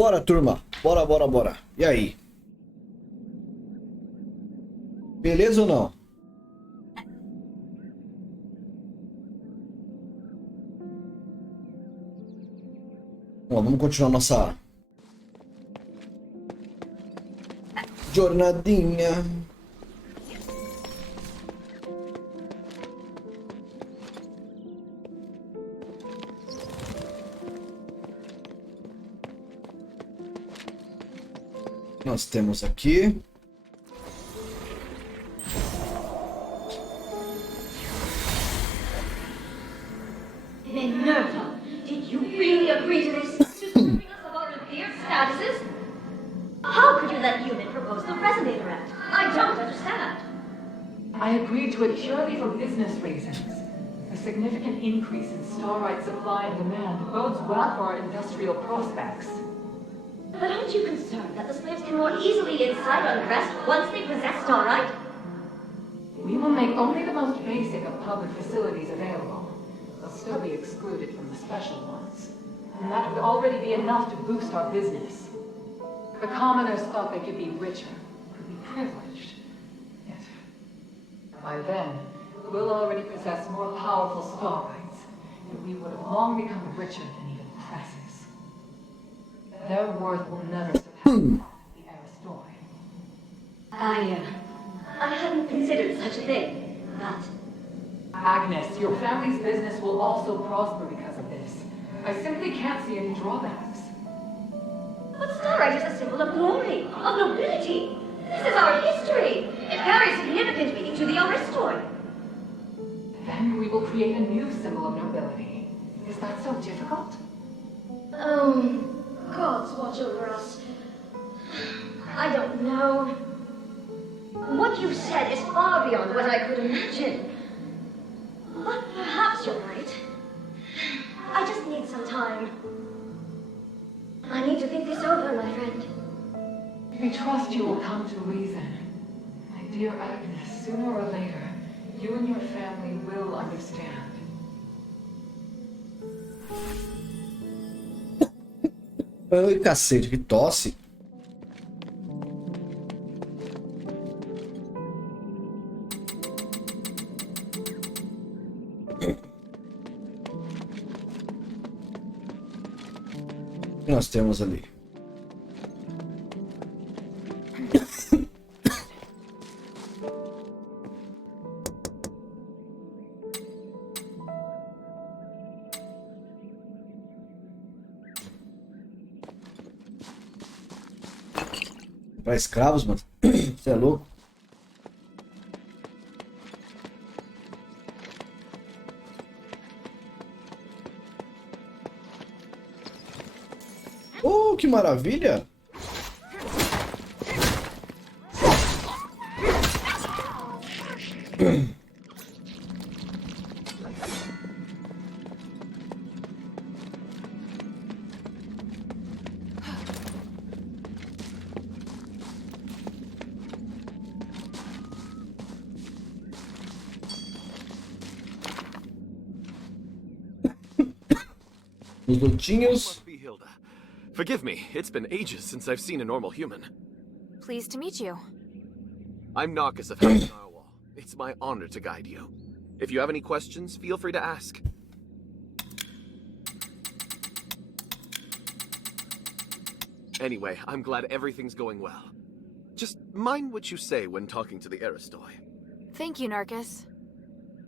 Bora, turma. Bora, bora, bora. E aí? Beleza ou não? Bom, vamos continuar nossa jornadinha. Nós temos aqui. Minerva, did you really agree to this? To stripping us of our revered statuses? How could you let human propose the Resonator Act? I don't understand. I agreed to it purely for business reasons. A significant increase in starite supply and demand bodes well for our industrial prospects. But aren't you concerned that the slaves can more easily incite unrest once they possess starite? We will make only the most basic of public facilities available. They'll still be excluded from the special ones. And that would already be enough to boost our business. The commoners thought they could be richer, could be privileged. Yet, by then, we'll already possess more powerful starites, and we would have long become richer than even presses. Their worth will never surpass the Aristoi. I hadn't considered such a thing, but... Agnes, your family's business will also prosper because of this. I simply can't see any drawbacks. But starite is a symbol of glory, of nobility. This is our history. It carries significant meaning to the Aristoi. Then we will create a new symbol of nobility. Is that so difficult? Gods watch over us. I don't know. What you said is far beyond what I could imagine. But perhaps you're right. I just need some time. I need to think this over, my friend. We trust you will come to reason. My dear Agnes, sooner or later, you and your family will understand. Ai, cacete, que tosse. O que nós temos ali? Para escravos, mano. Você é louco? Oh, que maravilha! Os lutinhos. Forgive me, it's been ages since I've seen a normal human. Pleased to meet you. I'm Narcus of House Narwhal. It's my honor to guide you. If you have any questions, feel free to ask. Anyway, I'm glad everything's going well. Just mind what you say when talking to the Aristoi. Thank you, Narcus.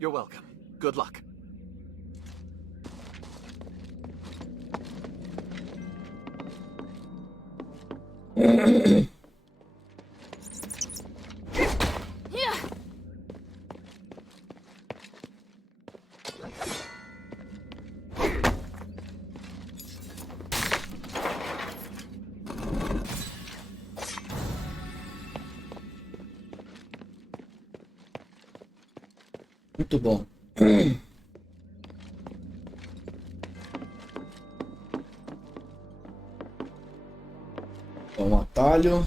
You're welcome. Good luck. Muito bom. Um atalho.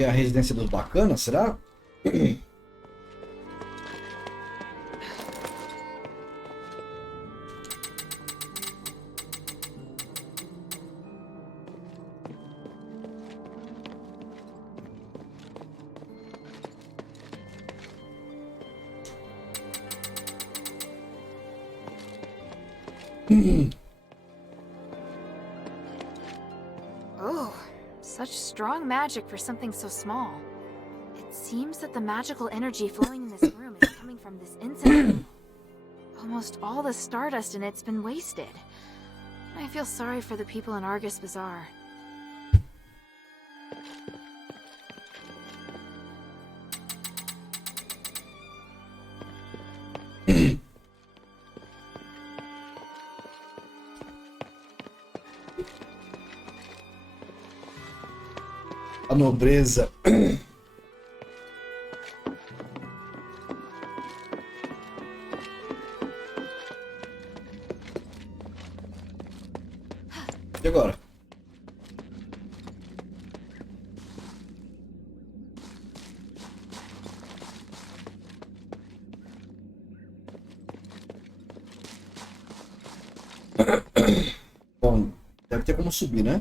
Que é a residência dos bacanas, será? Oh, such strong magic for something so small. It seems that the magical energy flowing in this room is coming from this incense. Almost all the stardust in it's been wasted. I feel sorry for the people in Argus Bazaar. A nobreza. E agora? Bom, deve ter como subir, né?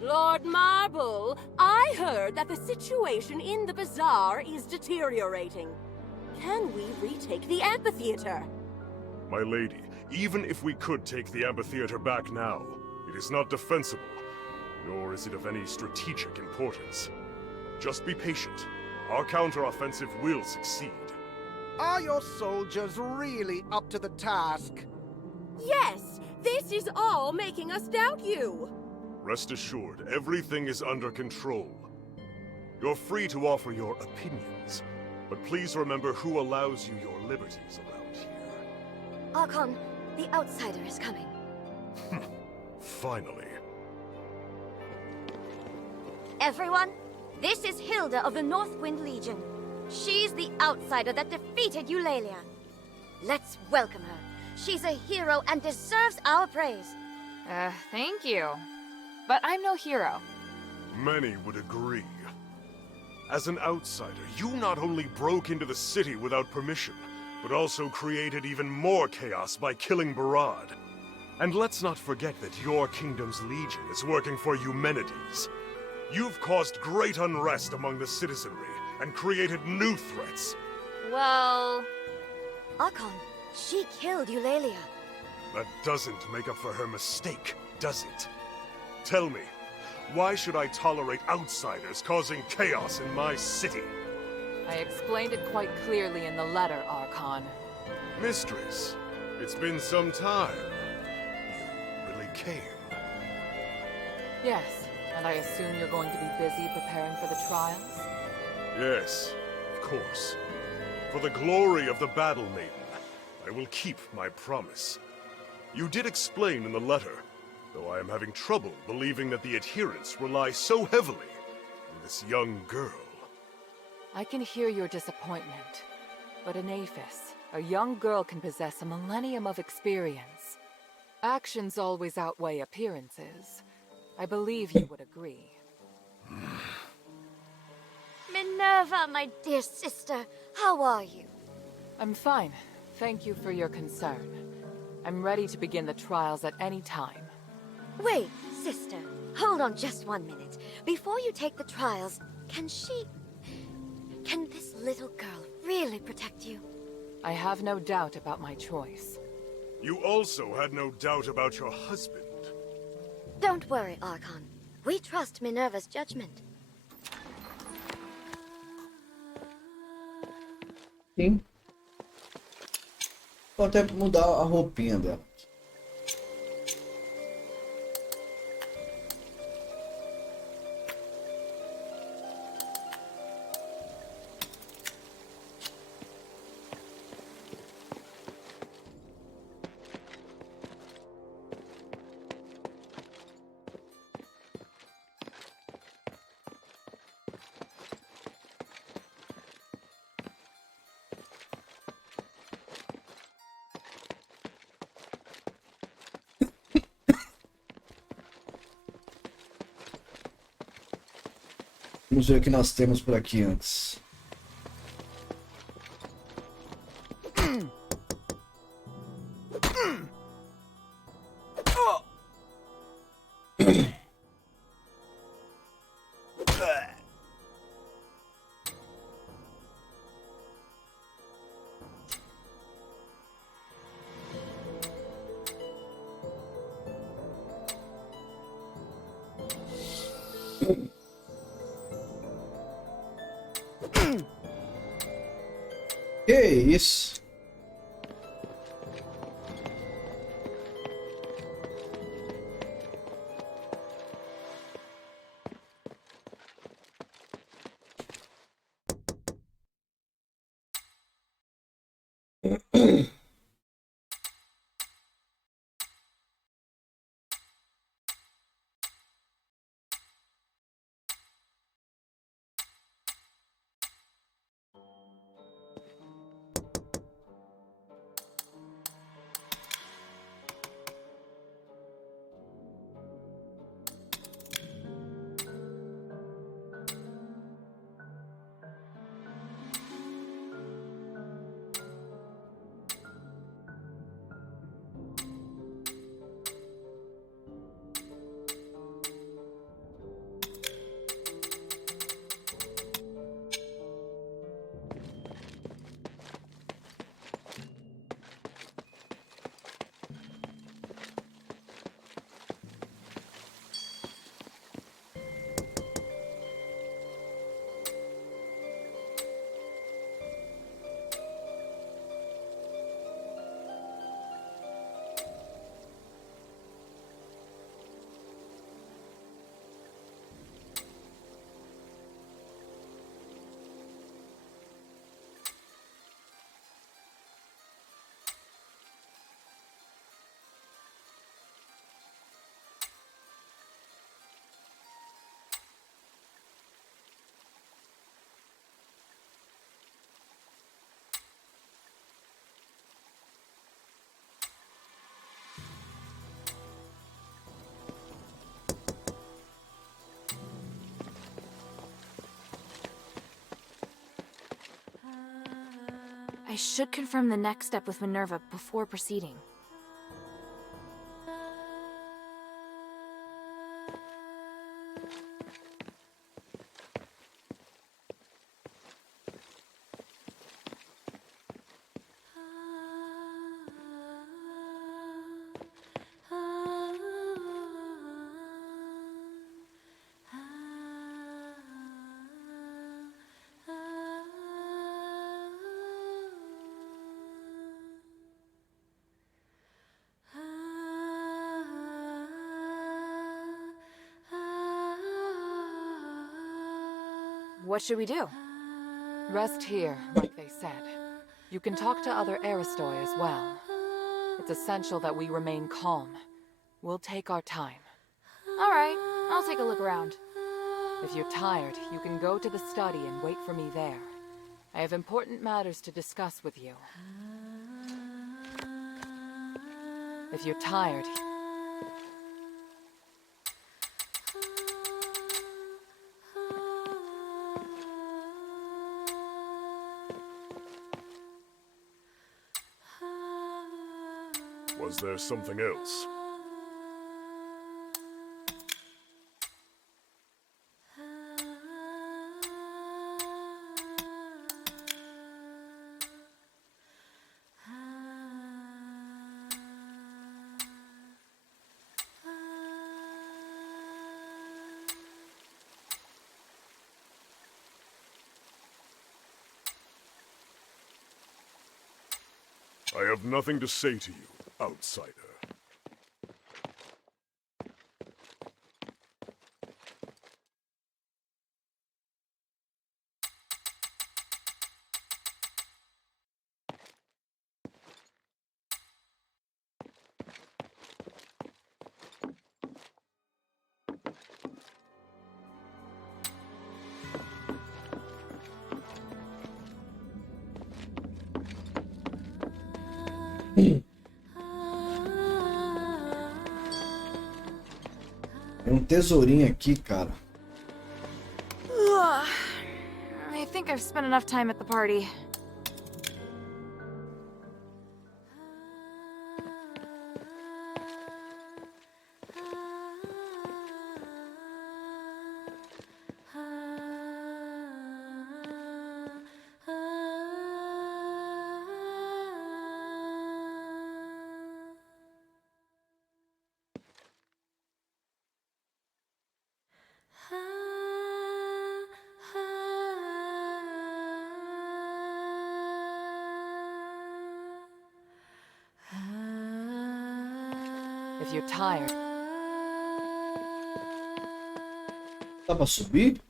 Lord Marble, I heard that the situation in the bazaar is deteriorating. Can we retake the amphitheater? My lady, even if we could take the amphitheater back now, it is not defensible, nor is it of any strategic importance. Just be patient. Our counteroffensive will succeed. Are your soldiers really up to the task? Yes, this is all making us doubt you. Rest assured, everything is under control. You're free to offer your opinions, but please remember who allows you your liberties around here. Archon, the outsider is coming. Finally. Everyone, this is Hilda of the Northwind Legion. She's the outsider that defeated Eulalia. Let's welcome her. She's a hero and deserves our praise. Thank you. But I'm no hero. Many would agree. As an outsider, you not only broke into the city without permission, but also created even more chaos by killing Barad. And let's not forget that your kingdom's legion is working for Eumenides. You've caused great unrest among the citizenry and created new threats. Well... Archon, she killed Eulalia. That doesn't make up for her mistake, does it? Tell me, why should I tolerate outsiders causing chaos in my city? I explained it quite clearly in the letter, Archon. Mistress, it's been some time. You really came. Yes, and I assume you're going to be busy preparing for the trials? Yes, of course. For the glory of the Battle Maiden, I will keep my promise. You did explain in the letter, though I am having trouble believing that the adherents rely so heavily on this young girl. I can hear your disappointment, but in Aphis, a young girl can possess a millennium of experience. Actions always outweigh appearances. I believe you would agree. Minerva, my dear sister, how are you? I'm fine. Thank you for your concern. I'm ready to begin the trials at any time. Wait, sister. Hold on just 1 minute. Before you take the trials, can this little girl really protect you? I have no doubt about my choice. You also had no doubt about your husband. Don't worry, Archon. We trust Minerva's judgment. Sim. Vou até mudar a roupinha dela. Vamos ver o que nós temos por aqui antes. Que isso? I should confirm the next step with Minerva before proceeding. What should we do? Rest here, like they said. You can talk to other Aristoi as well. It's essential that we remain calm. We'll take our time. Alright, I'll take a look around. If you're tired, you can go to the study and wait for me there. I have important matters to discuss with you. If you're tired... Was there something else? I have nothing to say to you, outsider. Tem um tesourinho aqui, cara. think I've spent enough time at the party. If you're tired. Dá pra subir?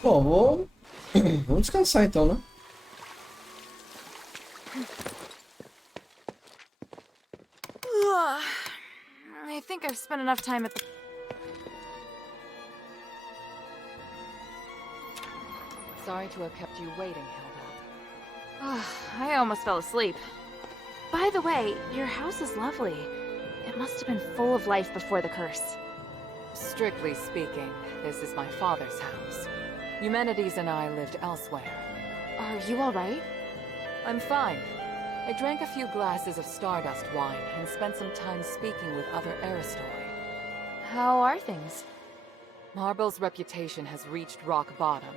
Bom, vamos descansar então, né? I think I've spent enough time at the... Sorry to have kept you waiting, Hilda. I almost fell asleep. By the way, your house is lovely. It must have been full of life before the curse. Strictly speaking, this is my father's house. Eumenides and I lived elsewhere. Are you alright? I'm fine. I drank a few glasses of Stardust wine and spent some time speaking with other Aristoi. How are things? Marble's reputation has reached rock bottom.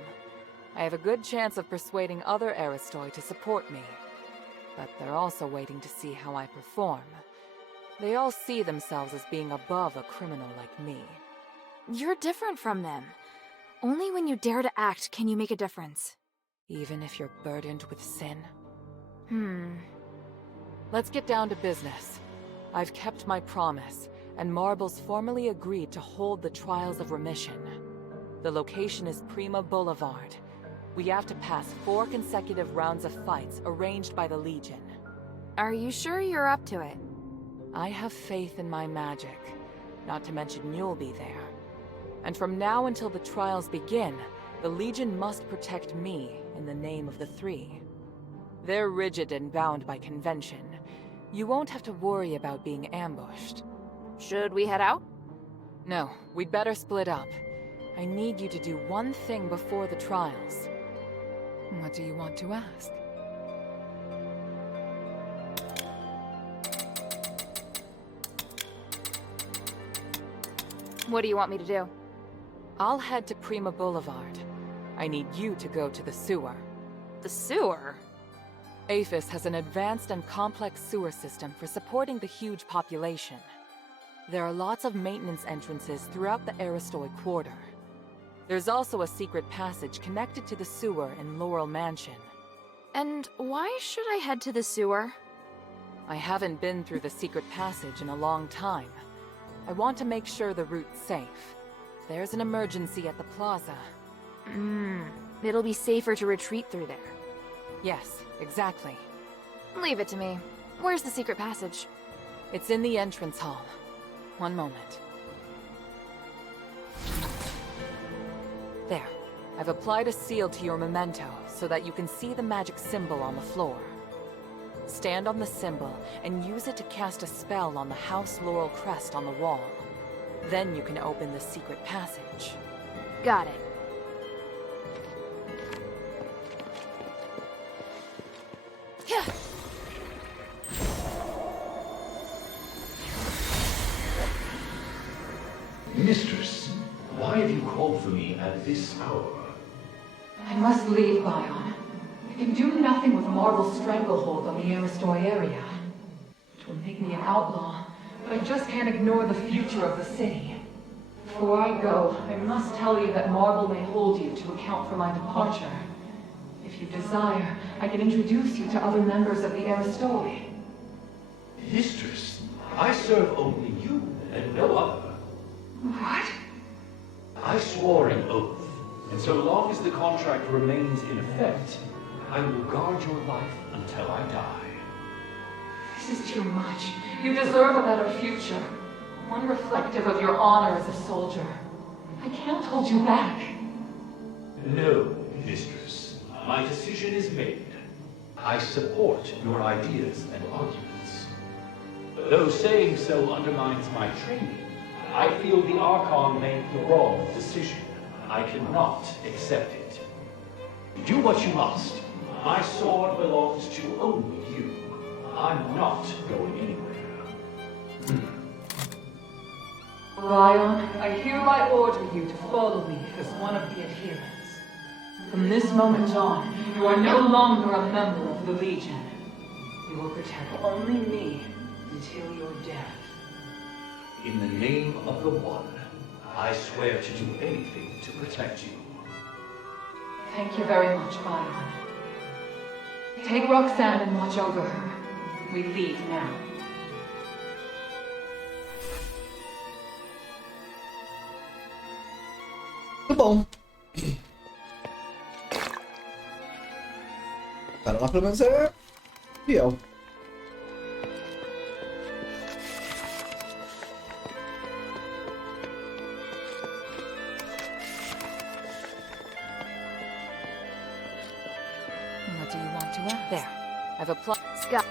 I have a good chance of persuading other Aristoi to support me. But they're also waiting to see how I perform. They all see themselves as being above a criminal like me. You're different from them. Only when you dare to act can you make a difference. Even if you're burdened with sin? Let's get down to business. I've kept my promise, and Marble's formally agreed to hold the Trials of Remission. The location is Prima Boulevard. We have to pass 4 consecutive rounds of fights arranged by the Legion. Are you sure you're up to it? I have faith in my magic, not to mention you'll be there. And from now until the trials begin, the Legion must protect me in the name of the 3. They're rigid and bound by convention. You won't have to worry about being ambushed. Should we head out? No, we'd better split up. I need you to do one thing before the trials. What do you want to ask? What do you want me to do? I'll head to Prima Boulevard. I need you to go to the sewer. The sewer? Aphis has an advanced and complex sewer system for supporting the huge population. There are lots of maintenance entrances throughout the Aristoi Quarter. There's also a secret passage connected to the sewer in Laurel Mansion. And why should I head to the sewer? I haven't been through the secret passage in a long time. I want to make sure the route's safe. There's an emergency at the plaza. It'll be safer to retreat through there. Yes, exactly. Leave it to me. Where's the secret passage? It's in the entrance hall. One moment. There. I've applied a seal to your memento so that you can see the magic symbol on the floor. Stand on the symbol and use it to cast a spell on the House Laurel crest on the wall. Then you can open the secret passage. Got it. Mistress, why have you called for me at this hour? I must leave, Bion. I can do nothing with Marble's stranglehold on the Aristoi area. It will make me an outlaw, but I just can't ignore the future of the city. Before I go, I must tell you that Marble may hold you to account for my departure. If you desire, I can introduce you to other members of the Aristoi. Mistress, I serve only you and no other. What? I swore an oath, and so long as the contract remains in effect, I will guard your life until I die. This is too much. You deserve a better future. One reflective of your honor as a soldier. I can't hold you back. No, mistress. My decision is made. I support your ideas and arguments. Though saying so undermines my training, I feel the Archon made the wrong decision. I cannot accept it. Do what you must. My sword belongs to only you. I'm not going anywhere. Lion, I hereby order you to follow me as one of the adherents. From this moment on, you are no longer a member of the Legion. You will protect only me until your death. In the name of the One, I swear to do anything to protect you. Thank you very much, Lion. Take Roxanne and watch over her. We leave now. Muito bom. O cara lá pelo menos é fiel. What do you want to ask? There. I've applied. Scott.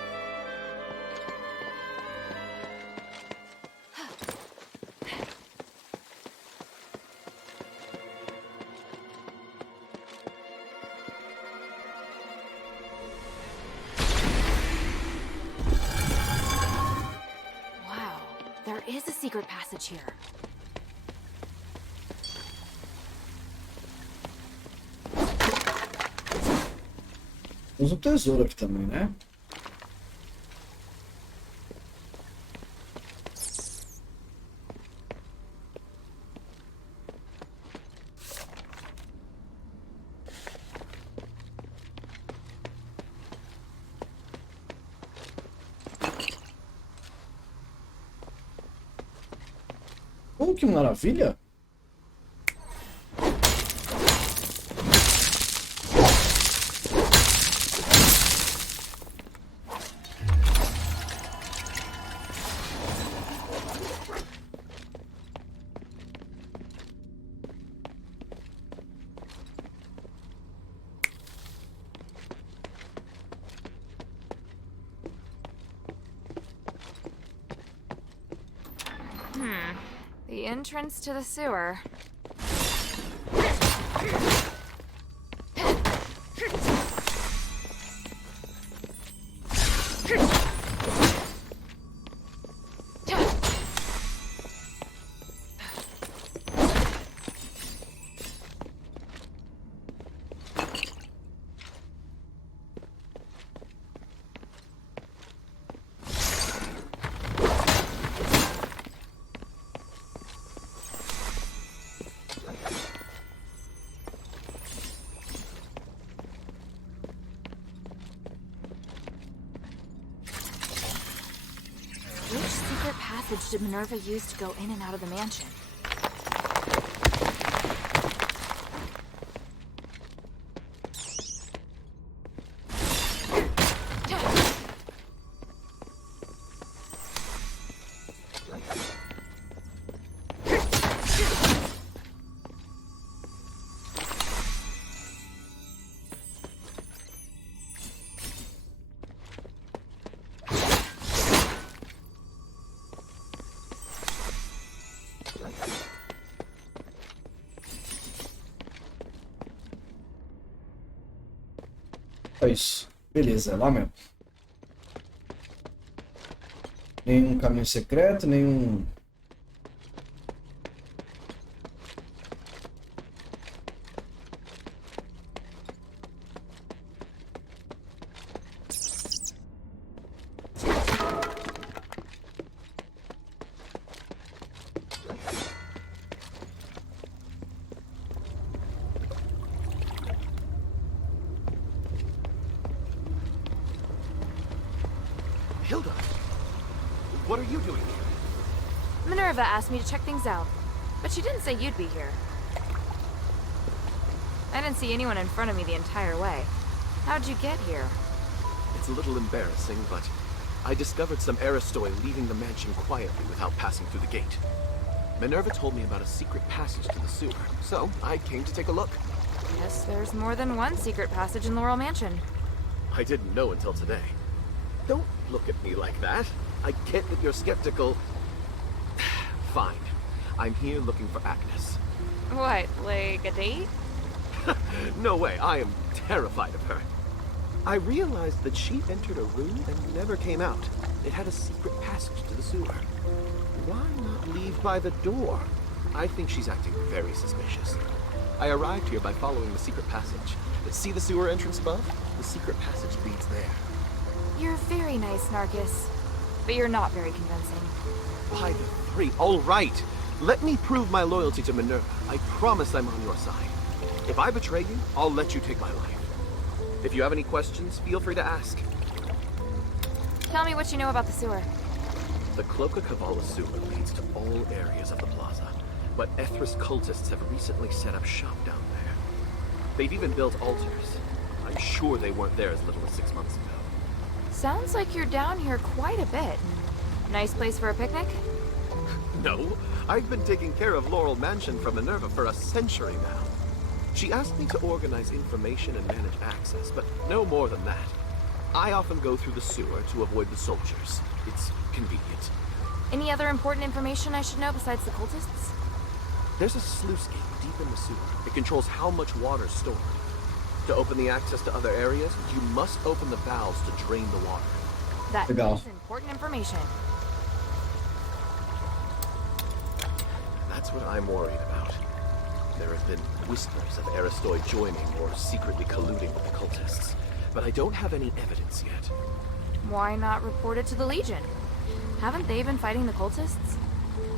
Wow, there is a secret passage here. Temos um tesouro aqui também, né? Oh, que maravilha! The entrance to the sewer. Which secret passage did Minerva use to go in and out of the mansion? É isso. Beleza, é lá mesmo. Nenhum caminho secreto, nenhum... Hilda, what are you doing here? Minerva asked me to check things out, but she didn't say you'd be here. I didn't see anyone in front of me the entire way. How'd you get here? It's a little embarrassing, but I discovered some Aristoi leaving the mansion quietly without passing through the gate. Minerva told me about a secret passage to the sewer, so I came to take a look. Guess there's more than one secret passage in Laurel Mansion. I didn't know until today. Don't look at me like that. I get that you're skeptical. Fine. I'm here looking for Agnes. What, like a date? No way, I am terrified of her. I realized that she entered a room and never came out. It had a secret passage to the sewer. Why not leave by the door? I think she's acting very suspicious. I arrived here by following the secret passage. See the sewer entrance above? The secret passage leads there. You're very nice, Narcus. But you're not very convincing. By the 3. All right. Let me prove my loyalty to Minerva. I promise I'm on your side. If I betray you, I'll let you take my life. If you have any questions, feel free to ask. Tell me what you know about the sewer. The Cloaca Cavala sewer leads to all areas of the plaza, but Ethris cultists have recently set up shop down there. They've even built altars. I'm sure they weren't there as little as 6 months ago. Sounds like you're down here quite a bit. Nice place for a picnic? No, I've been taking care of Laurel Mansion for Minerva for a century now. She asked me to organize information and manage access, but no more than that. I often go through the sewer to avoid the soldiers. It's convenient. Any other important information I should know besides the cultists? There's a sluice gate deep in the sewer. It controls how much water is stored. To open the access to other areas, you must open the valves to drain the water. That The valve. is important information. That's what I'm worried about. There have been whispers of Aristoi joining or secretly colluding with the cultists, but I don't have any evidence yet. Why not report it to the Legion? Haven't they been fighting the cultists?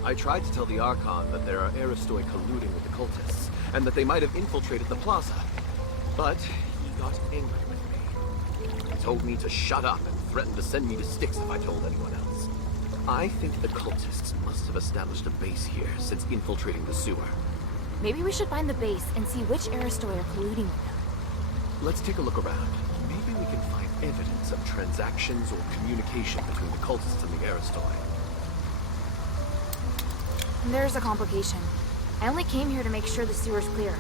I tried to tell the Archon that there are Aristoi colluding with the cultists, and that they might have infiltrated the plaza. But he got angry with me. He told me to shut up and threatened to send me to Styx if I told anyone else. I think the cultists must have established a base here since infiltrating the sewer. Maybe we should find the base and see which Aristoi are colluding with them. Let's take a look around. Maybe we can find evidence of transactions or communication between the cultists and the Aristoi. There's a complication. I only came here to make sure the sewer's clear.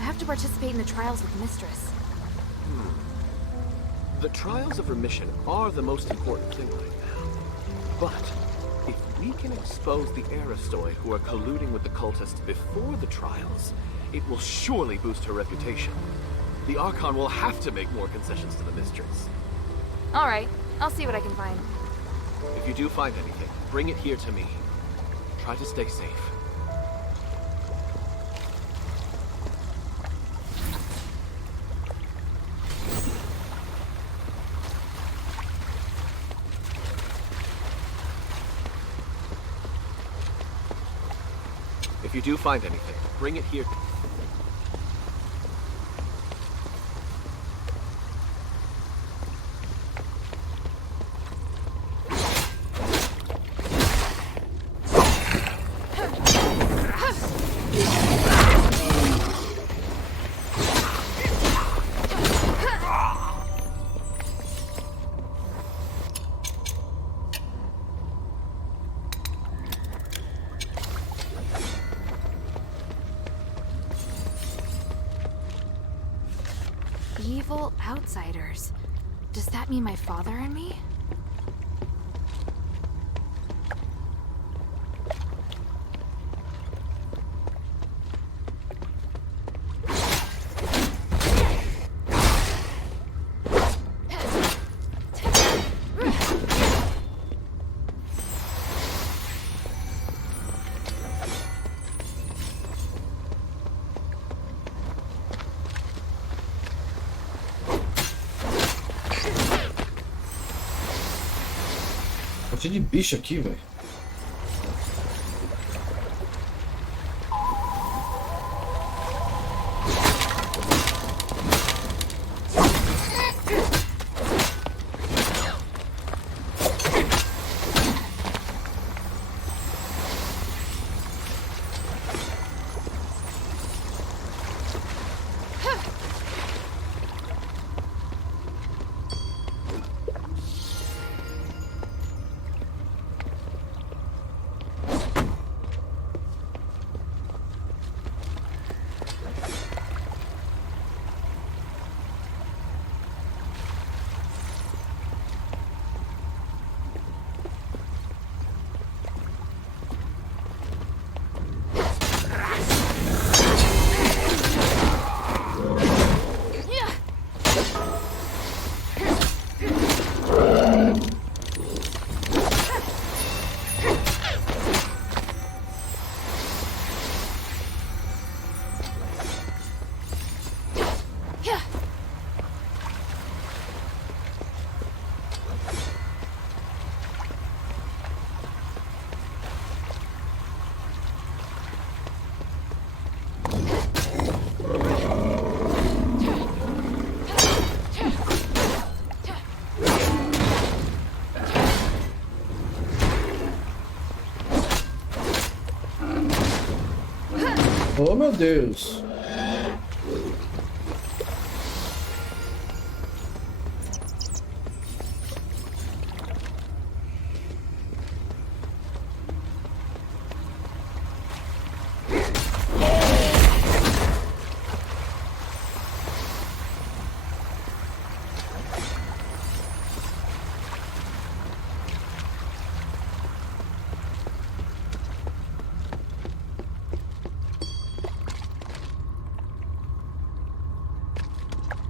I have to participate in the trials with Mistress. The trials of remission are the most important thing right now. But if we can expose the Aristoi who are colluding with the cultists before the trials, it will surely boost her reputation. The Archon will have to make more concessions to the Mistress. All right, I'll see what I can find. If you do find anything, bring it here to me. Try to stay safe. If you do find anything, bring it here. Evil outsiders. Does that mean my father and me? Tá cheio de bicho aqui, velho. Oh, meu Deus.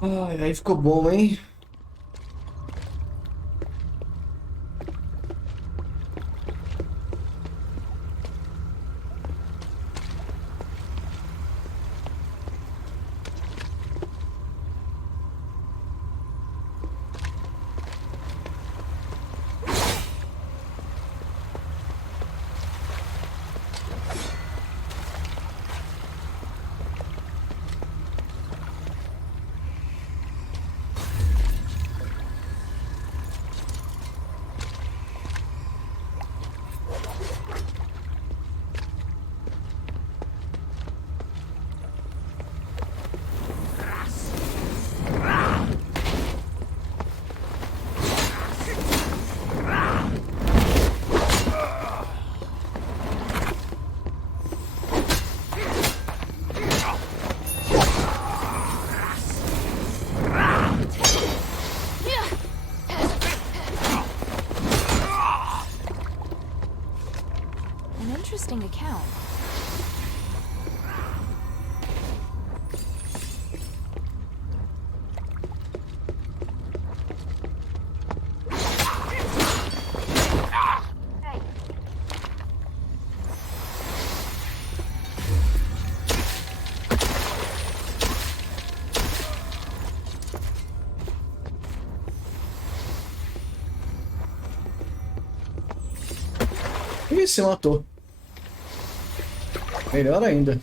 Ai, aí ficou bom, hein? Interesting account. Ih, se matou. Melhor ainda.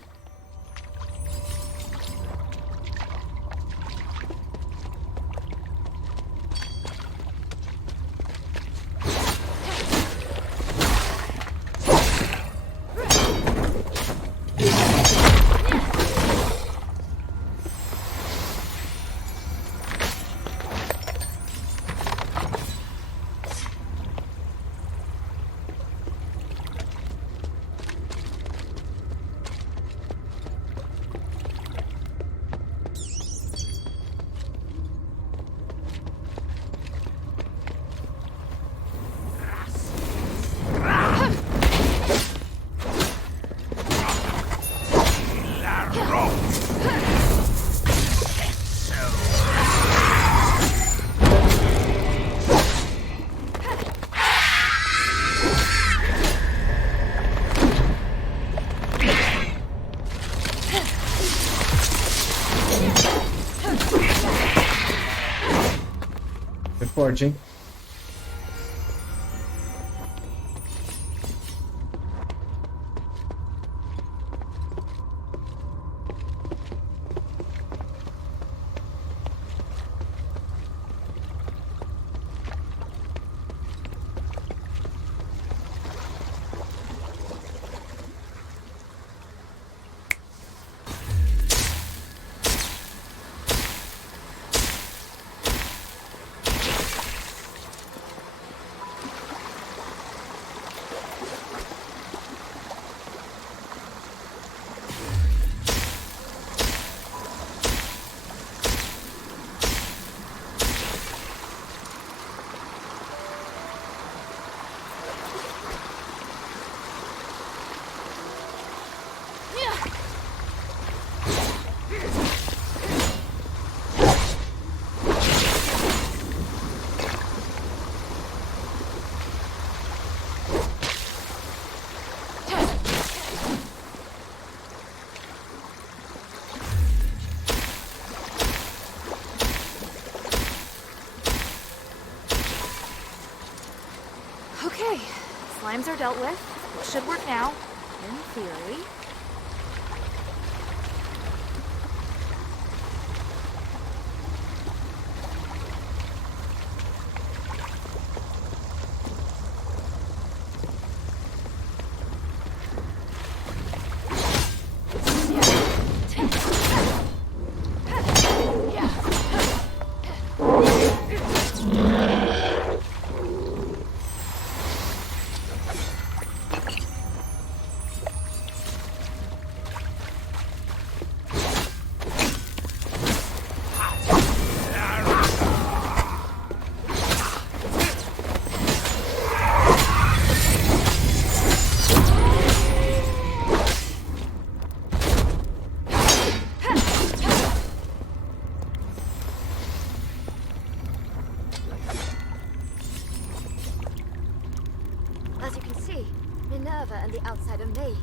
É forte, hein? Okay, slimes are dealt with. It should work now, in theory.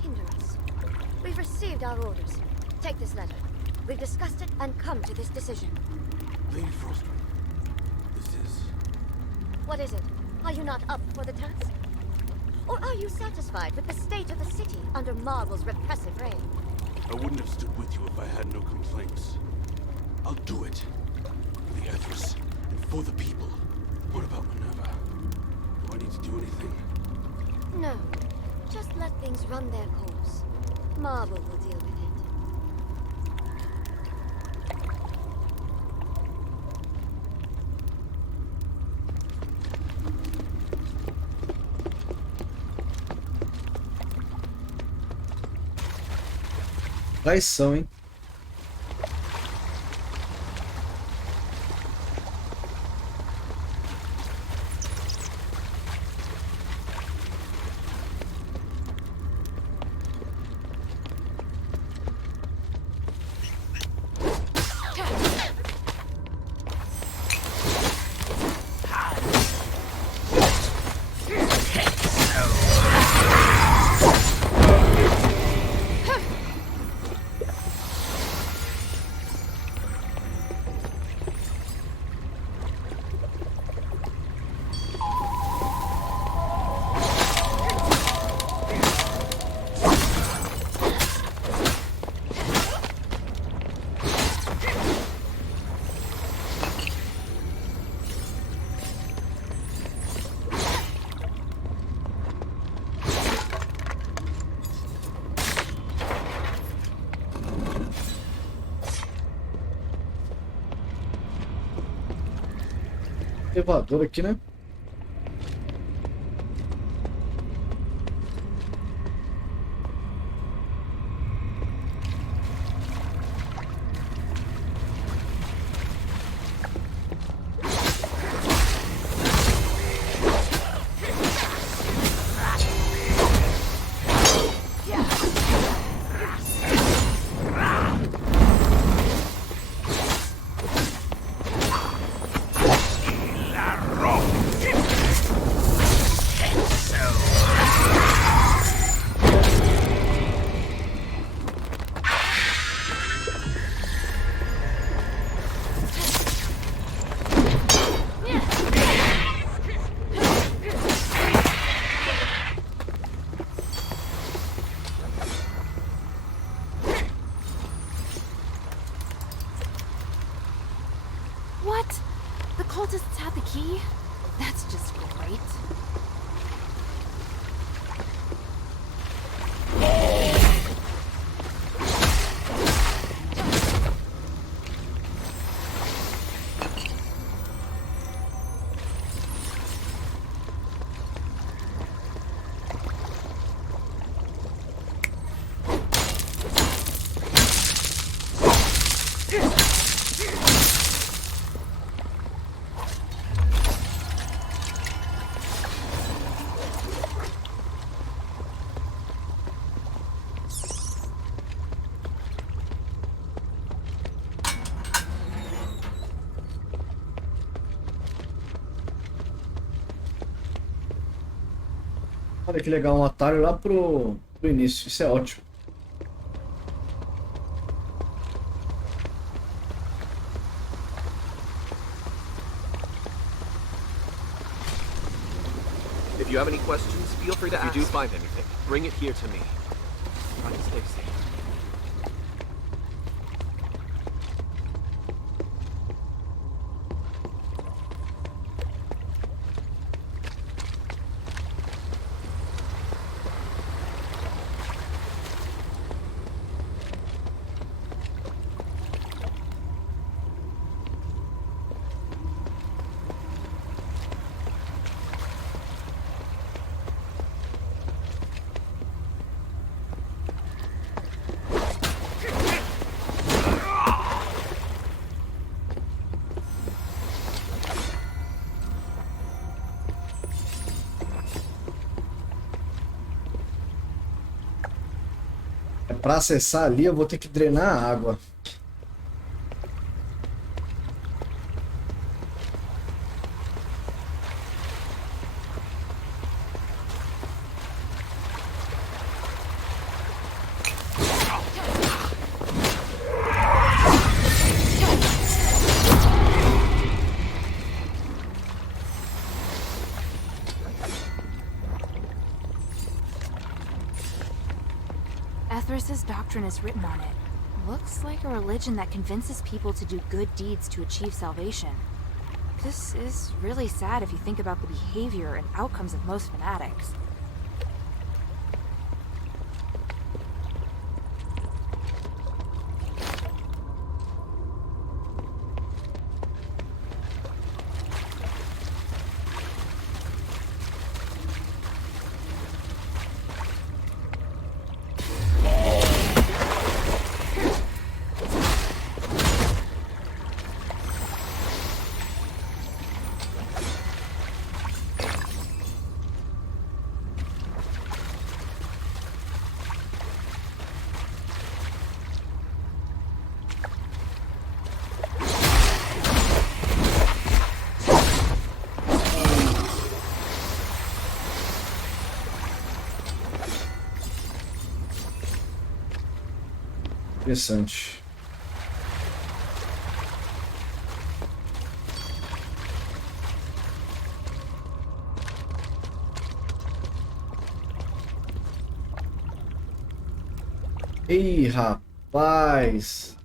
hinder us. We've received our orders. Take this letter. We've discussed it and come to this decision. Lady Frost, this is... What is it? Are you not up for the task? Or are you satisfied with the state of the city under Marvel's repressive reign? I wouldn't have stood with you if I had no complaints. I'll do it. For the Ethers, and for the people. What about Minerva? Do I need to do anything? No. Just let things run their course. Marvel will deal with it. Traição, hein? Elevador aqui, né? What? The cultists had the key? That's just great. Olha que legal, um atalho lá pro início. Isso é ótimo. If you have any questions, feel free to ask. If you do find anything, bring it here to me. Try to stay safe. Para acessar ali, eu vou ter que drenar a água. Ethris's doctrine is written on it. Looks like a religion that convinces people to do good deeds to achieve salvation. This is really sad if you think about the behavior and outcomes of most fanatics. Interessante. Ih, rapaz.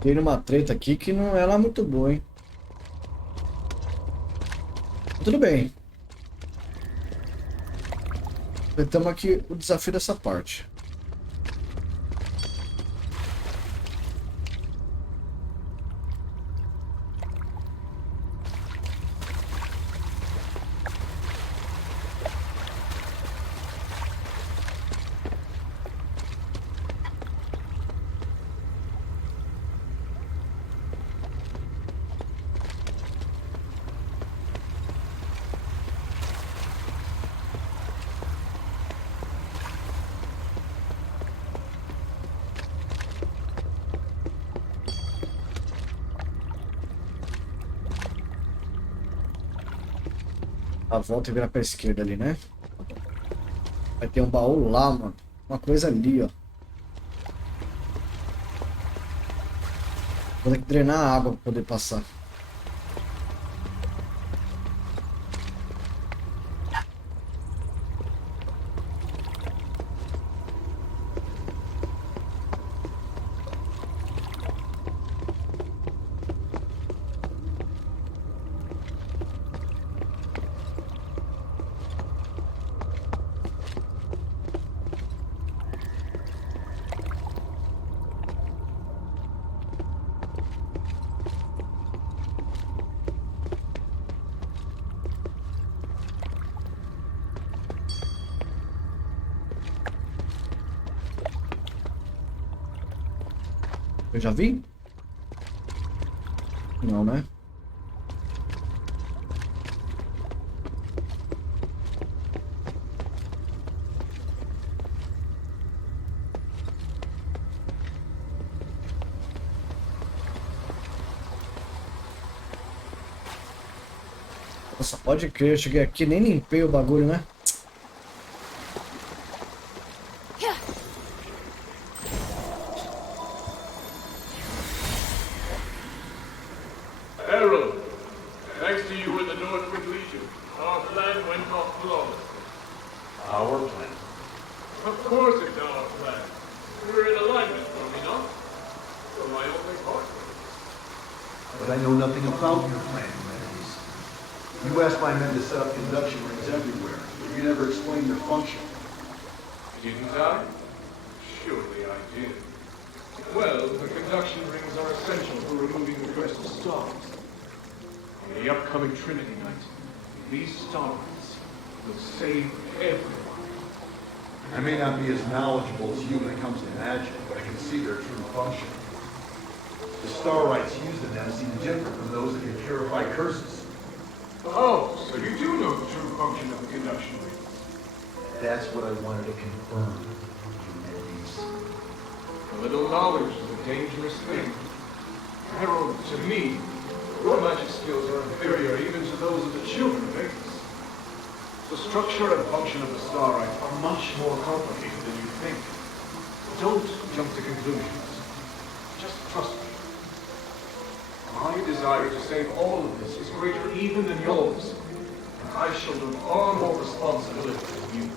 Tem uma treta aqui que não é lá muito boa, hein? Tudo bem. Completamos aqui o desafio dessa parte. A volta e virar pra esquerda ali, né? Vai ter um baú lá, mano. Uma coisa ali, ó. Vou ter que drenar a água pra poder passar. Eu já vi? Não, né? Nossa, pode crer, eu cheguei aqui nem limpei o bagulho, né? Harold, thanks to you and the Northwind Legion, our plan went off flawless. Our plan. Of course it's our plan. We're in alignment, are we not? So I only part with it. But I know nothing about your plan, Mendes. You asked my men to set up conduction rings everywhere, but you never explained their function. Didn't I? Surely I did. Well, the conduction rings are essential for removing the crystal stars. On the upcoming Trinity Night, these stars will save everyone. I may not be as knowledgeable as you when it comes to magic, but I can see their true function. The Starlights used in them seem different from those that can purify curses. Oh, so you do know the true function of the conduction ring. That's what I wanted to confirm, Mendes. A little knowledge is a dangerous thing. Harold, to me, your magic skills are inferior even to those of the children of Aegis. The structure and function of the Starlights are much more complicated than you think. Don't jump to conclusions. Just trust me. My desire to save all of this is greater even than yours. I shoulder far more responsibility than you.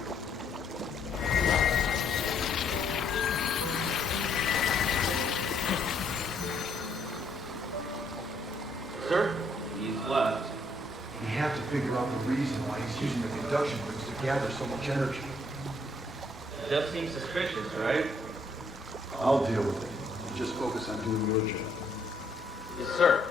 Sir, he's left. We have to figure out the reason why he's using the conduction rings to gather so much energy. It does seem suspicious, right? I'll deal with it. You just focus on doing your job. Yes, sir.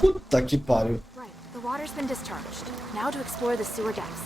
Puta que pariu. Right, the water's been discharged. Now to explore the sewer depths.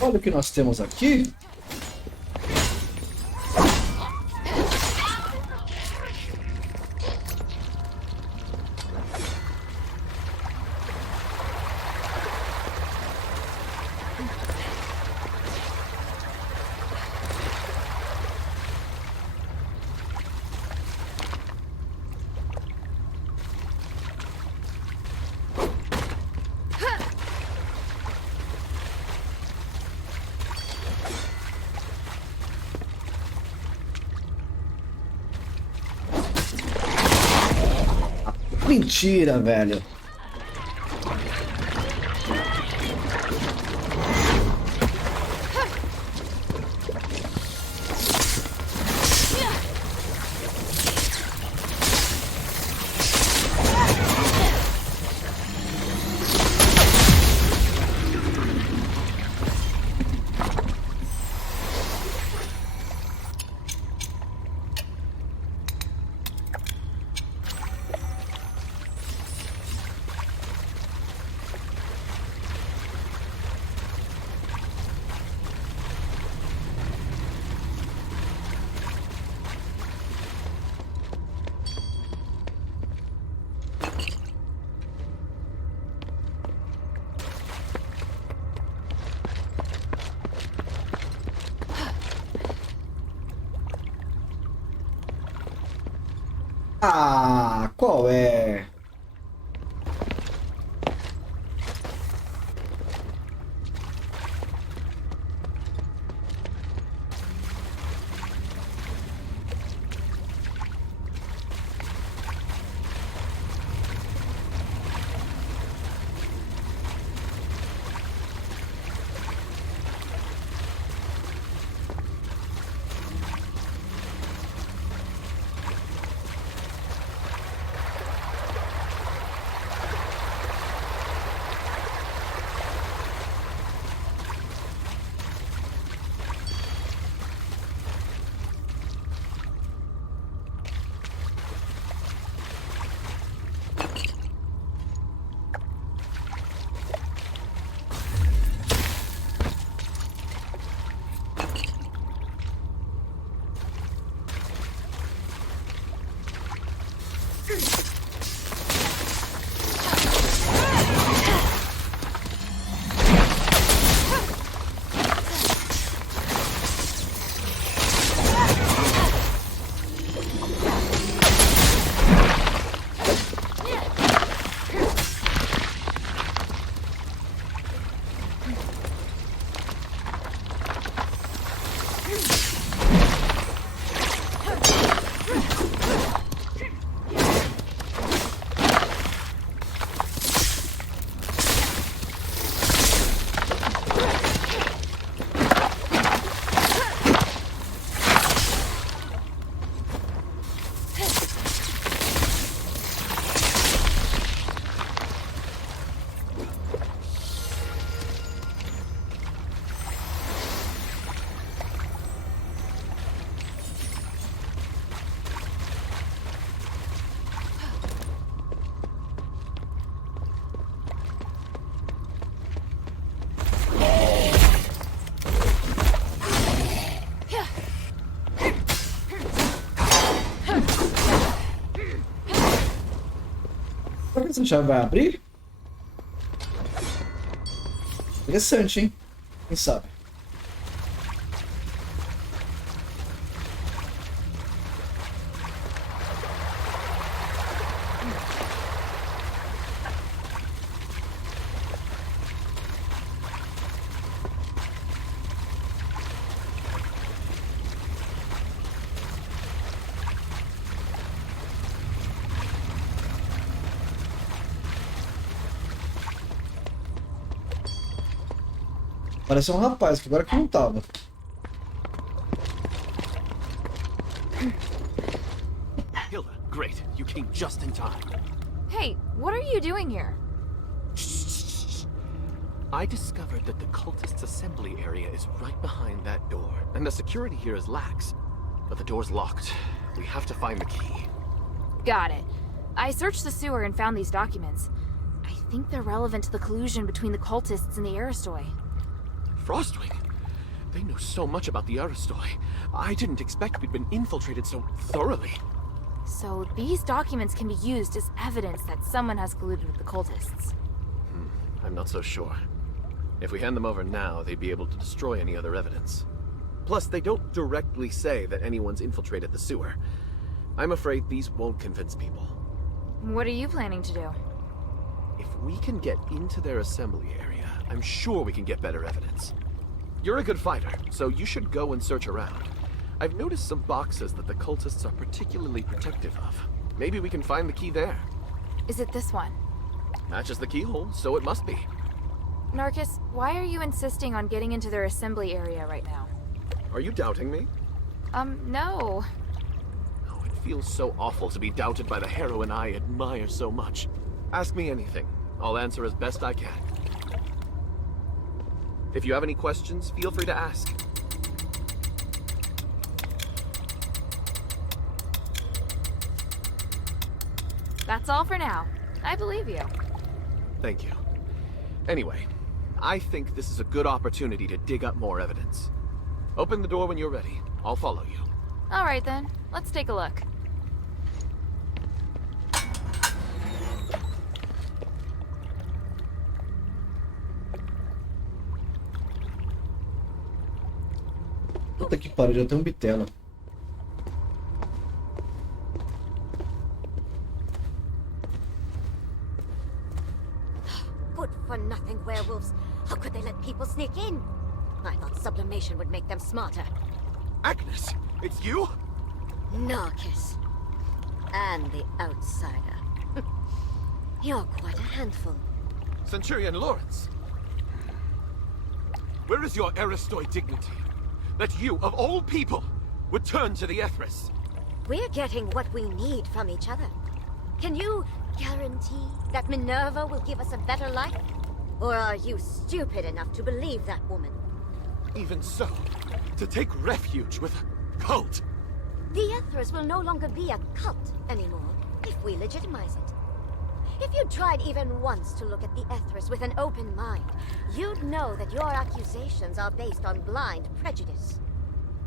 Olha o que nós temos aqui. Mentira, velho. qual? É... Será que essa chave vai abrir? Interessante, hein? Quem sabe? Parece um rapaz, que agora que não tava. Hilda, great. You came just in time. Hey, what are you doing here? I discovered that the cultists' assembly area is right behind that door, and the security here is lax. But the door's locked. We have to find the key. Got it. I searched the sewer and found these documents. I think they're relevant to the collusion between the cultists and the Aristoi. Frostwing? They know so much about the Aristoi. I didn't expect we'd been infiltrated so thoroughly. So these documents can be used as evidence that someone has colluded with the cultists. I'm not so sure. If we hand them over now, they'd be able to destroy any other evidence. Plus, they don't directly say that anyone's infiltrated the sewer. I'm afraid these won't convince people. What are you planning to do? If we can get into their assembly area, I'm sure we can get better evidence. You're a good fighter, so you should go and search around. I've noticed some boxes that the cultists are particularly protective of. Maybe we can find the key there. Is it this one? Matches the keyhole, so it must be. Narcus, why are you insisting on getting into their assembly area right now? Are you doubting me? No. Oh, it feels so awful to be doubted by the heroine I admire so much. Ask me anything. I'll answer as best I can. If you have any questions, feel free to ask. That's all for now. I believe you. Thank you. Anyway, I think this is a good opportunity to dig up more evidence. Open the door when you're ready. I'll follow you. All right then. Let's take a look. Puta que pariu, já tem um bitelo. good-for-nothing werewolves. How could they let people sneak in? I thought sublimation would make them smarter. Agnes, it's you? Narcus. And the outsider. You're quite a handful. Centurion Lawrence. Where is your Aristoi dignity? That you, of all people, would turn to the Ethris? We're getting what we need from each other. Can you guarantee that Minerva will give us a better life? Or are you stupid enough to believe that woman? Even so, to take refuge with a cult. The Ethris will no longer be a cult anymore if we legitimize it. If you tried even once to look at the Ethris with an open mind, you'd know that your accusations are based on blind prejudice.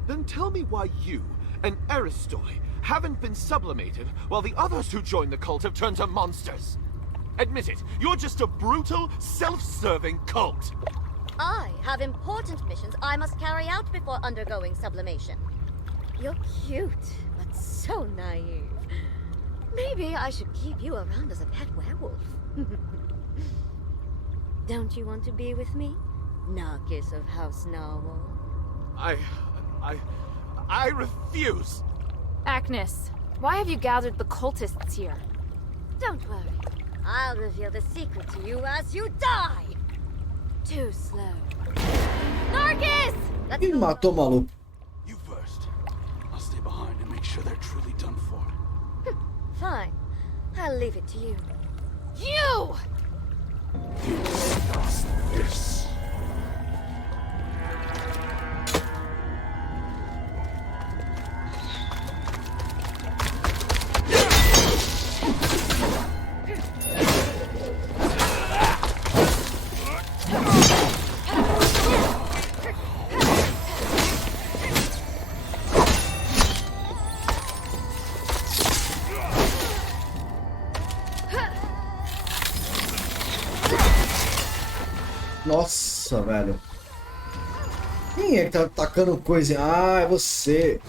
Then tell me why you, an Aristoi, haven't been sublimated while the others who joined the cult have turned to monsters. Admit it, you're just a brutal, self-serving cult. I have important missions I must carry out before undergoing sublimation. You're cute, but so naive. Maybe I should keep you around as a pet werewolf. Don't you want to be with me, Narcus of House Narwhal? I refuse! Agnes, why have you gathered the cultists here? Don't worry. I'll reveal the secret to you as you die! Too slow. Narcus! Ih, matou o maluco. You first. I'll stay behind and make sure they're truly done for. Fine. I'll leave it to you. You! This. Nossa, velho. Quem é que tá tacando coisa? Ah, é você.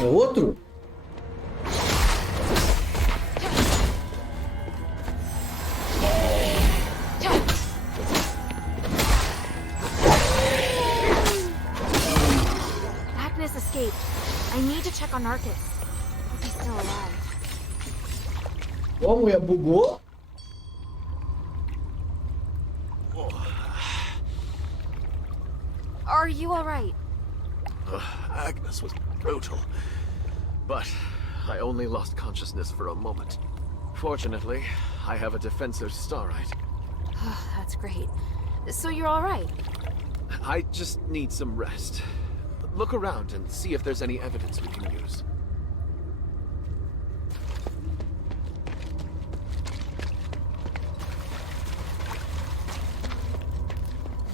É outro? Agnes escaped. I need to check on Narcus. Hope he's still alive. Ó, a mulher bugou. Are you alright? Agnes was brutal, but I only lost consciousness for a moment. Fortunately, I have a defensive starite. That's great. So you're alright? I just need some rest. Look around and see if there's any evidence we can use.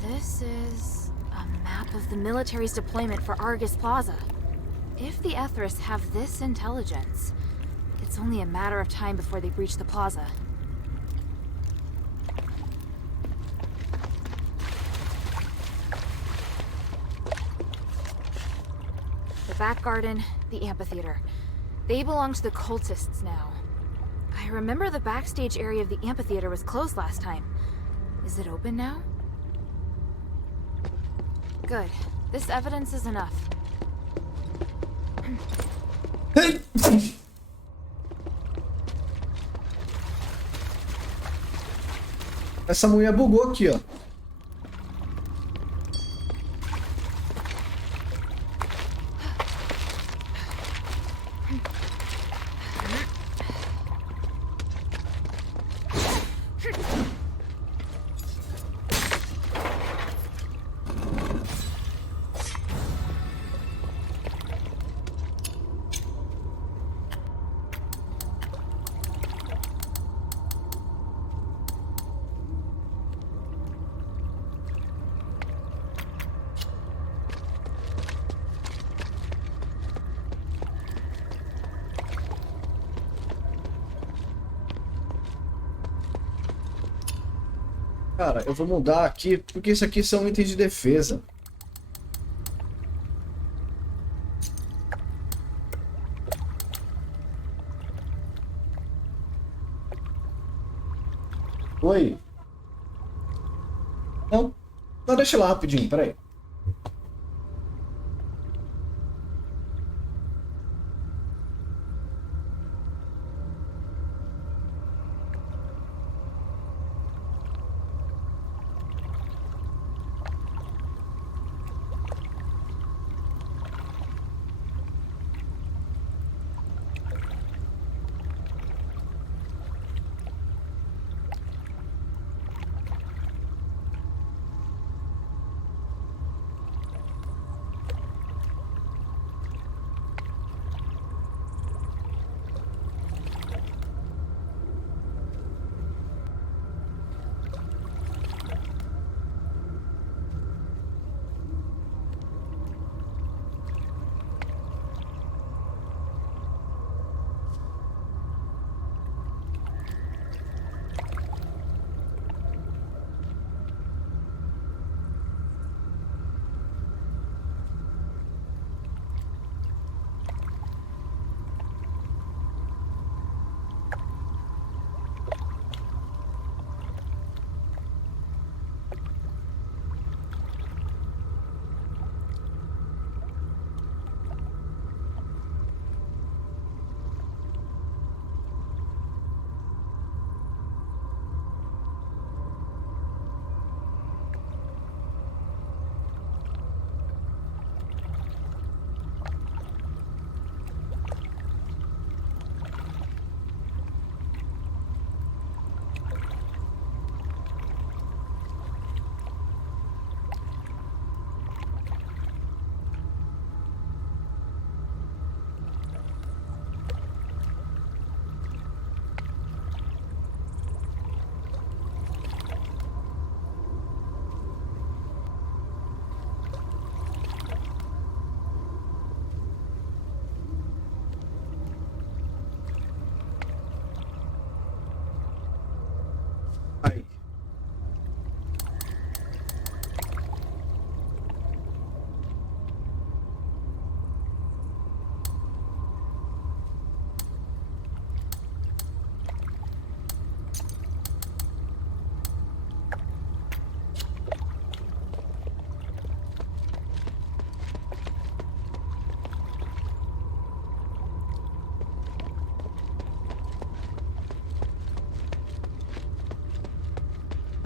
This is a map of the military's deployment for Argus Plaza. If the Ethris have this intelligence, it's only a matter of time before they breach the plaza. back garden, the amphitheater. They belong to the cultists now. I remember the backstage area of the amphitheater was closed last time. Is it open now? Good. This evidence is enough. Essa mulher bugou aqui, ó. Cara, eu vou mudar aqui, porque isso aqui são itens de defesa. Oi? Não, não, deixa lá rapidinho, peraí.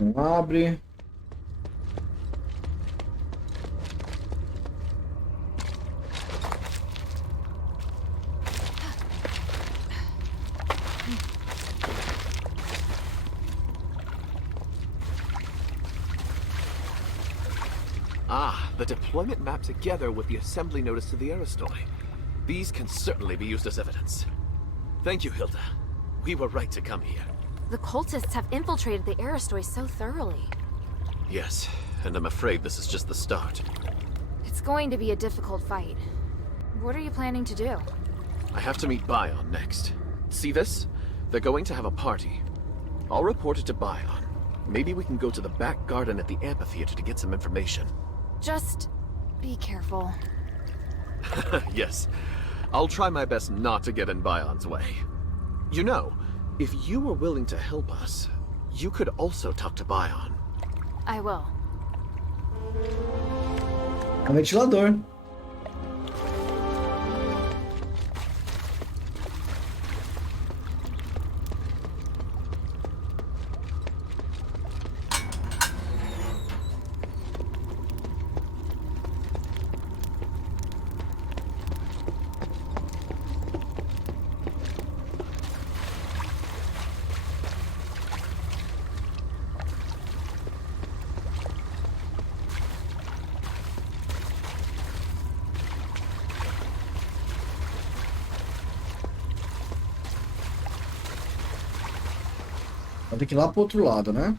Não abre. Ah, the deployment map together with the assembly notice to the Aristoi. These can certainly be used as evidence. Thank you, Hilda. We were right to come here. The cultists have infiltrated the Aristoi so thoroughly. Yes, and I'm afraid this is just the start. It's going to be a difficult fight. What are you planning to do? I have to meet Bion next. See this? They're going to have a party. I'll report it to Bion. Maybe we can go to the back garden at the amphitheater to get some information. Just be careful. Yes. I'll try my best not to get in Bion's way. You know, if you were willing to help us, you could also talk to Bion. I will. Um ventilador. Vai ter que ir lá pro outro lado, né?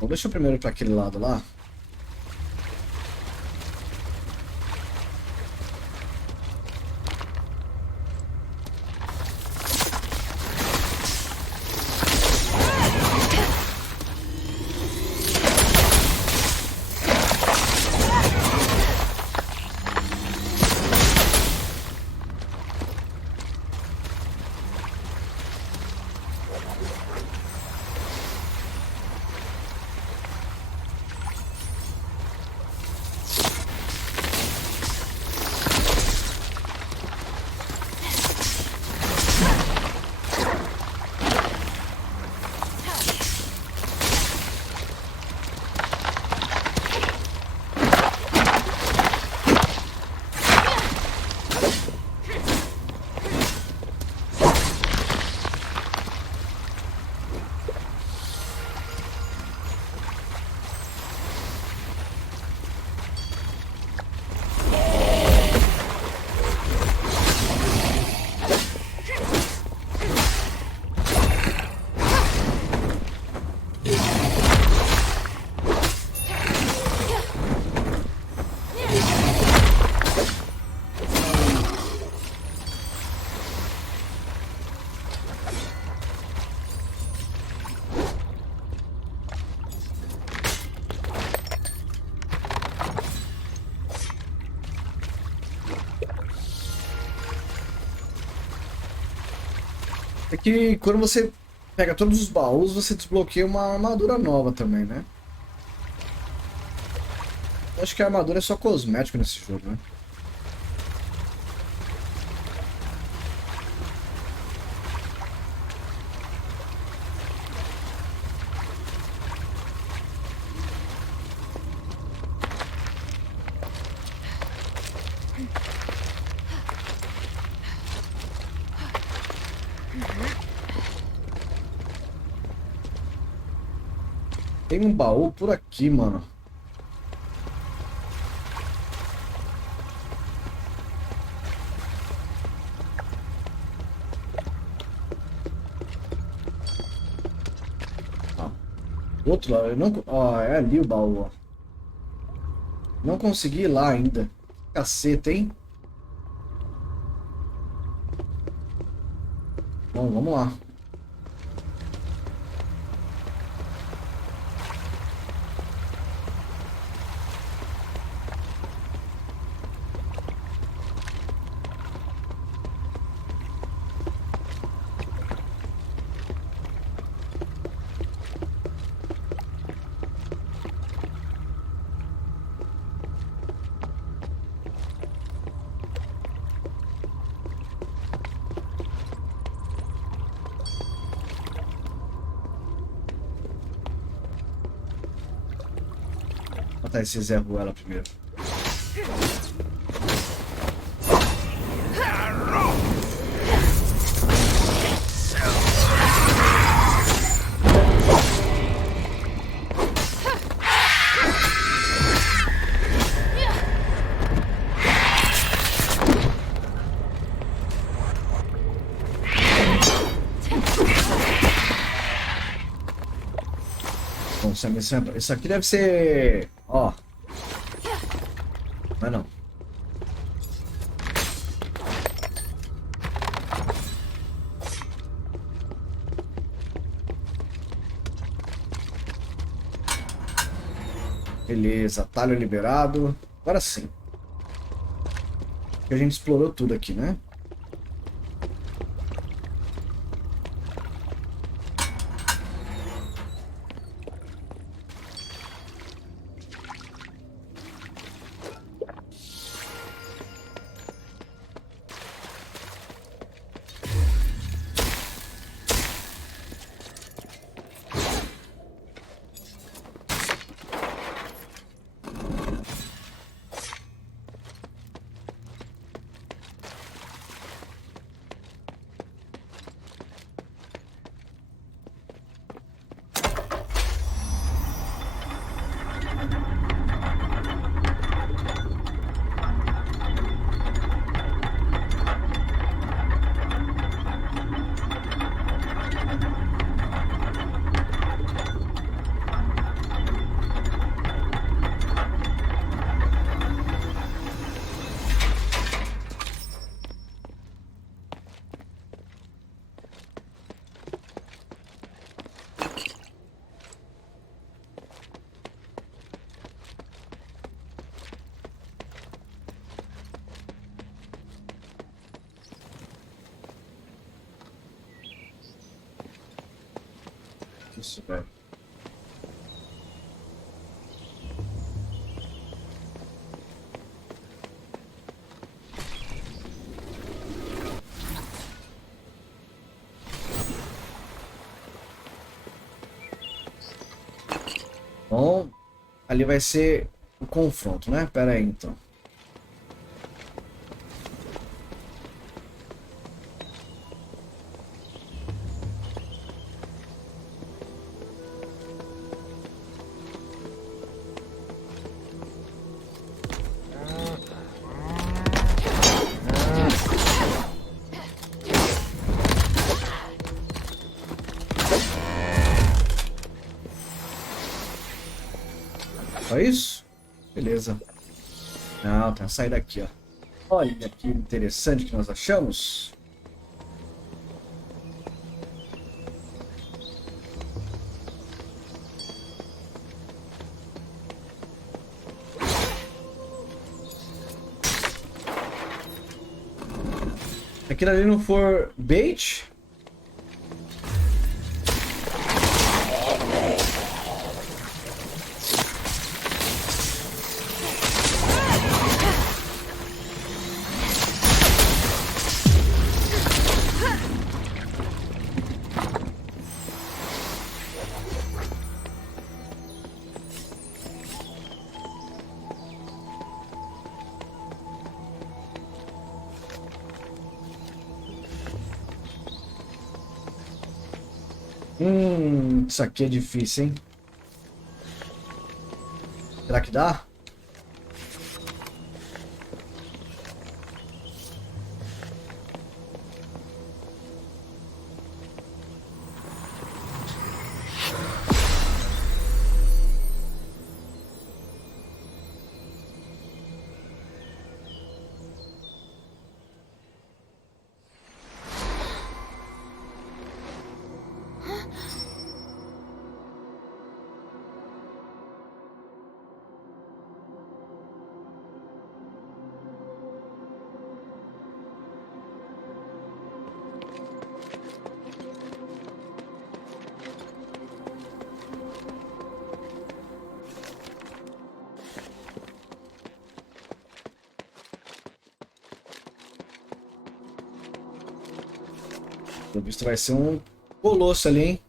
Bom, deixa eu primeiro para aquele lado lá. É que quando você pega todos os baús, você desbloqueia uma armadura nova também, né? Eu acho que a armadura é só cosmético nesse jogo, né? Tem um baú por aqui, mano. Ah, outro lado, eu não... Ó, é ali o baú, ó. Não consegui ir lá ainda. Caceta, hein? Bom, vamos lá. Matar esse Zé Ruela primeiro. Essa missão, isso aqui deve ser... Ó. Mas não. Beleza, atalho liberado. Agora sim. A gente explorou tudo aqui, né? Isso, velho. Bom, ali vai ser o confronto, né? Pera aí, então. Só isso? Beleza. Não, tem uma saída aqui, ó. Olha que interessante que nós achamos. Se aquilo ali não for bait... Isso aqui é difícil, hein? Será que dá? Pelo visto vai ser um colosso ali, hein?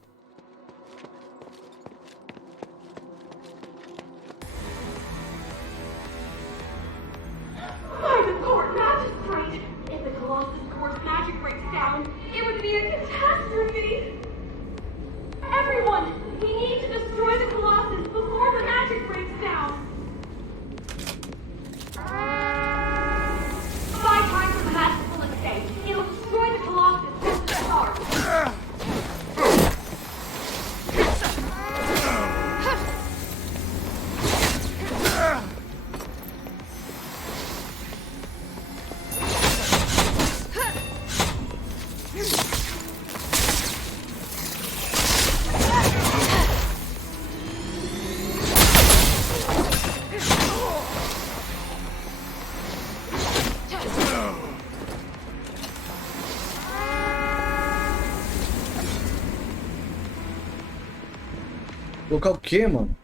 Colocar o quê, mano?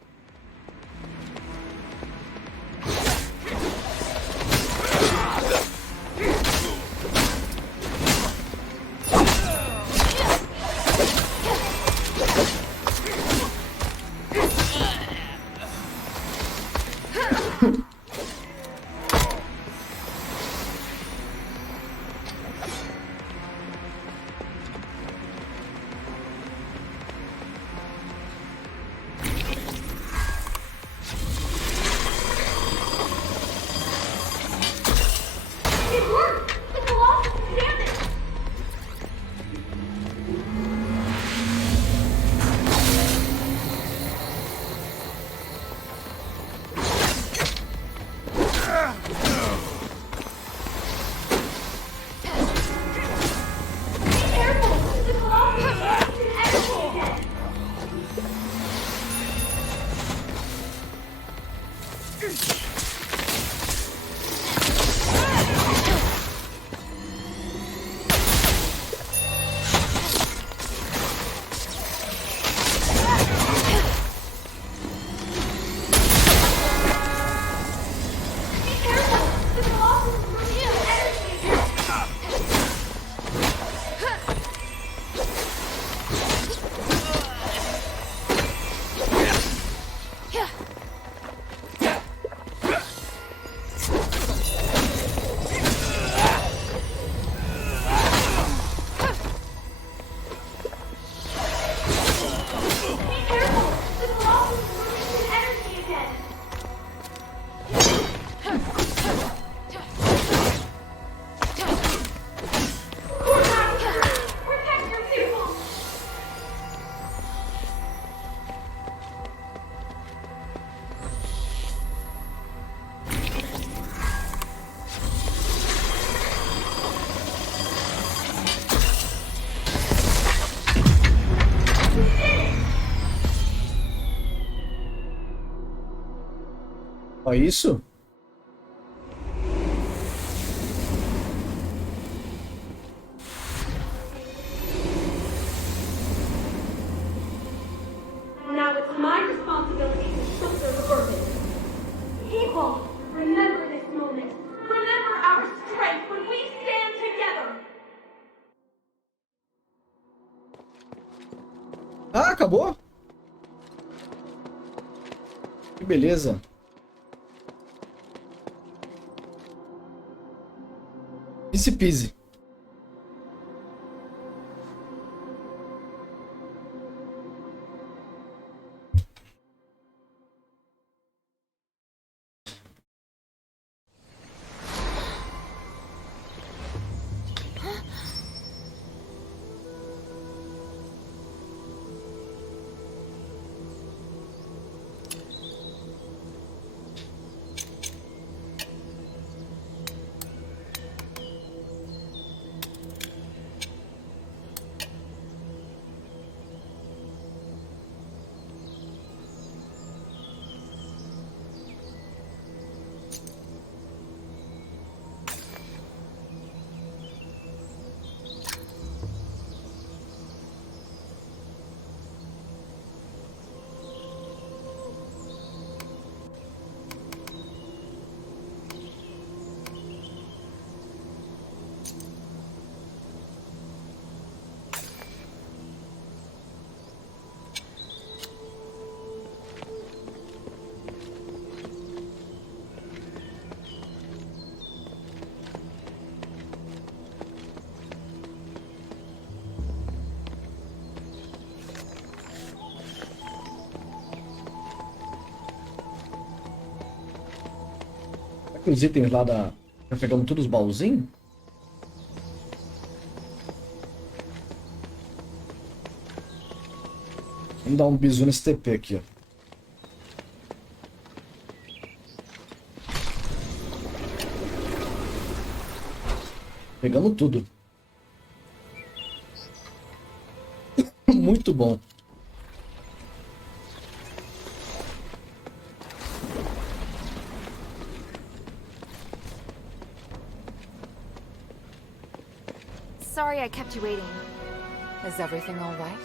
It worked! The Colossus is damaged! Be careful! The Colossus is energy again! Be careful! The Colossus is releasing energy again! Be careful! The Colossus is releasing energy again! Protect your people! Ó isso? Now it's my responsibility to shoulder the burden. People, remember this moment. Remember our strength when we stand together. Ah, acabou? Que beleza. Easy peasy. Os itens lá da... Já pegamos todos os baúzinhos? Vamos dar um bisu nesse TP aqui, ó. Pegamos tudo. Muito bom. Sorry I kept you waiting. Is everything all right?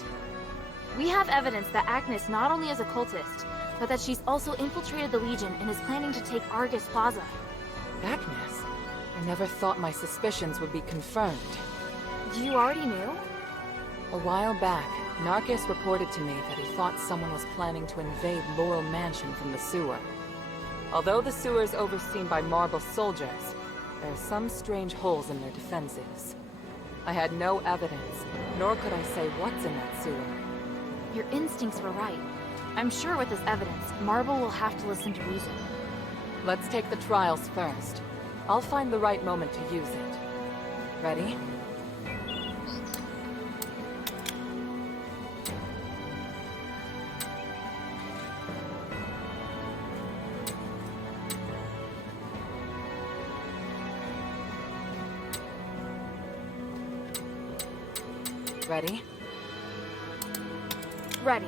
We have evidence that Agnes not only is a cultist, but that she's also infiltrated the Legion and is planning to take Argus Plaza. Agnes? I never thought my suspicions would be confirmed. You already knew? A while back, Narcus reported to me that he thought someone was planning to invade Laurel Mansion from the sewer. Although the sewer is overseen by Marble soldiers, there are some strange holes in their defenses. I had no evidence, nor could I say what's in that sewer. Your instincts were right. I'm sure with this evidence, Marble will have to listen to reason. Let's take the trials first. I'll find the right moment to use it. Ready? Ready? Ready.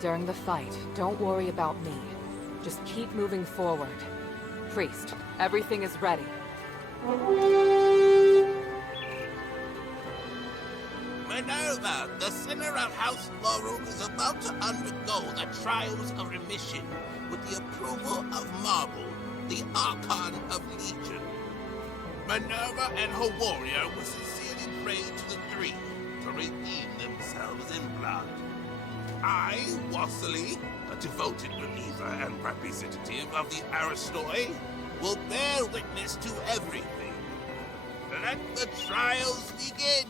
During the fight, don't worry about me. Just keep moving forward. Priest, everything is ready. Minerva, the sinner of House Laurel is about to undergo the trials of remission with the approval of Marble, the Archon of Legion. Minerva and her warrior will sincerely pray to the three to redeem themselves in blood. I, Wassily, a devoted believer and representative of the Aristoi, will bear witness to everything. Let the trials begin!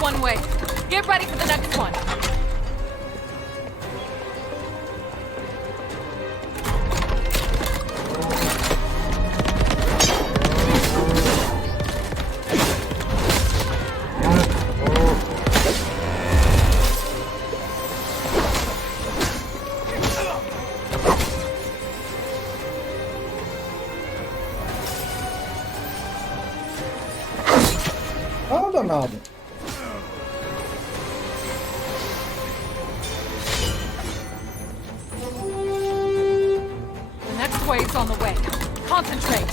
One way. Get ready for the next one. Ah, danado. Wave's on the way. Concentrate.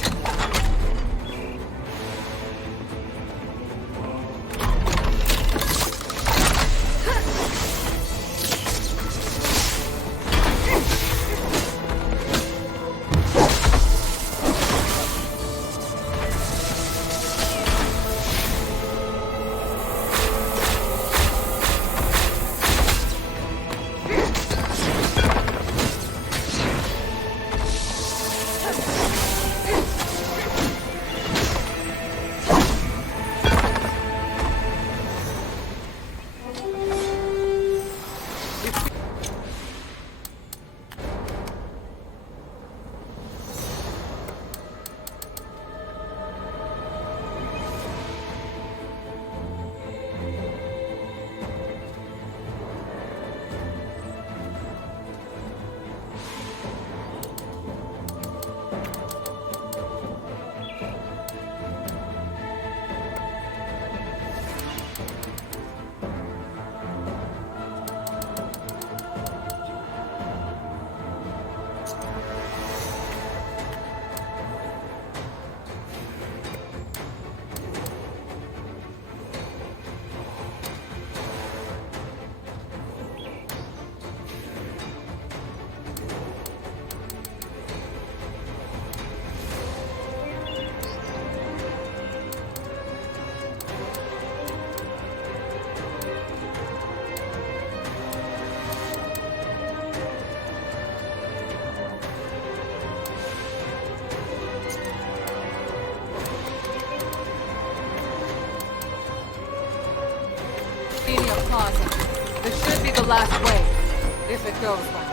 last wave, if it goes well.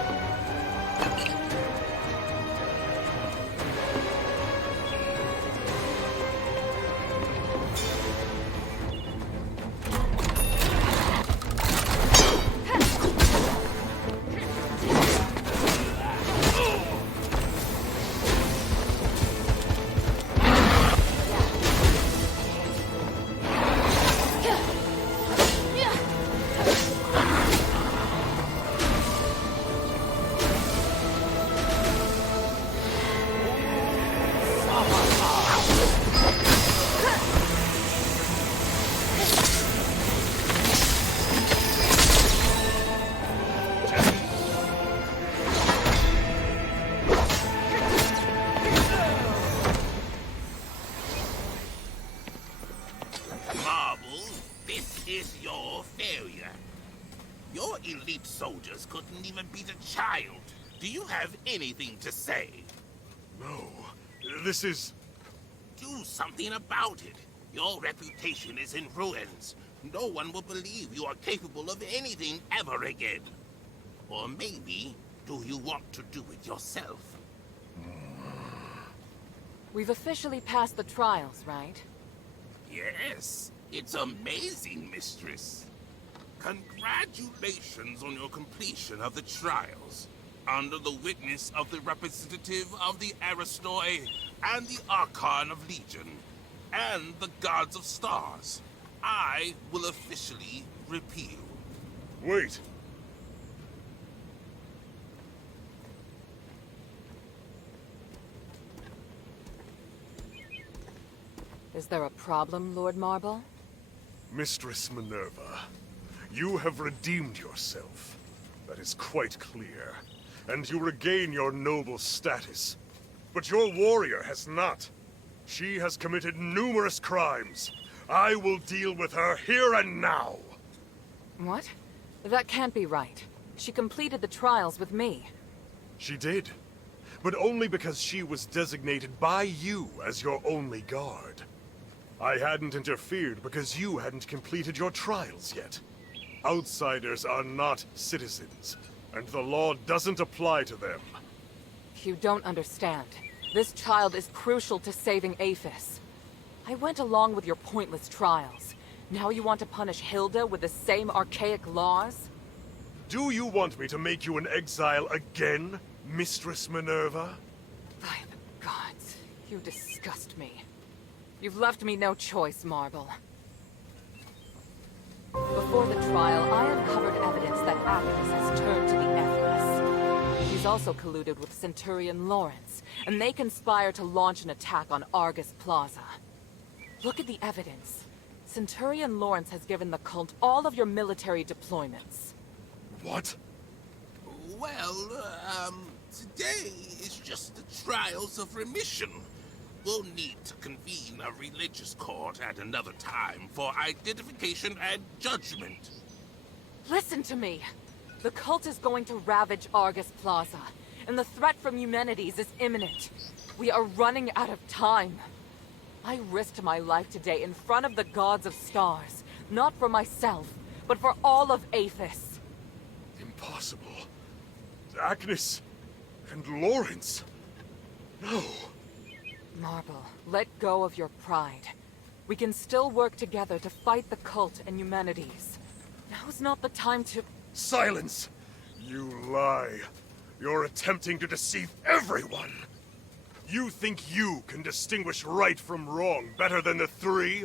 Elite soldiers couldn't even beat a child. Do you have anything to say? No. This is... Do something about it. Your reputation is in ruins. No one will believe you are capable of anything ever again. Or maybe, do you want to do it yourself? We've officially passed the trials, right? Yes. It's amazing, mistress. Congratulations on your completion of the trials. Under the witness of the representative of the Aristoi and the Archon of Legion, and the Gods of Stars, I will officially repeal. Wait. Is there a problem, Lord Marble? Mistress Minerva, you have redeemed yourself. That is quite clear. And you regain your noble status. But your warrior has not. She has committed numerous crimes. I will deal with her here and now. What? That can't be right. She completed the trials with me. She did. But only because she was designated by you as your only guard. I hadn't interfered because you hadn't completed your trials yet. Outsiders are not citizens, and the law doesn't apply to them. You don't understand. This child is crucial to saving Aphis. I went along with your pointless trials. Now you want to punish Hilda with the same archaic laws? Do you want me to make you an exile again, Mistress Minerva? By the gods, you disgust me. You've left me no choice, Marble. Before the trial, I uncovered evidence that Aphis has turned to the Ephorus. He's also colluded with Centurion Lawrence, and they conspire to launch an attack on Argus Plaza. Look at the evidence. Centurion Lawrence has given the cult all of your military deployments. What? Well, today is just the trials of remission. We'll need to convene a religious court at another time for identification and judgment. Listen to me. The cult is going to ravage Argus Plaza, and the threat from Eumenides is imminent. We are running out of time. I risked my life today in front of the Gods of Stars, not for myself, but for all of Aphis. Impossible. Agnes and Lawrence. No. Marble, let go of your pride. We can still work together to fight the cult and Eumenides. Now's not the time to... Silence! You lie. You're attempting to deceive everyone. You think you can distinguish right from wrong better than the three?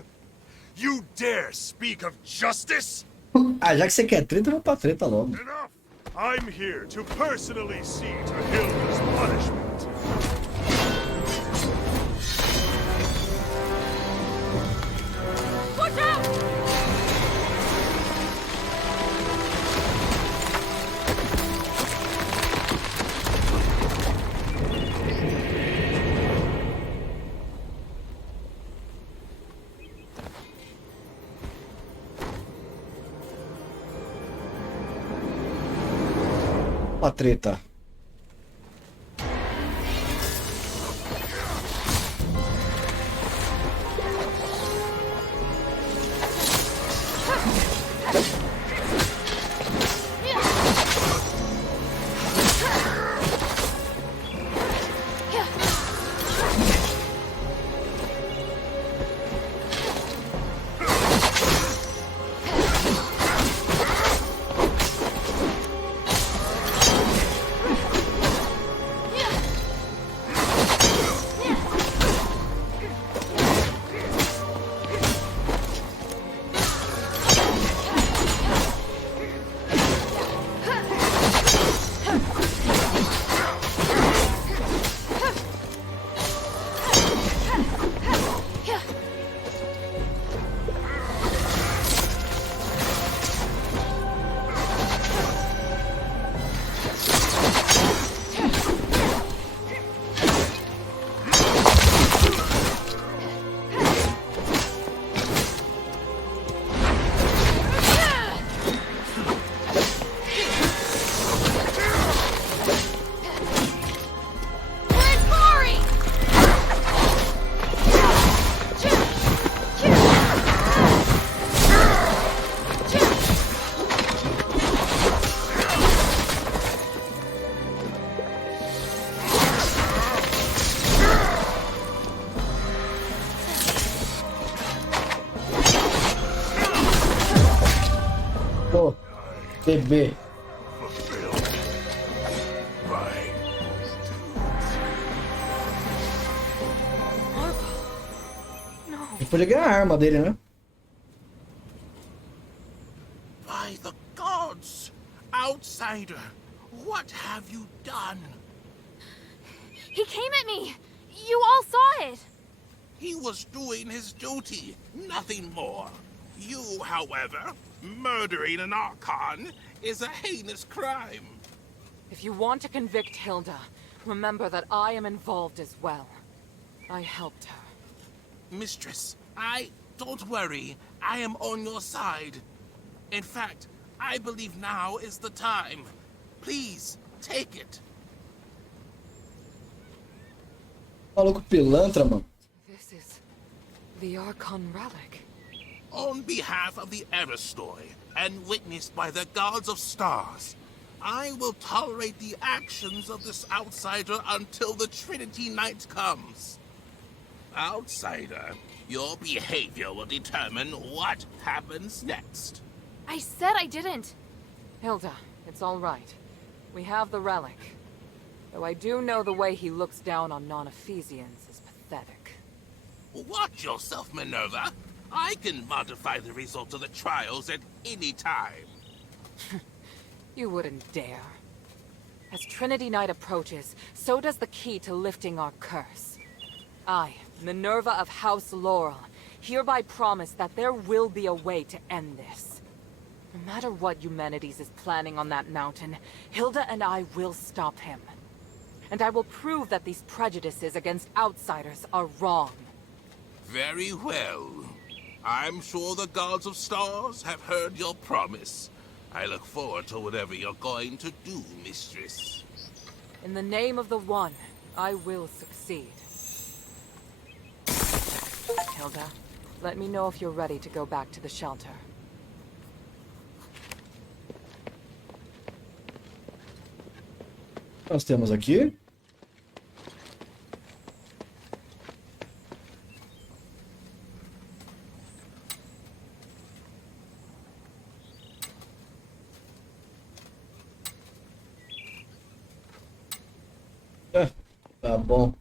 You dare speak of justice? Ah, já que você quer treta, vamos pra treta logo. Enough! I'm here to personally see to Hilda's punishment. Watch out! Uma treta. Bebê. Fulfilled by Ele podia ganhar a arma dele, né? By the gods! Outsider, what have you done? He came at me! You all saw it! He was doing his duty, nothing more. You, however, murdering an Archon is a heinous crime. If you want to convict Hilda, remember that I am involved as well. I helped her. Mistress, don't worry. I am on your side. In fact, I believe now is the time. Please, take it. Maluco pilantra, mano. This is the Archon relic. On behalf of the Aristoi, and witnessed by the gods of stars, I will tolerate the actions of this outsider until the Trinity Night comes. Outsider, your behavior will determine what happens next. I said I didn't. Hilda, it's all right. We have the relic. Though I do know the way he looks down on non-Ephesians is pathetic. Watch yourself, Minerva. I can modify the results of the trials at any time. You wouldn't dare. As Trinity Night approaches, so does the key to lifting our curse. I, Minerva of House Laurel, hereby promise that there will be a way to end this. No matter what Eumenides is planning on that mountain, Hilda and I will stop him. And I will prove that these prejudices against outsiders are wrong. Very well. I'm sure the gods of stars have heard your promise. I look forward to whatever you're going to do, mistress. In the name of the One, I will succeed. Hilda, let me know if you're ready to go back to the shelter. Nós temos aqui. Tá bom.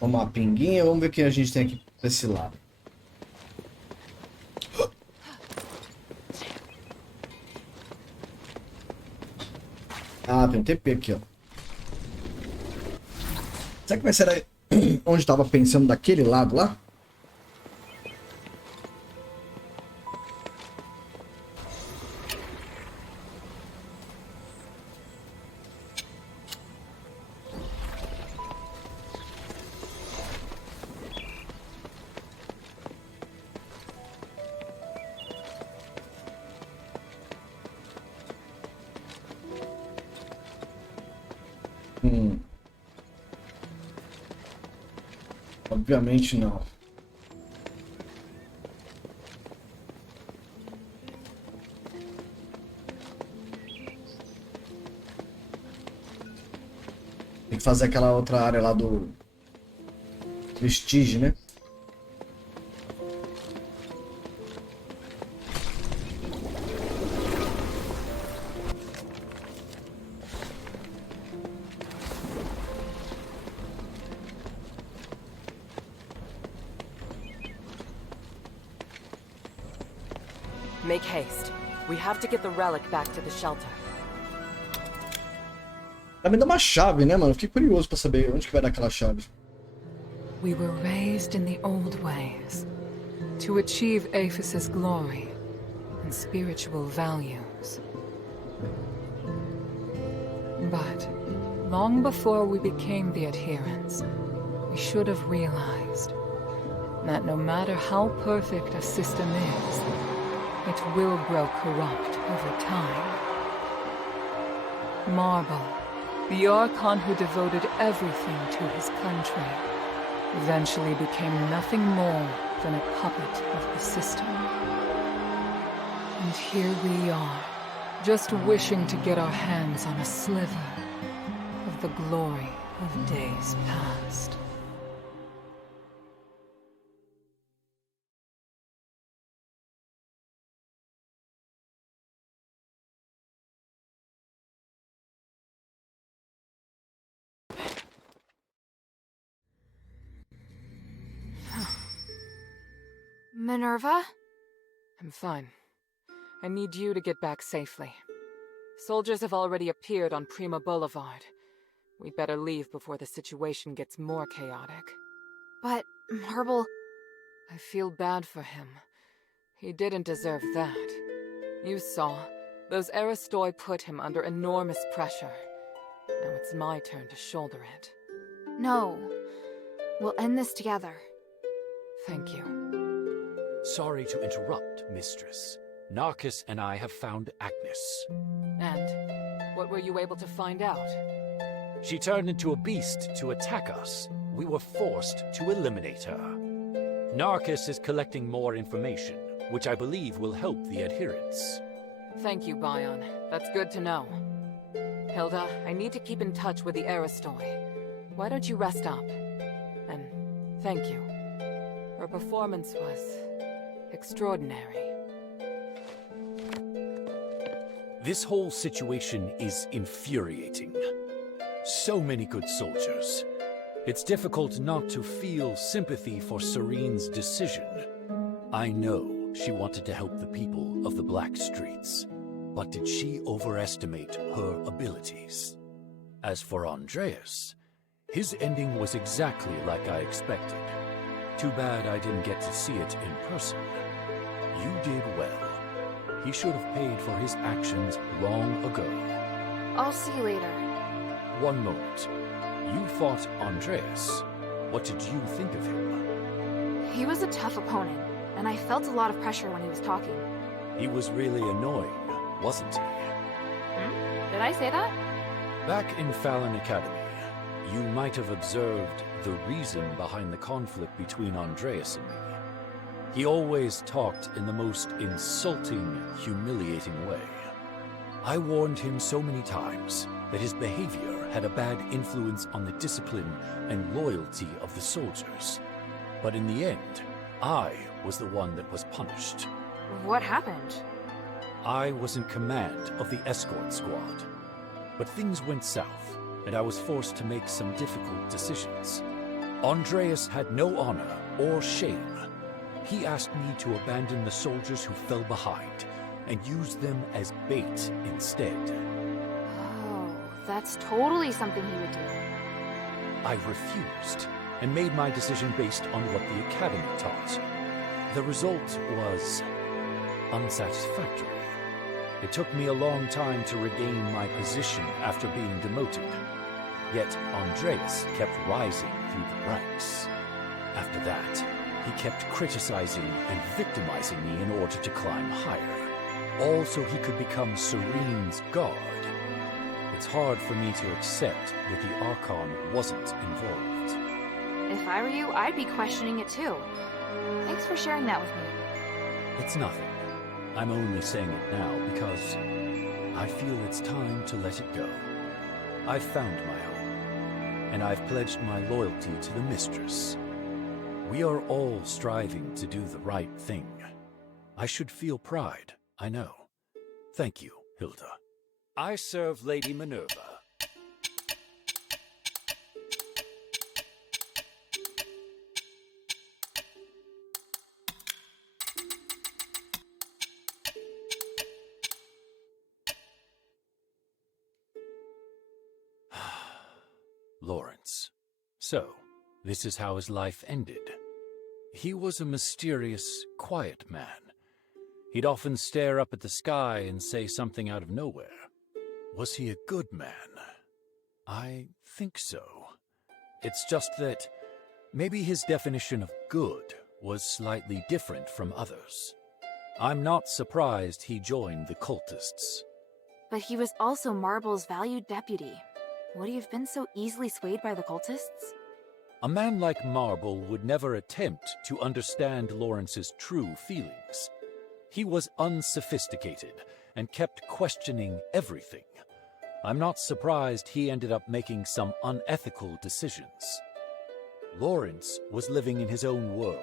Uma pinguinha, vamos ver o que a gente tem aqui desse lado. Ah, tem um TP aqui, ó. Será que vai ser aí onde estava pensando daquele lado lá? Obviamente não. Tem que fazer aquela outra área lá do Estige, né? Make haste. We have to get the relic back to the shelter. Tá me dando uma chave, né, mano? Fiquei curioso pra saber onde que vai dar aquela chave. We were raised in the old ways to achieve Aphis's glory and spiritual values. But long before we became the adherents, we should have realized that no matter how perfect a system is, it will grow corrupt over time. Marble, The Archon who devoted everything to his country eventually became nothing more than a puppet of the system. And here we are, just wishing to get our hands on a sliver of the glory of days past. Minerva? I'm fine. I need you to get back safely. Soldiers have already appeared on Prima Boulevard. We'd better leave before the situation gets more chaotic. But Marble... I feel bad for him. He didn't deserve that. You saw. Those Aristoi put him under enormous pressure. Now it's my turn to shoulder it. No. We'll end this together. Thank you. Sorry to interrupt, Mistress. Narcus and I have found Agnes. And what were you able to find out? She turned into a beast to attack us. We were forced to eliminate her. Narcus is collecting more information, which I believe will help the adherents. Thank you, Bion. That's good to know. Hilda, I need to keep in touch with the Aristoi. Why don't you rest up? And thank you. Her performance was extraordinary. This whole situation is infuriating. So many good soldiers. It's difficult not to feel sympathy for Serene's decision. I know she wanted to help the people of the Black Streets, but did she overestimate her abilities? As for Andreas, his ending was exactly like I expected. Too bad I didn't get to see it in person. You did well. He should have paid for his actions long ago. I'll see you later. One moment. You fought Andreas. What did you think of him? He was a tough opponent, and I felt a lot of pressure when he was talking. He was really annoying, wasn't he? Did I say that? Back in Fallon Academy, you might have observed the reason behind the conflict between Andreas and me. He always talked in the most insulting, humiliating way. I warned him so many times that his behavior had a bad influence on the discipline and loyalty of the soldiers. But in the end, I was the one that was punished. What happened? I was in command of the escort squad. But things went south, and I was forced to make some difficult decisions. Andreas had no honor or shame. He asked me to abandon the soldiers who fell behind and use them as bait instead. Oh, that's totally something he would do. I refused and made my decision based on what the Academy taught. The result was unsatisfactory. It took me a long time to regain my position after being demoted. Yet Andreas kept rising through the ranks. After that, he kept criticizing and victimizing me in order to climb higher, all so he could become Serene's guard. It's hard for me to accept that the Archon wasn't involved. If I were you, I'd be questioning it too. Thanks for sharing that with me. It's nothing. I'm only saying it now because I feel it's time to let it go. I've found my home, and I've pledged my loyalty to the Mistress. We are all striving to do the right thing. I should feel pride, I know. Thank you, Hilda. I serve Lady Minerva. Lawrence. So, this is how his life ended. He was a mysterious, quiet man. He'd often stare up at the sky and say something out of nowhere. Was he a good man? I think so. It's just that maybe his definition of good was slightly different from others. I'm not surprised he joined the cultists. But he was also Marble's valued deputy. Would he have been so easily swayed by the cultists? A man like Marble would never attempt to understand Lawrence's true feelings. He was unsophisticated and kept questioning everything. I'm not surprised he ended up making some unethical decisions. Lawrence was living in his own world.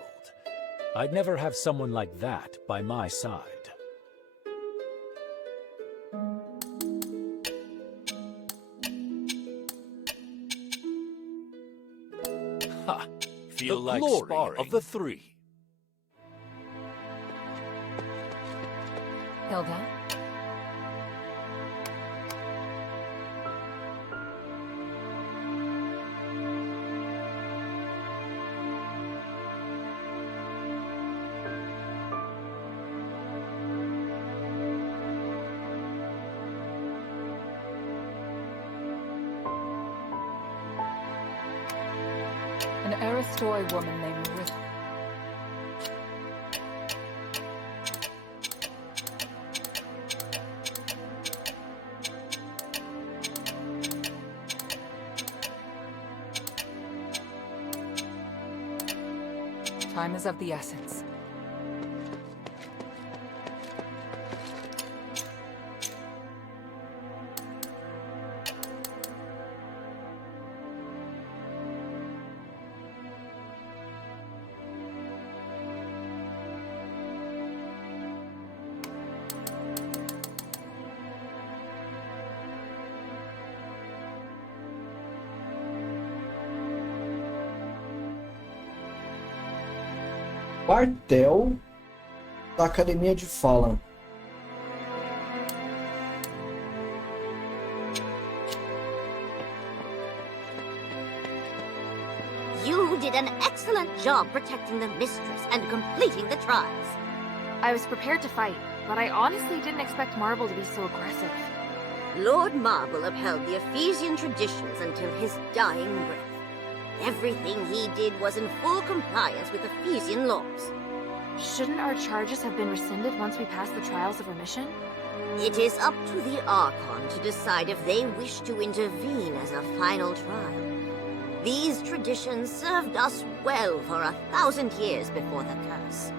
I'd never have someone like that by my side. Ha! Feel the like glory sparring of the three. Hilda? An Aristoi woman named Marissa. Time is of the essence. Quartel da Academia de Fallen. You did an excellent job protecting the mistress and completing the trials. I was prepared to fight, but I honestly didn't expect Marble to be so aggressive. Lord Marble upheld the Ephesian traditions until his dying breath. Everything he did was in full compliance with Ephesian laws. Shouldn't our charges have been rescinded once we passed the trials of remission? It is up to the Archon to decide if they wish to intervene as a final trial. These traditions served us well for 1,000 years before the curse.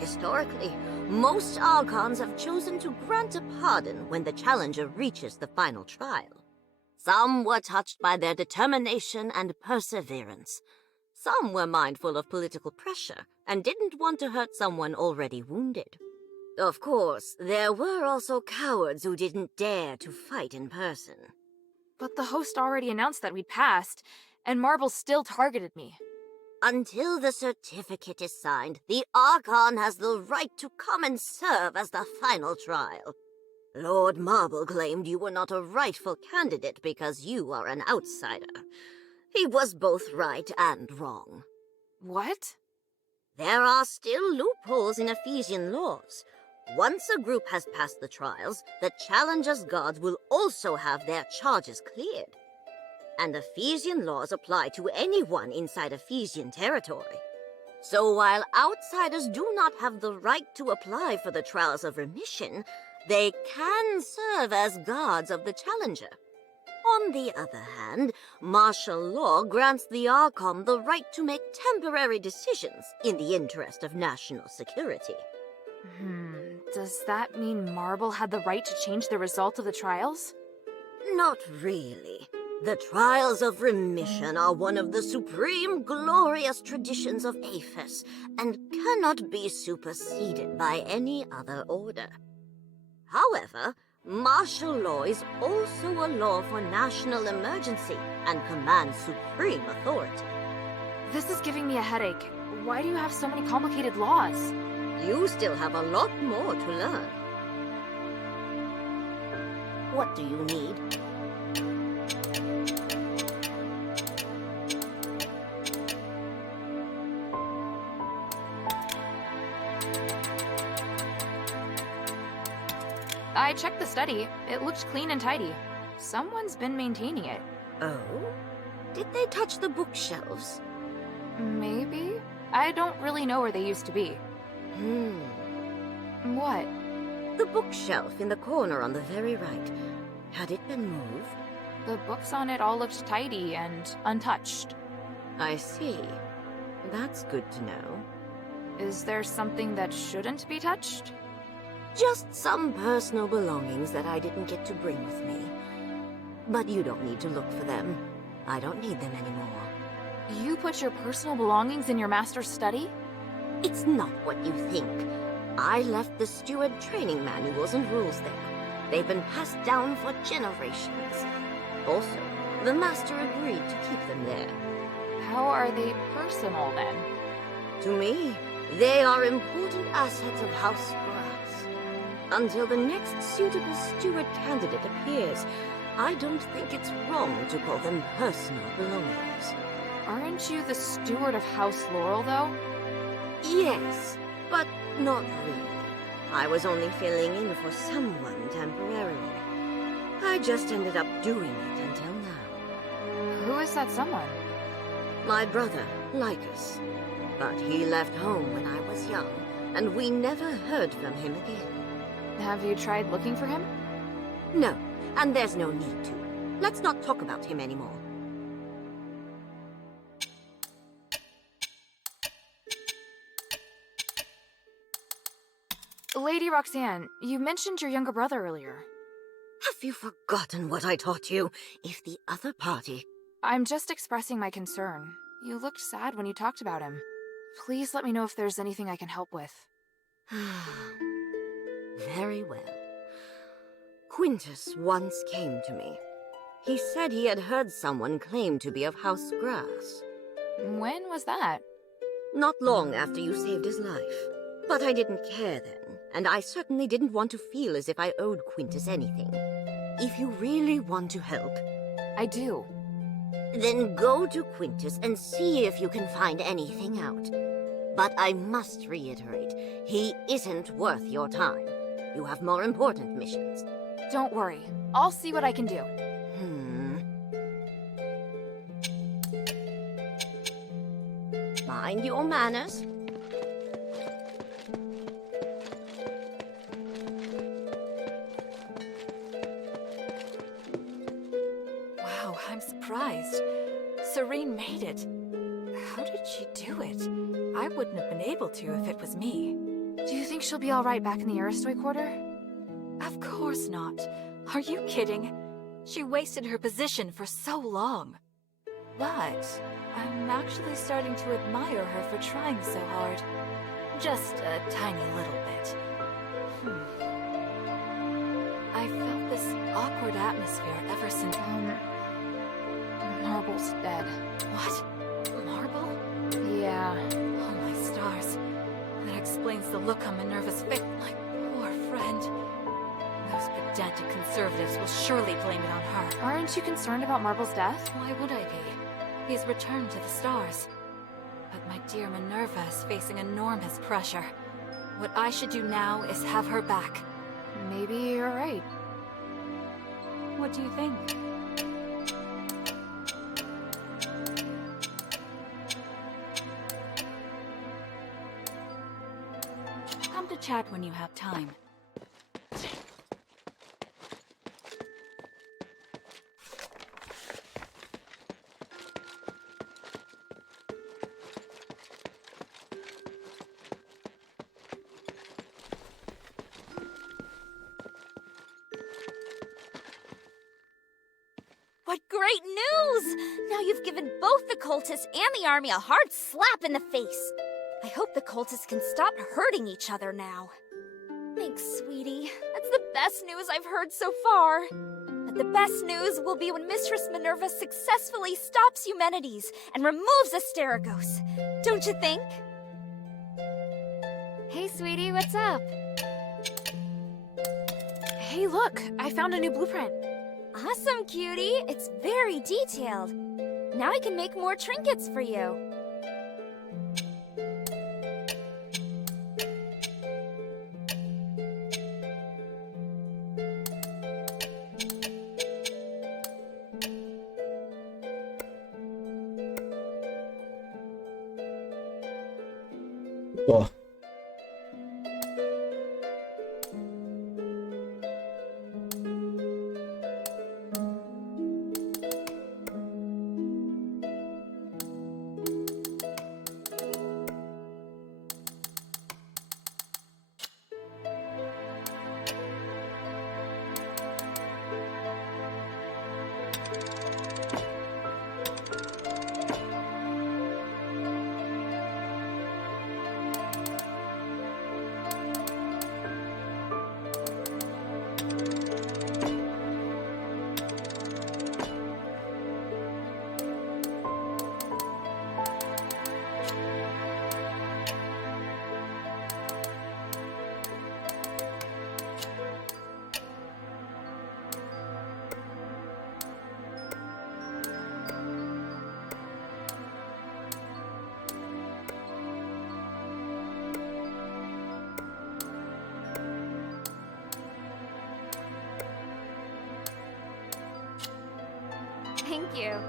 Historically, most Archons have chosen to grant a pardon when the challenger reaches the final trial. Some were touched by their determination and perseverance. Some were mindful of political pressure and didn't want to hurt someone already wounded. Of course, there were also cowards who didn't dare to fight in person. But the host already announced that we'd passed, and Marble still targeted me. Until the certificate is signed, the Archon has the right to come and serve as the final trial. Lord Marble claimed you were not a rightful candidate because you are an outsider. He was both right and wrong. What? There are still loopholes in Ephesian laws. Once a group has passed the trials, the challenger's guards will also have their charges cleared. And Ephesian laws apply to anyone inside Ephesian territory. So while outsiders do not have the right to apply for the trials of remission, they can serve as guards of the challenger. On the other hand, martial law grants the Archon the right to make temporary decisions in the interest of national security. Does that mean Marble had the right to change the result of the trials? Not really. The trials of remission are one of the supreme glorious traditions of Aphis and cannot be superseded by any other order. However, martial law is also a law for national emergency and commands supreme authority. This is giving me a headache. Why do you have so many complicated laws? You still have a lot more to learn. What do you need? I checked the study. It looked clean and tidy. Someone's been maintaining it. Oh? Did they touch the bookshelves? Maybe? I don't really know where they used to be. What? The bookshelf in the corner on the very right. Had it been moved? The books on it all looked tidy and untouched. I see. That's good to know. Is there something that shouldn't be touched? Just some personal belongings that I didn't get to bring with me. But you don't need to look for them. I don't need them anymore. You put your personal belongings in your master's study? It's not what you think. I left the steward training manuals and rules there. They've been passed down for generations. Also, the master agreed to keep them there. How are they personal, then? To me, they are important assets of House Grass. Until the next suitable steward candidate appears, I don't think it's wrong to call them personal belongings. Aren't you the steward of House Laurel, though? Yes, but not really. I was only filling in for someone temporarily. I just ended up doing it until now. Who is that someone? My brother, Lycus. But he left home when I was young, and we never heard from him again. Have you tried looking for him? No, and there's no need to. Let's not talk about him anymore. Lady Roxanne, you mentioned your younger brother earlier. Have you forgotten what I taught you? If the other party... I'm just expressing my concern. You looked sad when you talked about him. Please let me know if there's anything I can help with. Very well. Quintus once came to me. He said he had heard someone claim to be of House Grass. When was that? Not long after you saved his life. But I didn't care then, and I certainly didn't want to feel as if I owed Quintus anything. If you really want to help... I do. Then go to Quintus and see if you can find anything out. But I must reiterate, he isn't worth your time. You have more important missions. Don't worry. I'll see what I can do. Mind your manners. Wow, I'm surprised. Serene made it. How did she do it? I wouldn't have been able to if it was me. Do you think she'll be alright back in the Aristoi Quarter? Of course not. Are you kidding? She wasted her position for so long. But I'm actually starting to admire her for trying so hard. Just a tiny little bit. I felt this awkward atmosphere ever since... Marble's dead. What? Marble? Yeah. Oh my stars. That explains the look on Minerva's face. My poor friend. Those pedantic conservatives will surely blame it on her. Aren't you concerned about Marble's death? Why would I be? He's returned to the stars. But my dear Minerva is facing enormous pressure. What I should do now is have her back. Maybe you're right. What do you think? Come to chat when you have time. What great news! Now you've given both the cultists and the army a hard slap in the face. I hope the cultists can stop hurting each other now. Thanks, sweetie. That's the best news I've heard so far. But the best news will be when Mistress Minerva successfully stops Eumenides and removes Asterigos. Don't you think? Hey, sweetie, what's up? Hey, look! I found a new blueprint. Awesome, cutie. It's very detailed. Now I can make more trinkets for you. Ó. Thank you.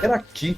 Era aqui.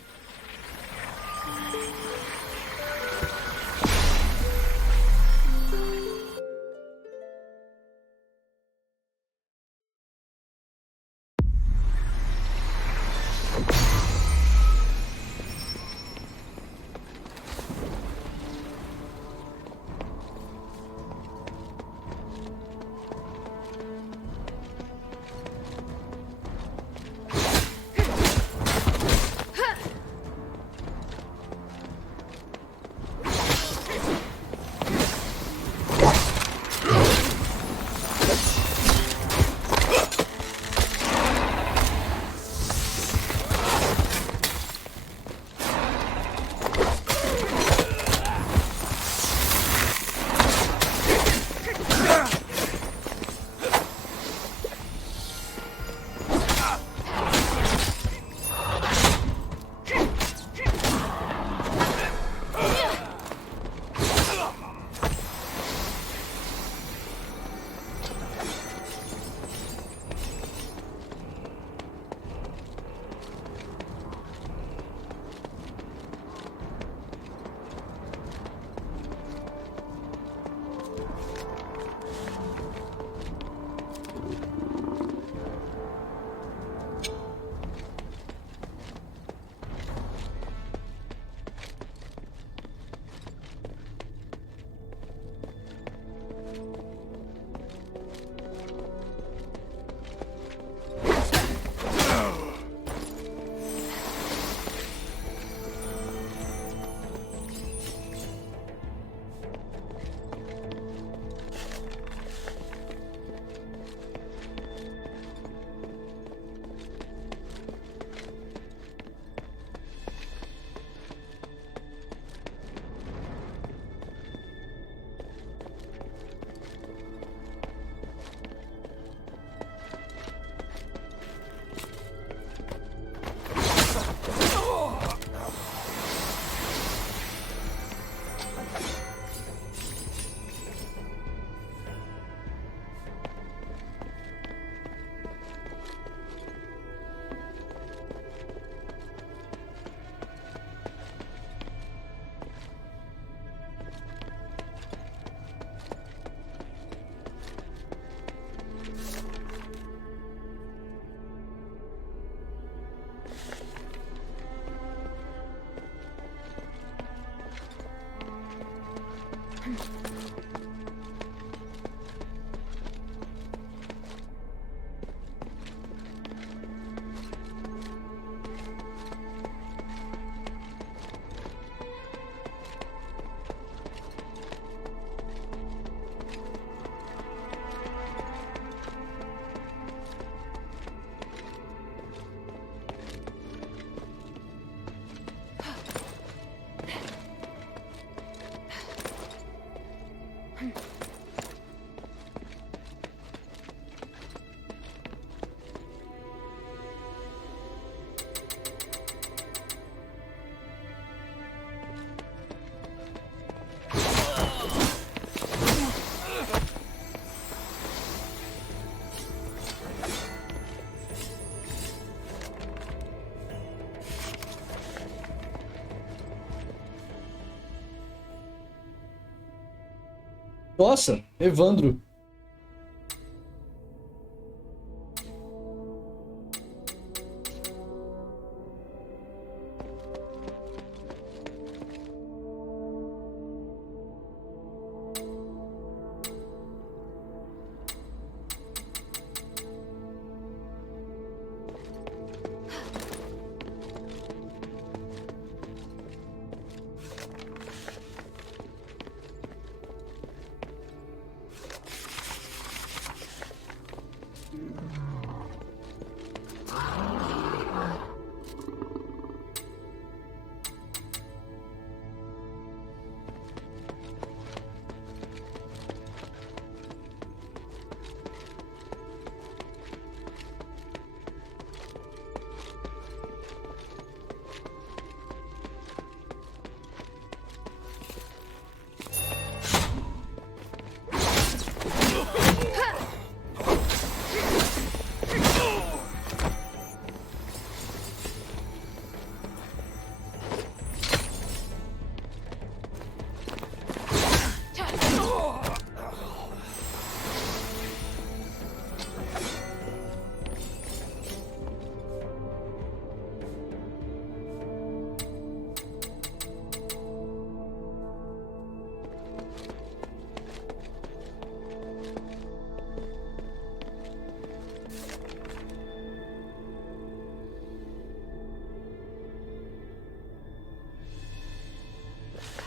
Nossa, Evandro.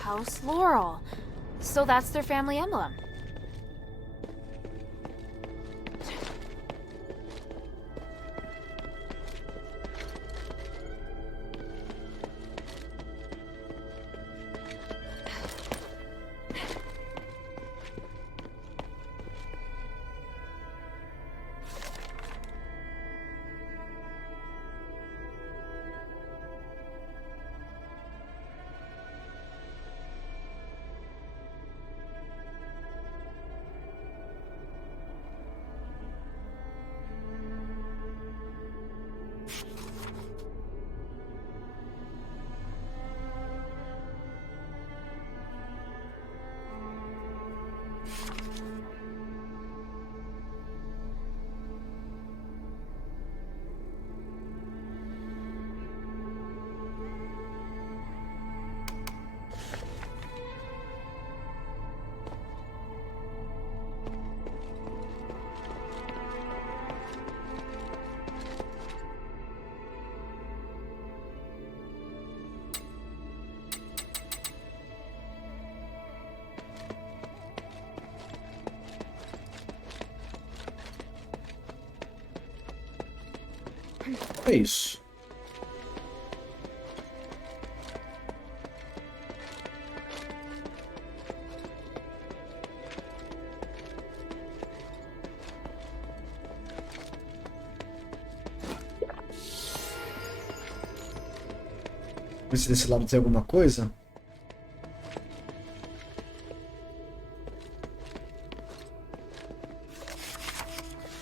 House Laurel. So that's their family emblem. É isso. Ver se desse lado tem alguma coisa.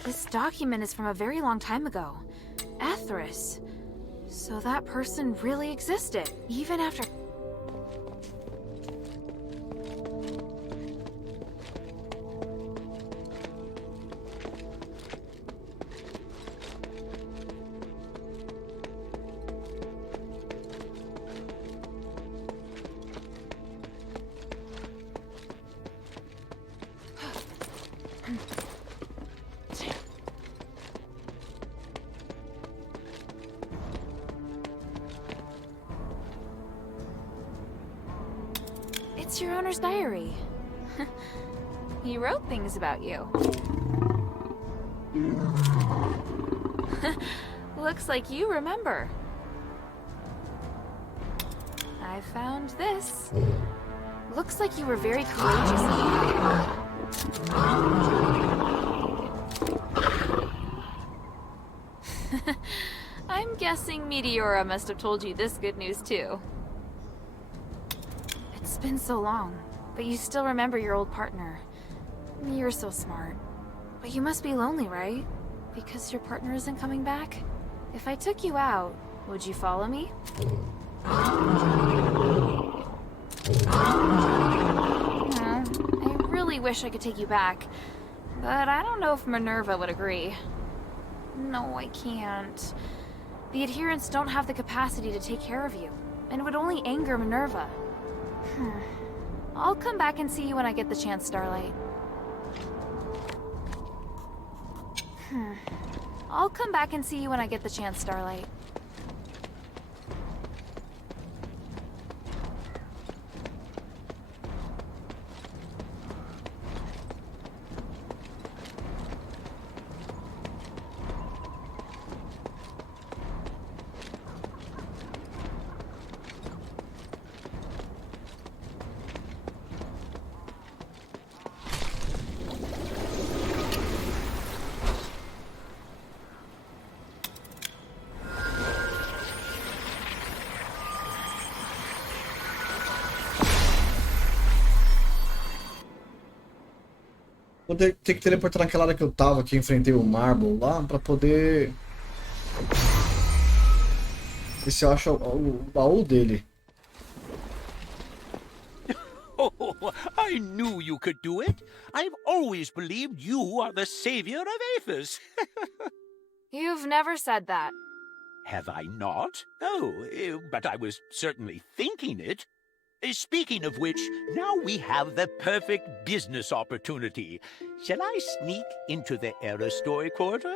This document is from a very long time ago. Atheris. So that person really existed, even after... It's your owner's diary. He wrote things about you. Looks like you remember. I found this. Looks like you were very courageous. I'm guessing Meteora must have told you this good news too. It's been so long, but you still remember your old partner. You're so smart. But you must be lonely, right? Because your partner isn't coming back? If I took you out, would you follow me? I really wish I could take you back, but I don't know if Minerva would agree. No, I can't. The adherents don't have the capacity to take care of you, and it would only anger Minerva. I'll come back and see you when I get the chance, Starlight. I'll come back and see you when I get the chance, Starlight. Vou ter que teleportar naquela hora que eu tava, que enfrentei o Marble lá, pra poder... ver se eu acho o baú dele. Oh, I knew you could do it. I've always believed you are the savior of Aphis. You've never said that. Have I not? Oh, but I was certainly thinking it. Speaking of which, now we have the perfect business opportunity. Shall I sneak into the Aristoy quarter?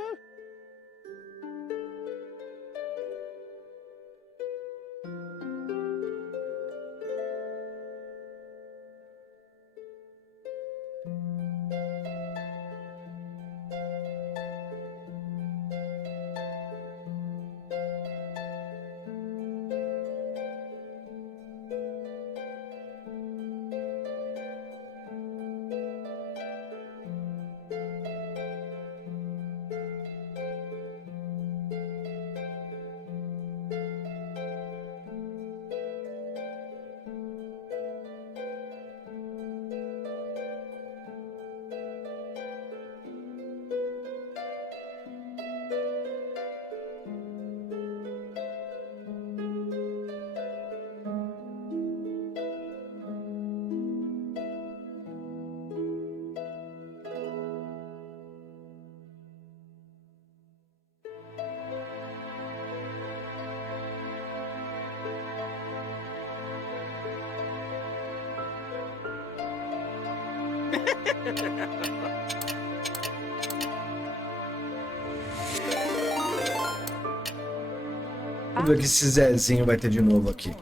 Vamos ver o que esse Zezinho vai ter de novo aqui.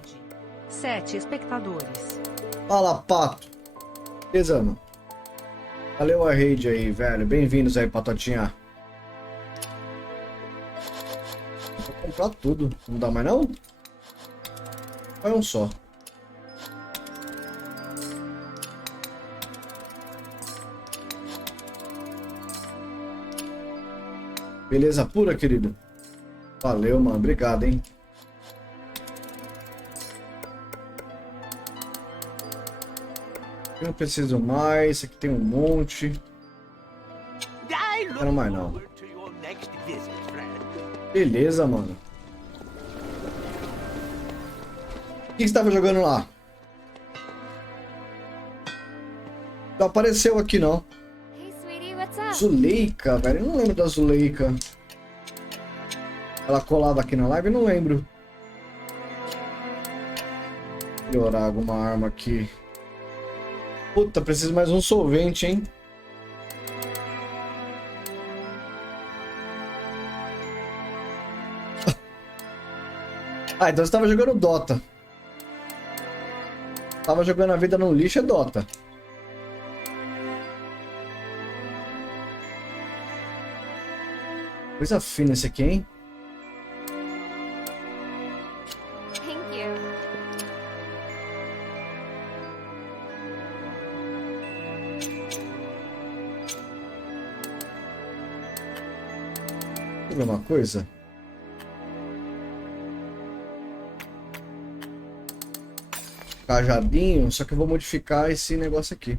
7 espectadores. Fala, Pato. Beleza, mano? Valeu a raid aí, velho. Bem-vindos aí, Patotinha. Vou comprar tudo. Não dá mais, não? Vai um só. Beleza pura, querido? Valeu, mano. Obrigado, hein? Eu não preciso mais. Aqui tem um monte. Não quero mais, não. Beleza, mano. O que você estava jogando lá? Não apareceu aqui, não. Zuleika, velho. Eu não lembro da Zuleika. Ela colava aqui na live? Eu não lembro. Melhorar alguma arma aqui. Puta, preciso mais um solvente, hein? Ah, então você tava jogando Dota. Tava jogando a vida no lixo, é Dota. Coisa fina esse aqui, hein? Thank you. Deixa eu ver uma coisa. Cajadinho, só que eu vou modificar esse negócio aqui.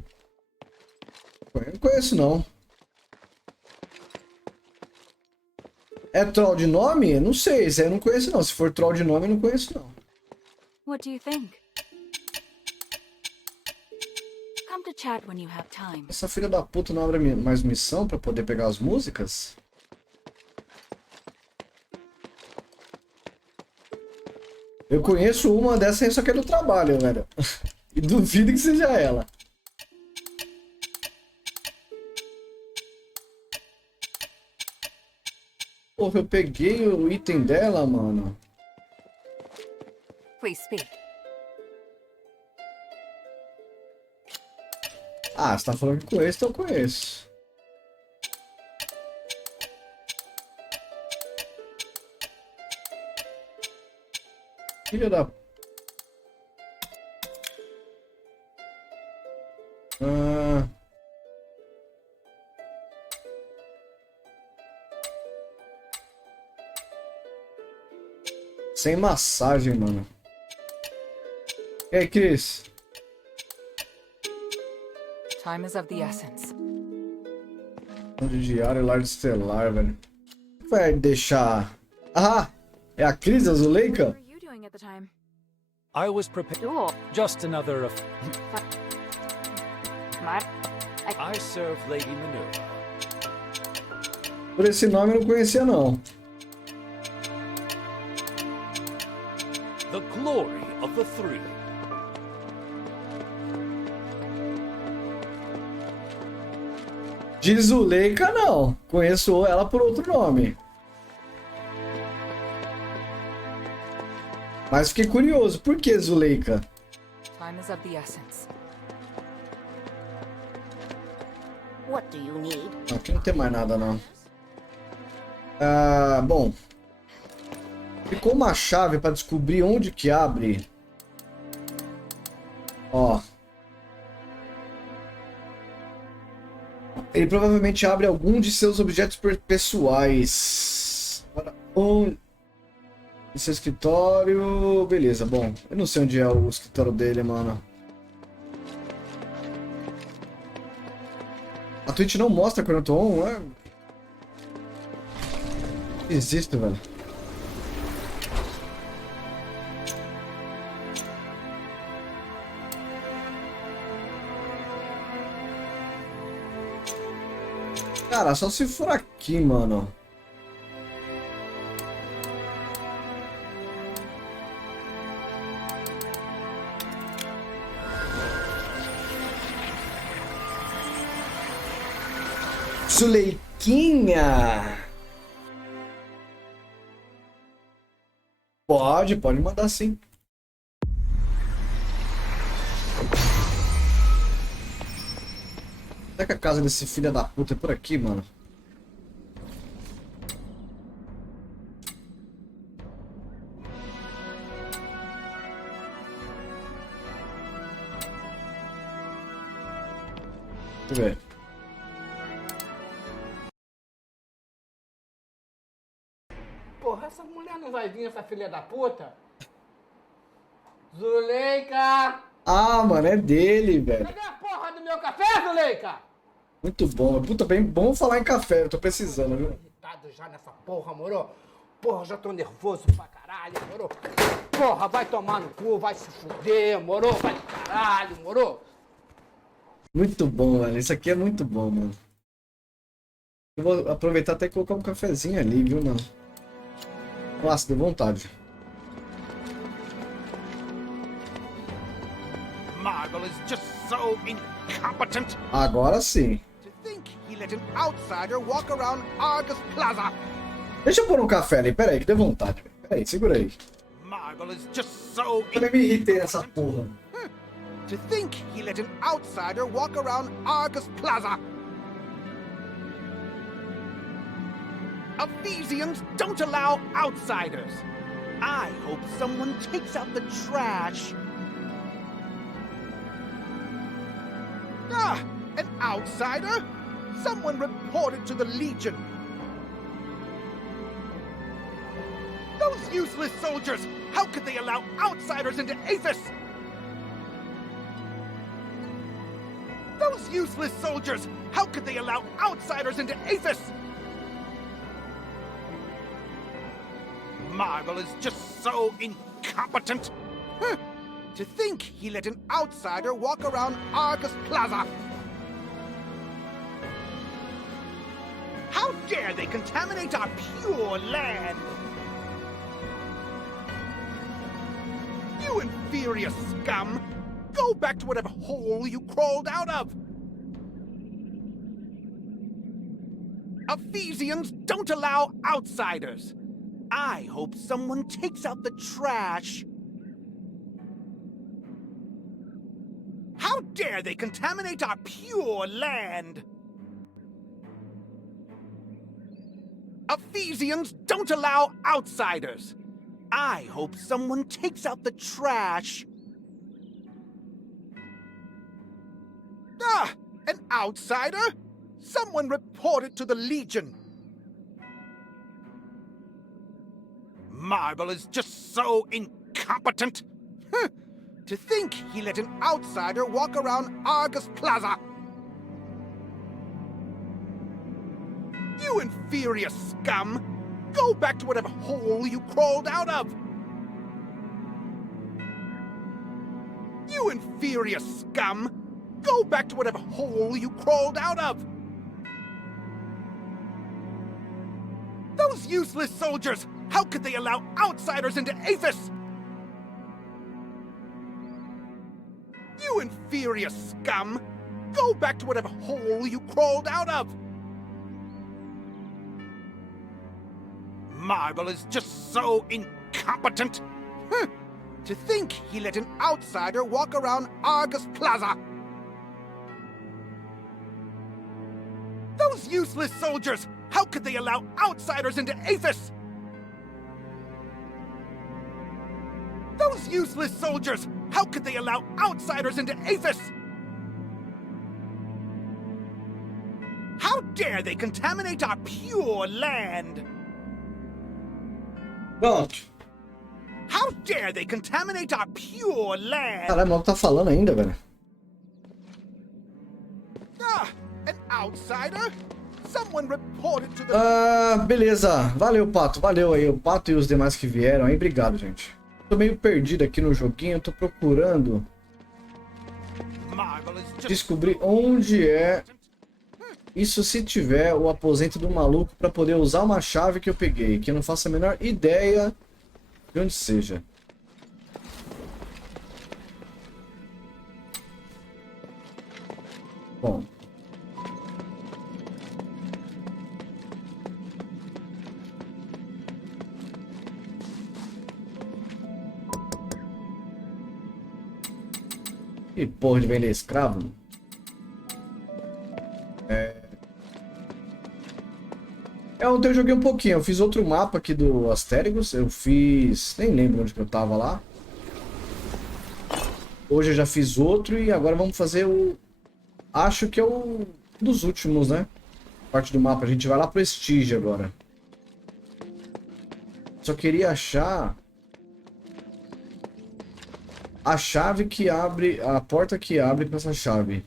Eu não conheço, não. É troll de nome? Não sei, esse aí eu não conheço, não. Se for troll de nome, eu não conheço, não. What do you think? come to chat when you have time. Essa filha da puta não abre mais missão pra poder pegar as músicas? Eu conheço uma dessa, só que é do trabalho, velho. E duvido que seja ela. Porra, eu peguei o item dela, mano. Please speak. Ah, você tá falando que conheço, então eu conheço. Filha da... Sem massagem, mano. E aí, Chris? Time is of the essence. De diário, lar estelar, velho. Vai deixar... Ah! É a Cris, a Zuleika? I was prepared. Just another. I serve Lady Minerva. Por esse nome eu não conhecia, não. The glory of the three. De Zuleika, não. Conheço ela por outro nome. Mas fiquei curioso. Por que Zuleika? Time is of the essence. What do you need? Aqui não tem mais nada, não. Ah, bom. Ficou uma chave para descobrir onde que abre. Ó. Ele provavelmente abre algum de seus objetos pessoais. No seu escritório... Beleza, bom. Eu não sei onde é o escritório dele, mano. A Twitch não mostra quando eu tô on, é? Existe, velho. Cara, só se for aqui, mano. Zuleiquinha. Pode mandar sim. Será que a casa desse filho da puta é por aqui, mano? Deixa eu ver. Porra, essa mulher não vai vir, essa filha da puta? Zuleika! Ah, mano, é dele, velho. Cadê a porra do meu café, Zuleika? Muito bom. Puta, bem bom falar em café. Eu tô precisando, viu? Irritado já nessa porra, moro? Porra, já tô nervoso pra caralho, moro? Porra, vai tomar no cu, vai se fuder, moro? Vai do caralho, moro? Muito bom, velho. Isso aqui é muito bom, mano. Eu vou aproveitar até e colocar um cafezinho ali, viu, mano? Nossa, deu vontade. Marble is just so incompetent. Agora sim. To think he let an outsider walk around Argus Plaza. Deixa eu pôr um café ali. Pera aí, que deu vontade. Pera aí, segura aí. Marble is just so Eu também me irritei nessa porra. To think he let an outsider walk around Argus Plaza. Ephesians don't allow outsiders. I hope someone takes out the trash. Ah, an outsider? Someone reported to the Legion. Those useless soldiers! How could they allow outsiders into Athos? Those useless soldiers! How could they allow outsiders into Athos? Marble is just so incompetent. To think he let an outsider walk around Argus Plaza! How dare they contaminate our pure land! You inferior scum! Go back to whatever hole you crawled out of! Ephesians don't allow outsiders! I hope someone takes out the trash! How dare they contaminate our pure land! Ephesians don't allow outsiders! I hope someone takes out the trash! Ah! An outsider? Someone report it to the Legion! Marble is just so incompetent! Huh. To think he let an outsider walk around Argus Plaza! You inferior scum! Go back to whatever hole you crawled out of! You inferior scum! Go back to whatever hole you crawled out of! Those useless soldiers! How could they allow outsiders into Aphis? You inferior scum! Go back to whatever hole you crawled out of! Marble is just so incompetent! Huh. To think he let an outsider walk around Argus Plaza! Those useless soldiers! How could they allow outsiders into Aphis? Those useless soldiers! How could they allow outsiders into Aphis? How dare they contaminate our pure land? Pronto. How dare they contaminate our pure land? Caralho, o maluco tá falando ainda, velho. Ah, an outsider? Someone reported to the... Beleza. Valeu, Pato. Valeu aí. O Pato e os demais que vieram aí. Obrigado, gente. Tô meio perdido aqui no joguinho. Tô procurando descobrir onde é isso, se tiver o aposento do maluco, pra poder usar uma chave que eu peguei, que eu não faço a menor ideia de onde seja. Bom. Que porra de vender escravo? Ontem eu joguei um pouquinho. Eu fiz outro mapa aqui do Asterigos. Eu fiz... nem lembro onde que eu tava lá. Hoje eu já fiz outro e agora vamos fazer o... acho que é o dos últimos, né? Parte do mapa. A gente vai lá pro Estige agora. Só queria achar... a chave que abre... a porta que abre com essa chave.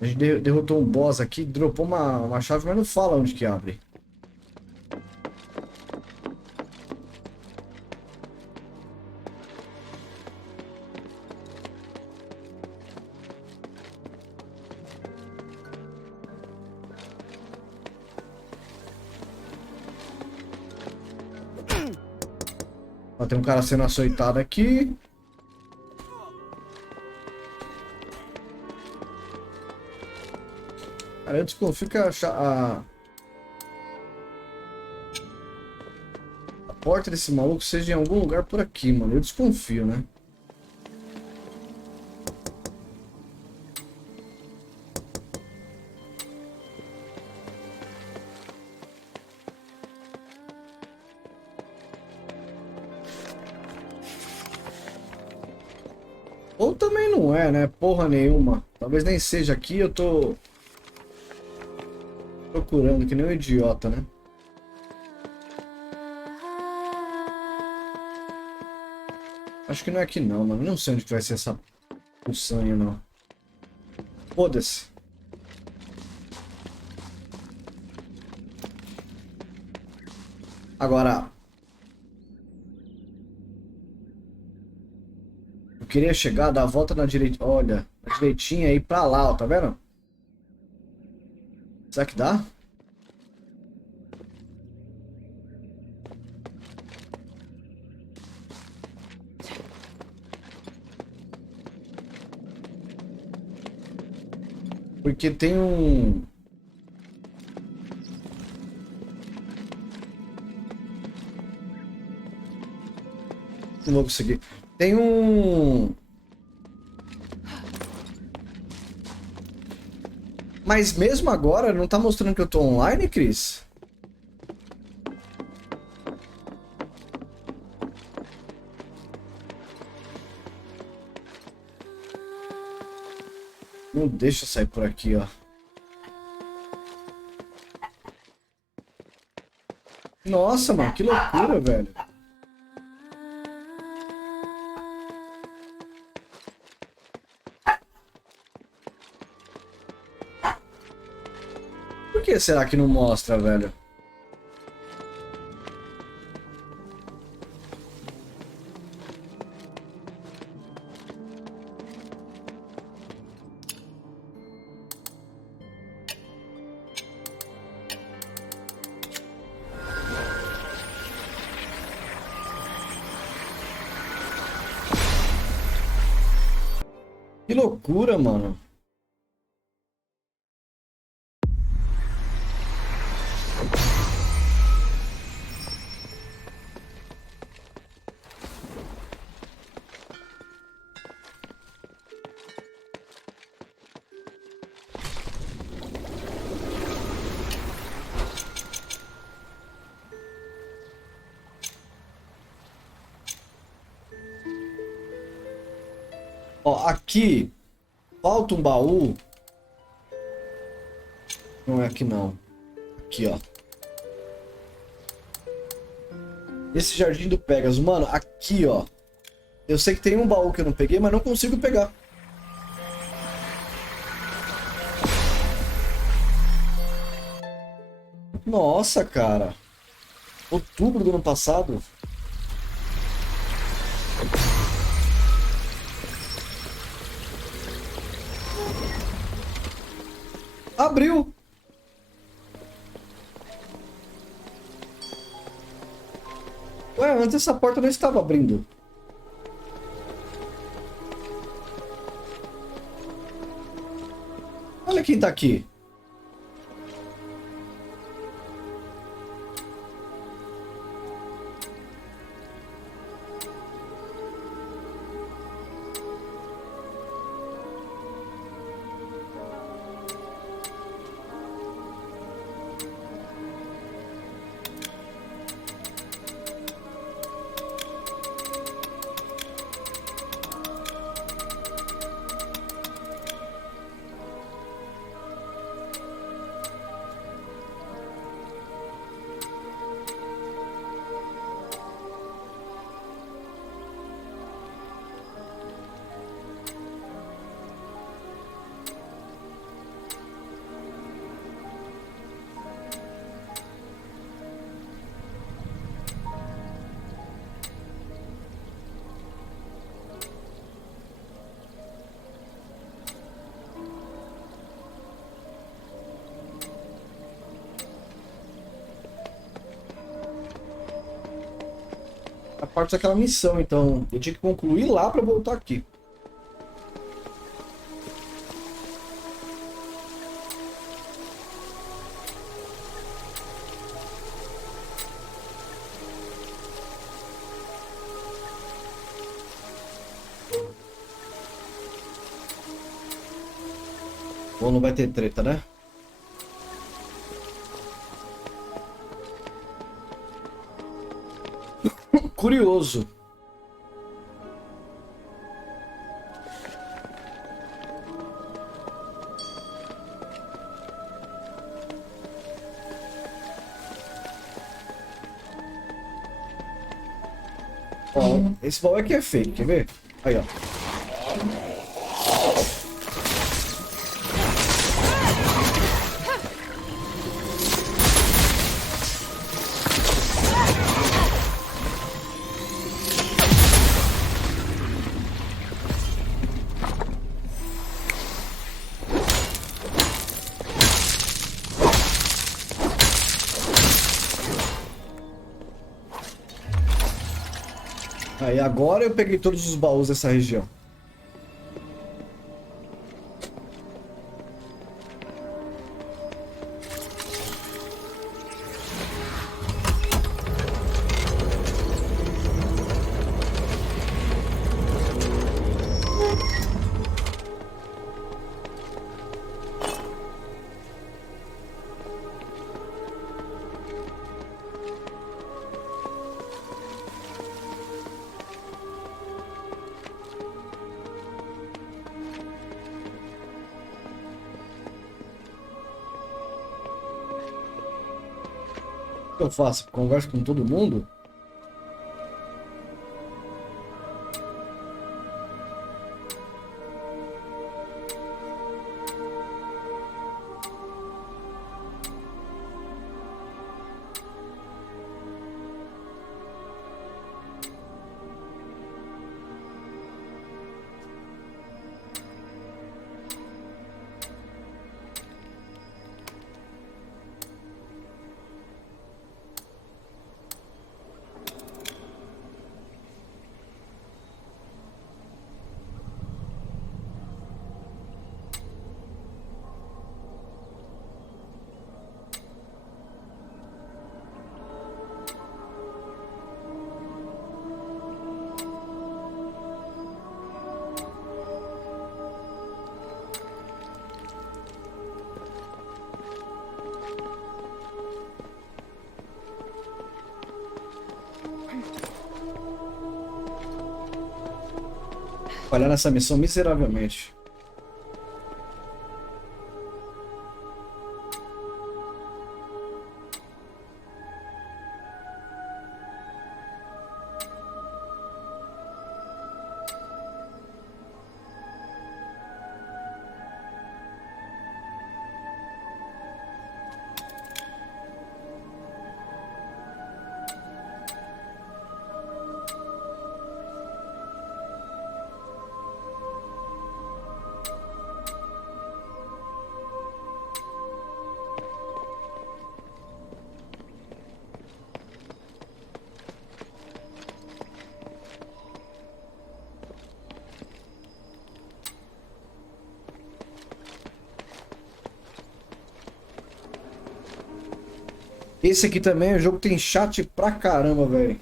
A gente derrotou um boss aqui, dropou uma chave, mas não fala onde que abre. Ó, tem um cara sendo açoitado aqui. Cara, eu desconfio que a porta desse maluco seja em algum lugar por aqui, mano. Eu desconfio, né? Ou também não é, né? Porra nenhuma. Talvez nem seja aqui, eu tô procurando que nem um idiota, né? Acho que não é aqui não, mano. Não sei onde que vai ser essa pulsanha, não. Foda-se. Agora... Eu queria chegar, dar a volta na direita. Olha, na direitinha e ir pra lá, ó, tá vendo? Será que dá? Porque tem um... Não vou conseguir. Tem um... Mas mesmo agora, não tá mostrando que eu tô online, Cris? Não deixa eu sair por aqui, ó. Nossa, mano, que loucura, velho. Por que será que não mostra, velho? Que loucura, mano. Ó, aqui falta um baú. Não é aqui não. Aqui, ó. Esse jardim do Pegasus, mano, aqui, ó. Eu sei que tem um baú que eu não peguei, mas não consigo pegar. Nossa, cara. Outubro do ano passado. Abriu! Ué, antes essa porta não estava abrindo. Olha quem tá aqui. A parte daquela missão, então eu tinha que concluir lá pra voltar aqui. Ou não vai ter treta, né? Curioso. Ó, esse baú aqui é fake, quer ver? Aí, ó. Aí agora eu peguei todos os baús dessa região. O que eu faço? Converso com todo mundo? Falhar nessa missão miseravelmente. Esse aqui também, o jogo tem chat pra caramba, velho.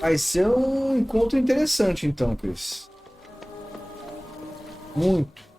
Vai ser um encontro interessante então, Chris. Muito.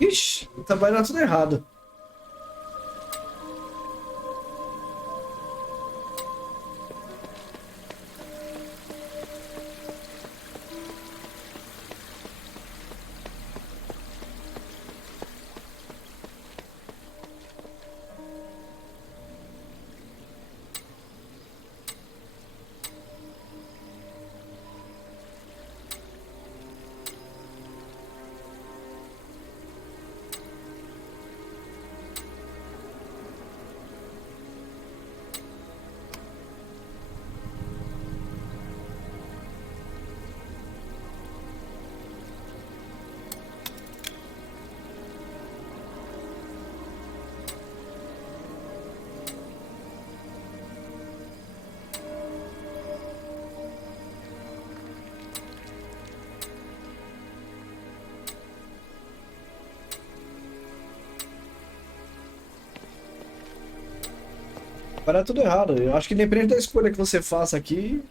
Ixi, tá vai dar tudo errado. Vai dar tudo errado. Eu acho que independente da escolha que você faça aqui...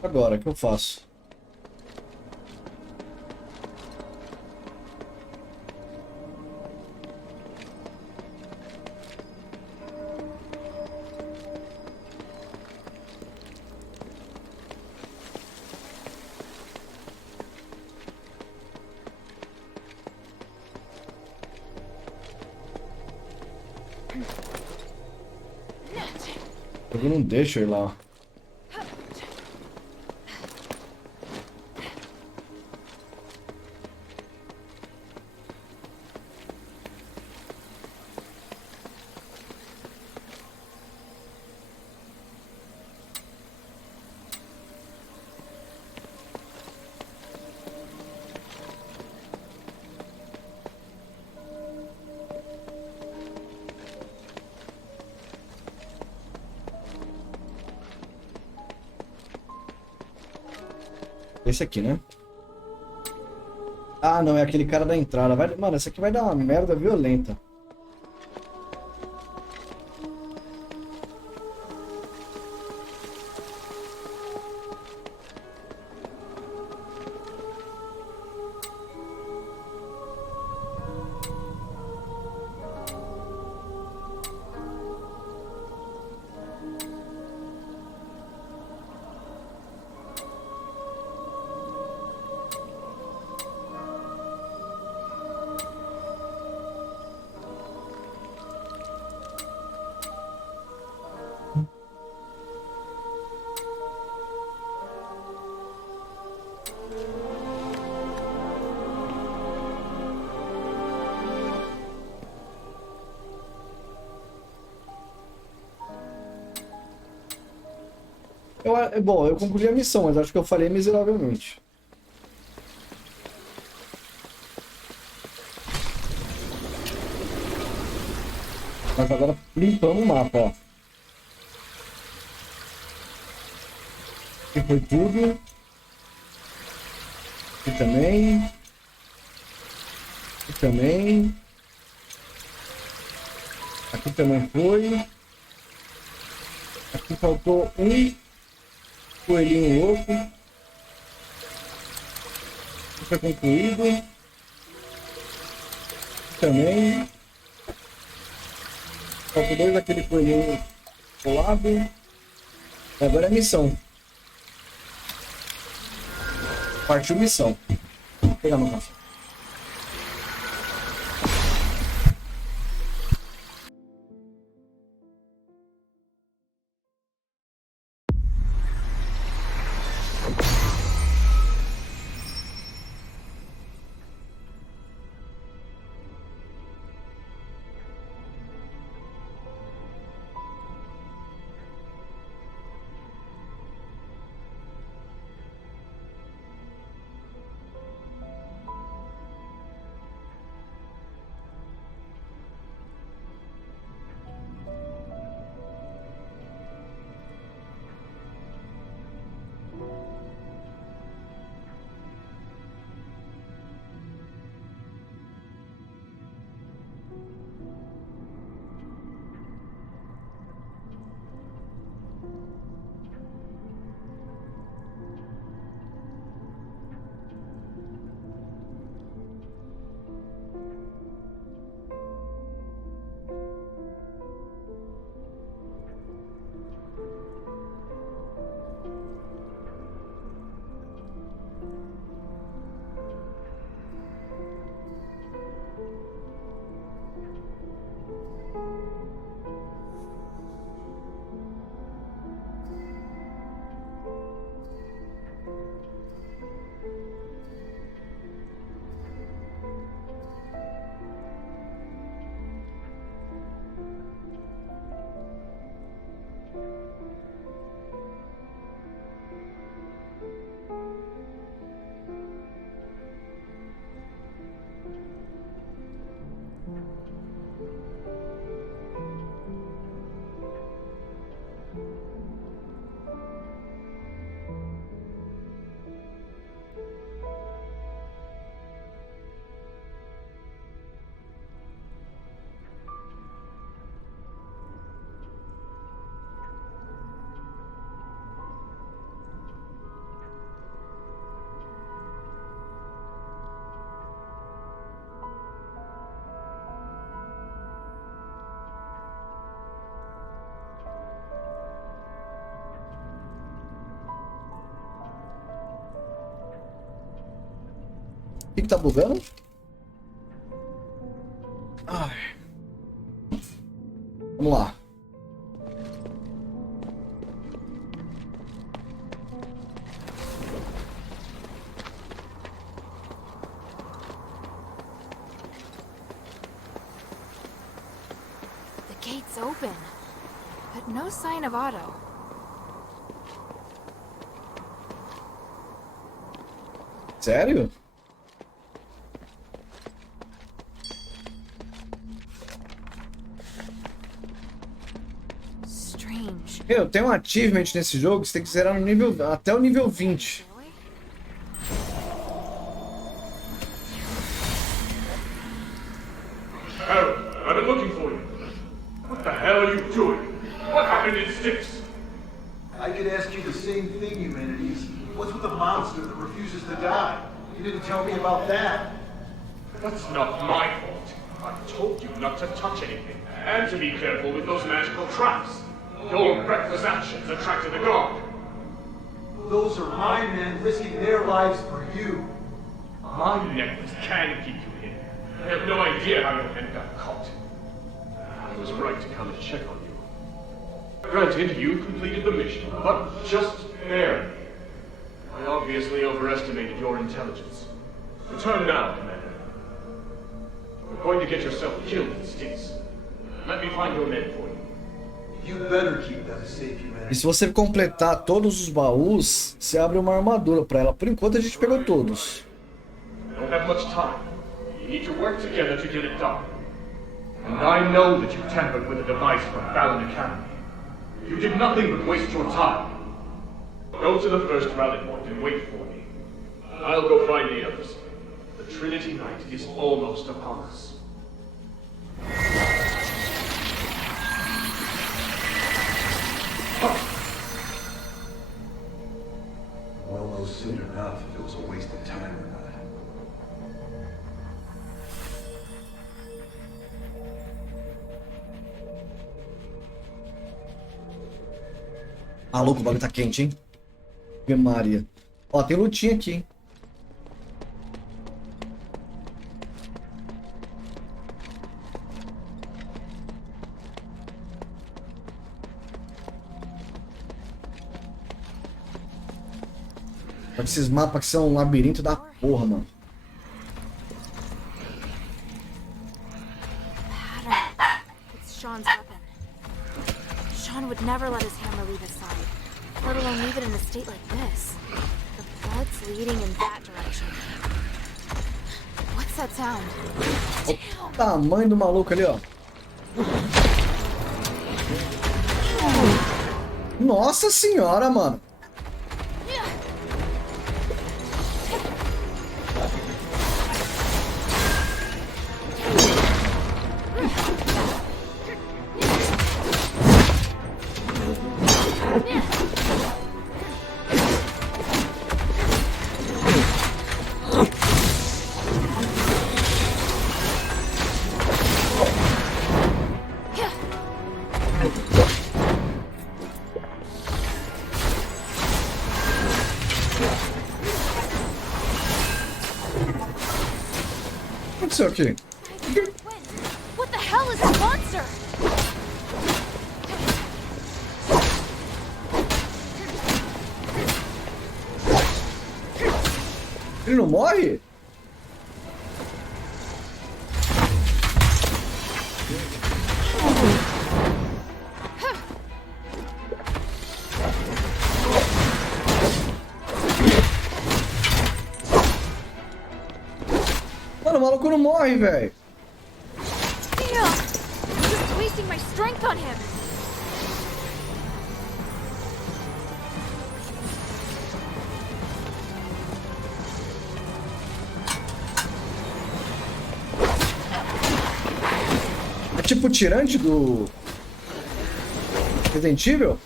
Agora, o que eu faço? Eu não deixo ir lá. Esse aqui, né? Ah, não, é aquele cara da entrada. Mano, esse aqui vai dar uma merda violenta. Bom, eu concluí a missão, mas acho que eu falhei miseravelmente. Mas agora limpamos o mapa, ó. Aqui foi tudo. Aqui também. Aqui também. Aqui também foi. Aqui faltou um coelhinho louco. Aqui foi concluído. Aqui também. Faltam dois daquele coelhinho colado. E agora é missão. Partiu missão. Vou pegar meu café. que tá bugando? Ai. Vamos lá. The gate's open, but no sign of Otto. Sério? Strange. Meu, tem um achievement nesse jogo, você tem que zerar no nível, até o nível 20. Harold, I've been looking for you. What the hell are you doing? What happened in Styx? I could ask you the same thing, Humanities. What's with the monster that refuses to die? You didn't tell me about that. That's not my fault. I told you not to touch anything, and to be careful with those magical traps. Your reckless actions attracted the guard. Those are my men risking their lives for you. My necklace can keep you hidden. I have no idea how your men got caught. I was right to come and check on you. Granted, you completed the mission, but just barely. I obviously overestimated your intelligence. Return now, Commander. You're going to get yourself killed in Styx. Let me find your men for you. You better keep them safe, Humanities. E se você completar todos os baús, você abre uma armadura pra ela. Por enquanto a gente pegou todos. Don't have much time. You need to work together to get it done. And I know that you tampered with a device from Fallon Academy. You did nothing but waste your time. Go to the first rally point and wait for me. I'll go find the others. The Trinity Night is almost upon us. We'll know soon enough if it was a waste of time or not. Ah, louco, o bagulho tá quente, hein? Ave Maria. Ó, tem lutinha aqui, hein? Esses mapas que são um labirinto da porra, mano. It's Sean's weapon. Sean would never let his hammer leave his side, let alone leave it in a state like this. The blood's leading in that direction. What's that sound? O tamanho do maluco ali, ó. Nossa senhora, mano. Isso aqui. What the hell is this monster? Ele não morre? Mano, o maluco não morre, velho. Damn! I'm just wasting my strength on him. É tipo o tirante do Resident Evil?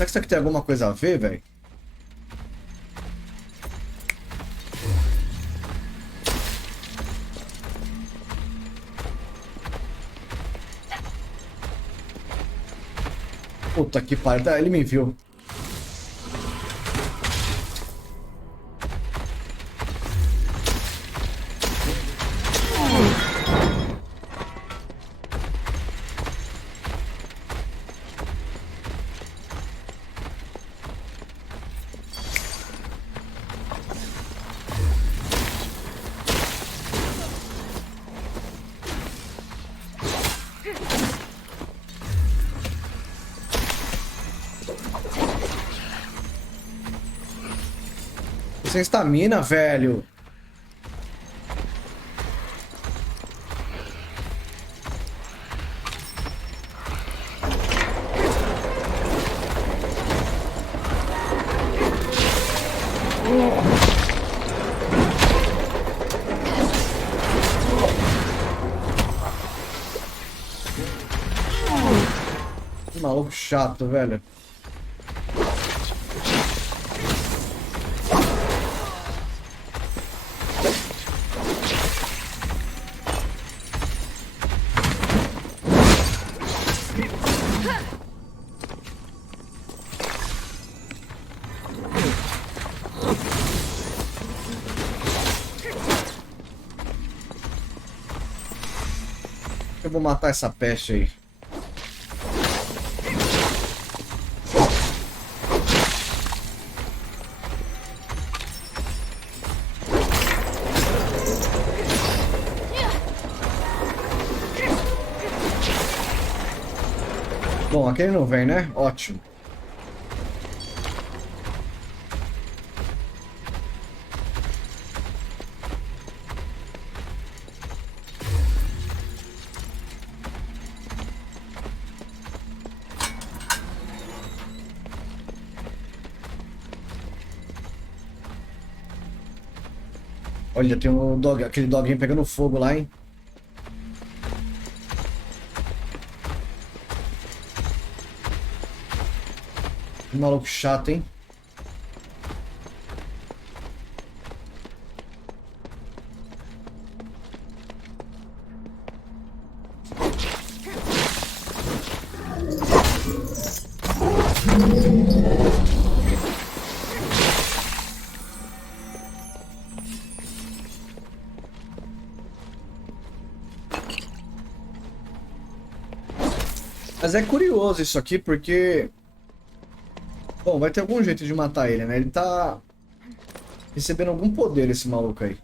Será que isso aqui tem alguma coisa a ver, velho? Puta que pariu, tá, ele me viu. Sem estamina, velho. Que maluco chato, velho. Eu vou matar essa peste aí. Bom, aquele não vem, né? Ótimo. Olha, tem um dog, aquele doguinho pegando fogo lá, hein? Que maluco chato, hein? Mas é curioso isso aqui, porque... Bom, vai ter algum jeito de matar ele, né? Ele tá recebendo algum poder, esse maluco aí.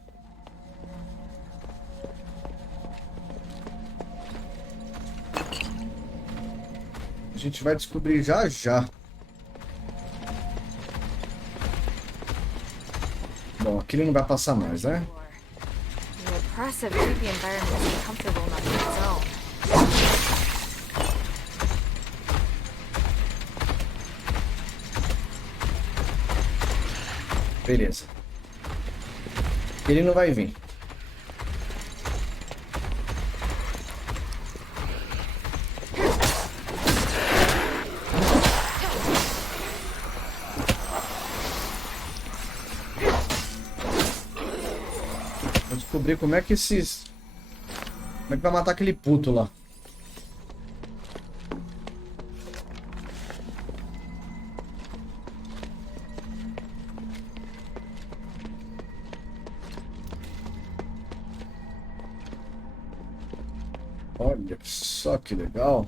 A gente vai descobrir já já. Bom, aqui ele não vai passar mais, né? Beleza. Ele não vai vir. Vou descobrir como é que esses... Como é que vai matar aquele puto lá. Olha só que legal.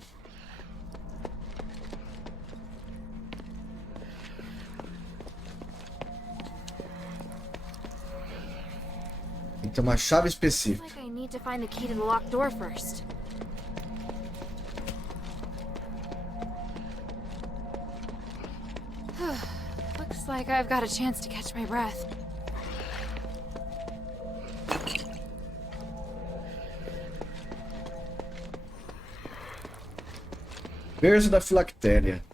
Tem que ter uma chave específica. Looks like I've got a chance to catch my breath. Berço da filactéria.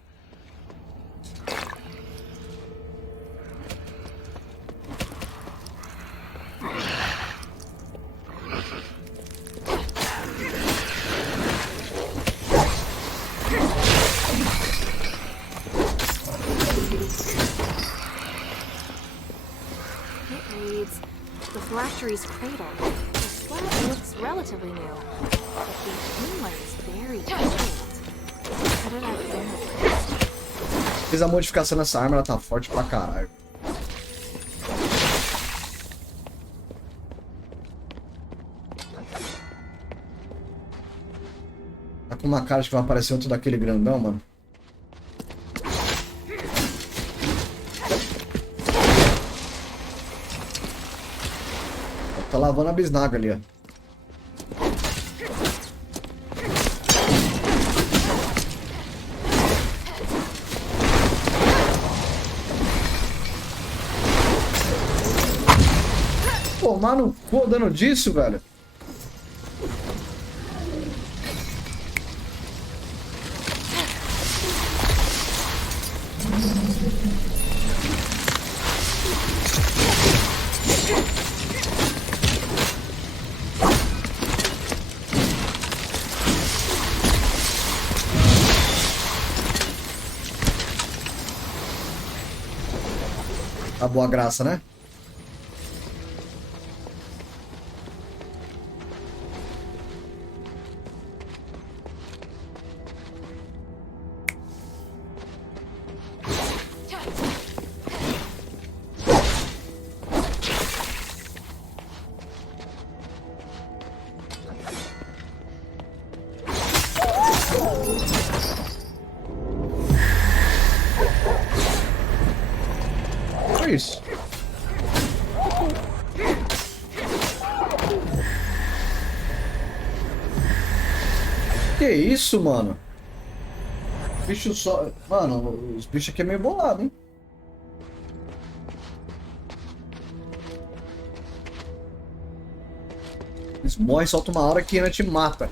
centuries cradle. The slab looks relatively new, but the inlay is very old. Could it have been replaced? Fiz a modificação nessa arma, ela tá forte pra caralho. Tá com uma cara de que vai aparecer outro daquele grandão, mano. Tá lavando a bisnaga ali, ó. Tomar no cu dano disso, velho. A boa graça, né? Isso. Que isso, mano? Bicho só... Mano, os bichos aqui é meio bolado, hein? Eles morrem, soltam uma hora que ainda te mata.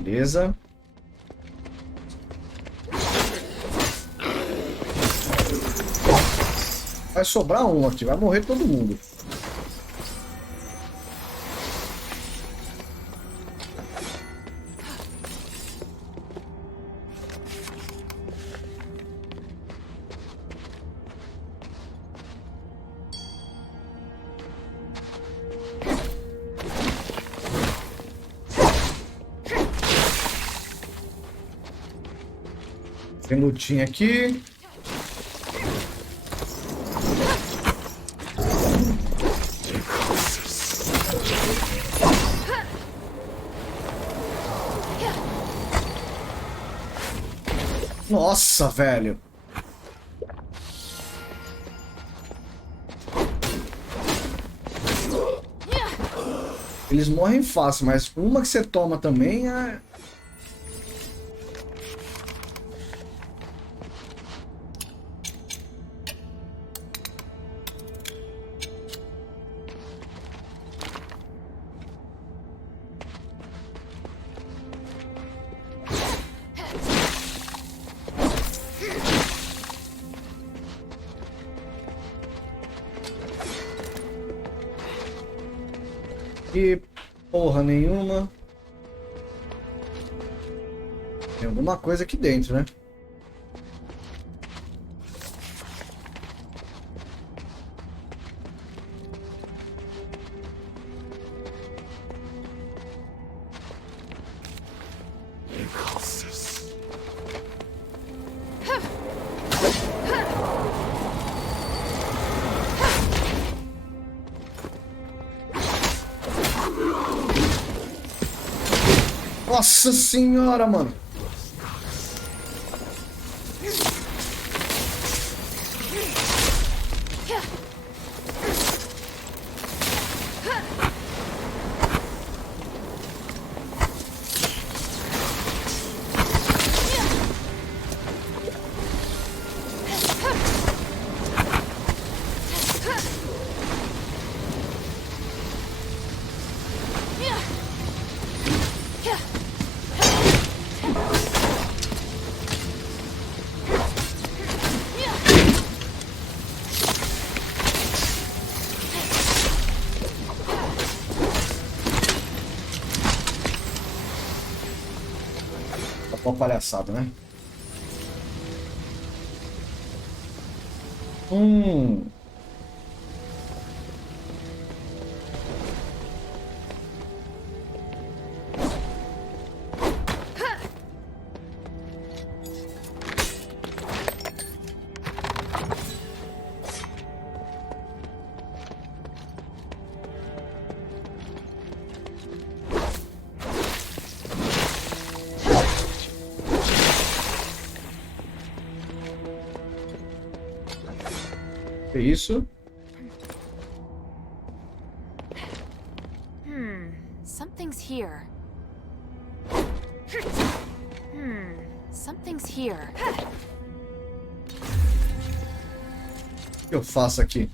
Beleza. Vai sobrar um aqui, vai morrer todo mundo. Tem lutinha aqui. Nossa, velho. Eles morrem fácil, mas uma que você toma também é... E porra nenhuma. Tem alguma coisa aqui dentro, né? Nossa senhora, mano. Uma palhaçada, né? Que isso? Something's here. Something's here. O que eu faço aqui?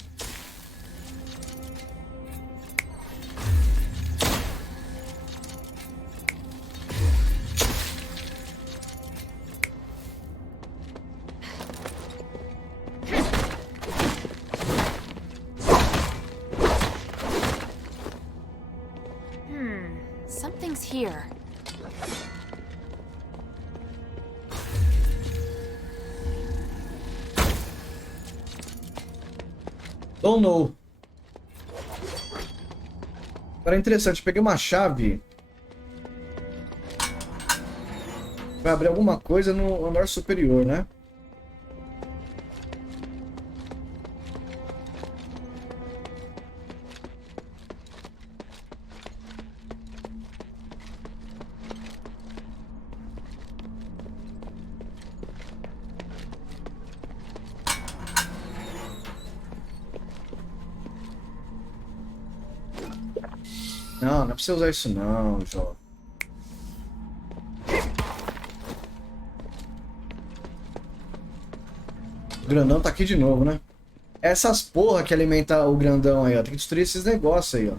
Something's here. Don't know. Agora é interessante, eu peguei uma chave. Vai abrir alguma coisa no andar superior, né? Não, não é pra você usar isso não, Jó. O grandão tá aqui de novo, né? Essas porra que alimenta o grandão aí, ó. Tem que destruir esses negócios aí, ó.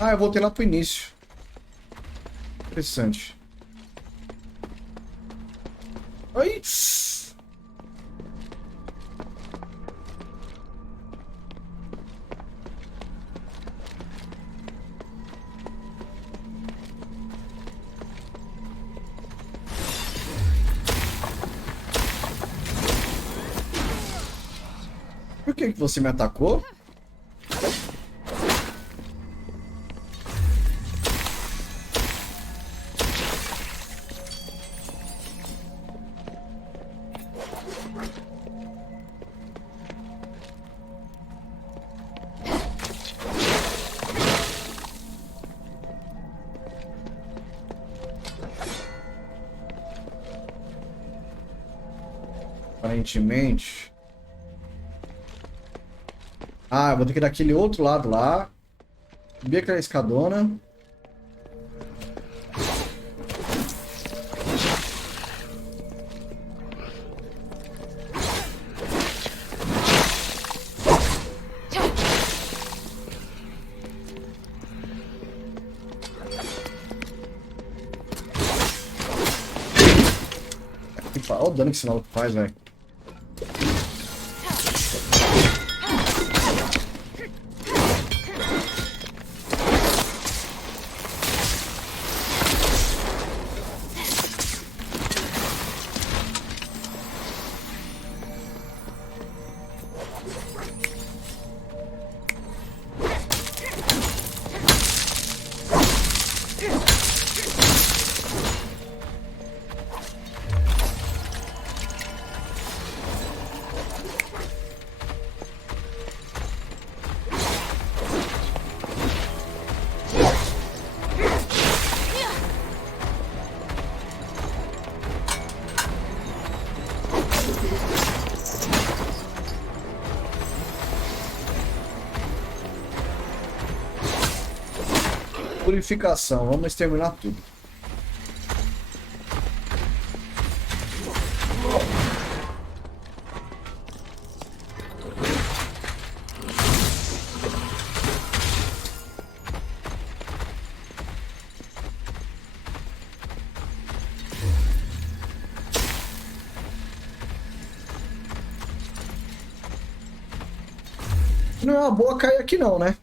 Ah, eu voltei lá pro início. Interessante. Ai! Por que você me atacou? Aparentemente. Ah, eu vou ter que ir daquele outro lado lá. Subir aquela escadona. Olha o dano que esse maluco faz, velho. purificação. Vamos exterminar tudo. Não é uma boa cair aqui não, né?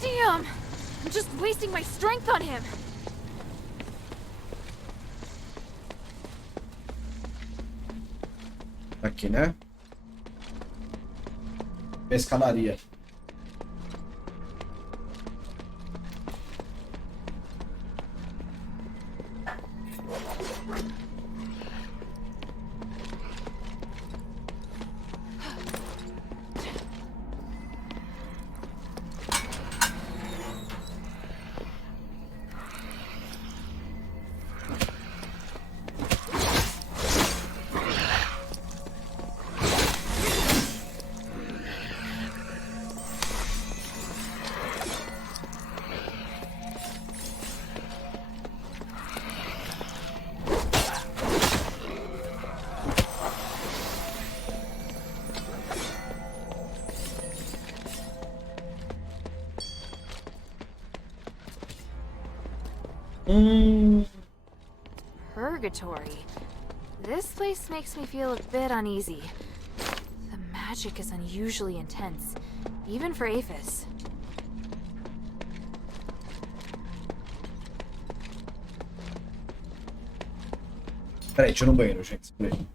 Damn! I'm just wasting my strength on him. Aqui, né? Escalaria. Purgatory. This place makes me feel a bit uneasy. The magic is unusually intense, even for Aphis. Peraí, deixa eu ir no banheiro, gente. Peraí.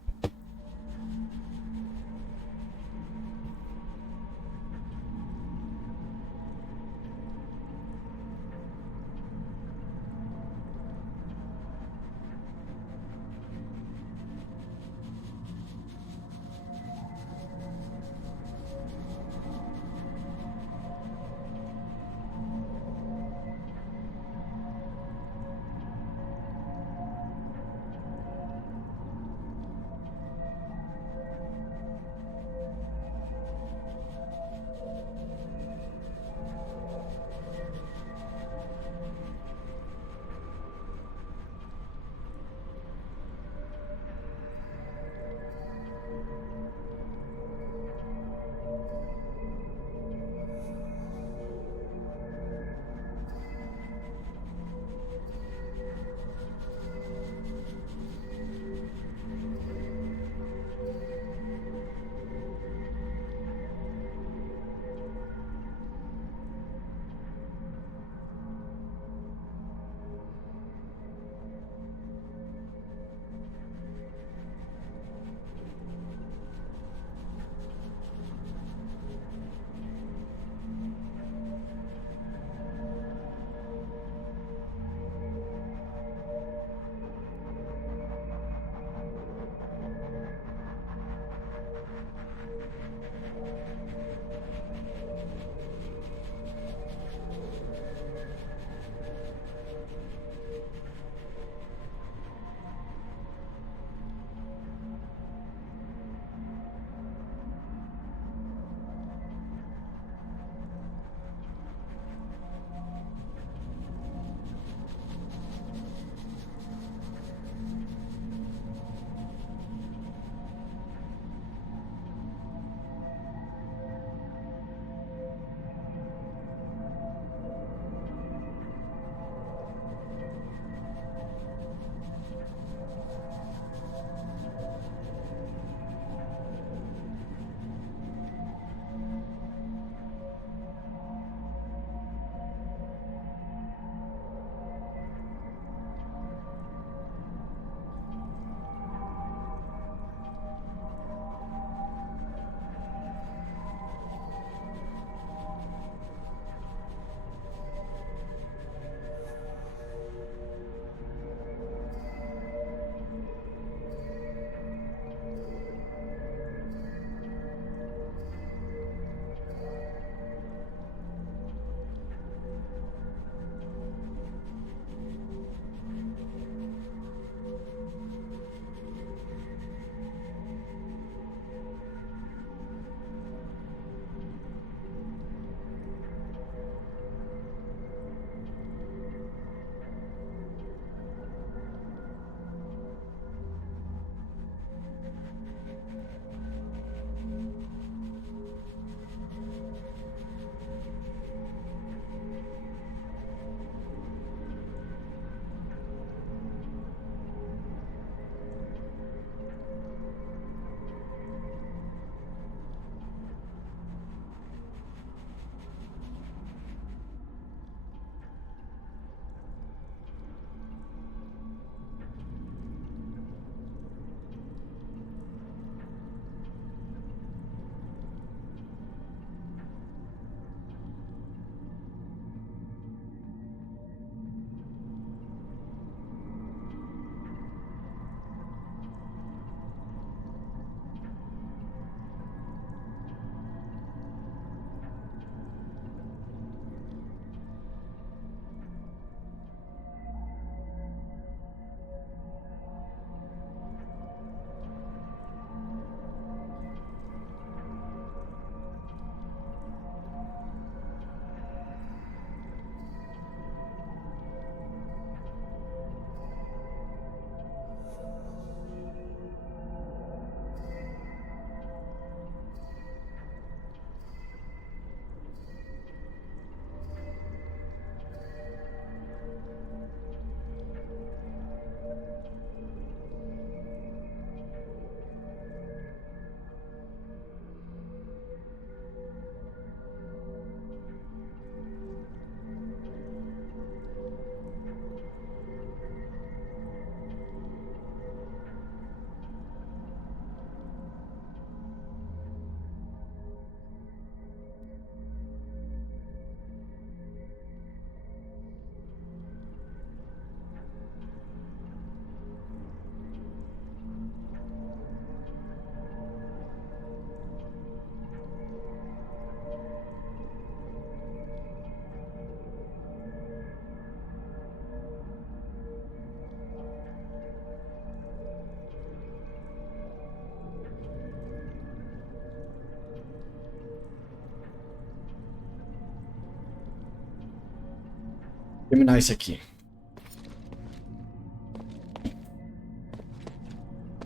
terminar isso aqui.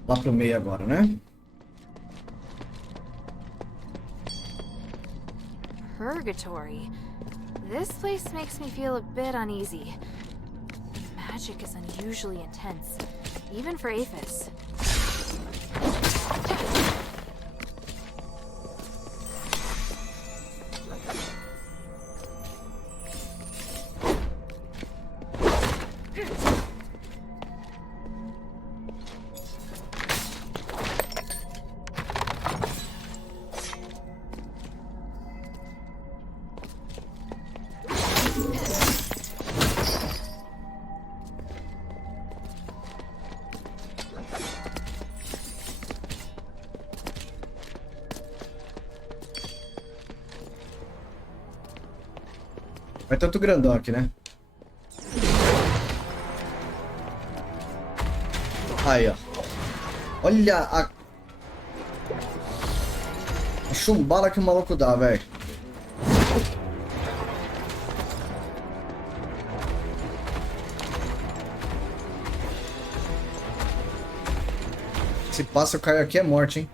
Lá pro meio agora, né? Purgatory. This place makes me feel a bit uneasy. Magic is unusually intense, even for Aphis. Vai tanto grandão aqui, né? Aí, ó. Olha a chumbada que o maluco dá, velho. Se passa, eu caio aqui, é morte, hein?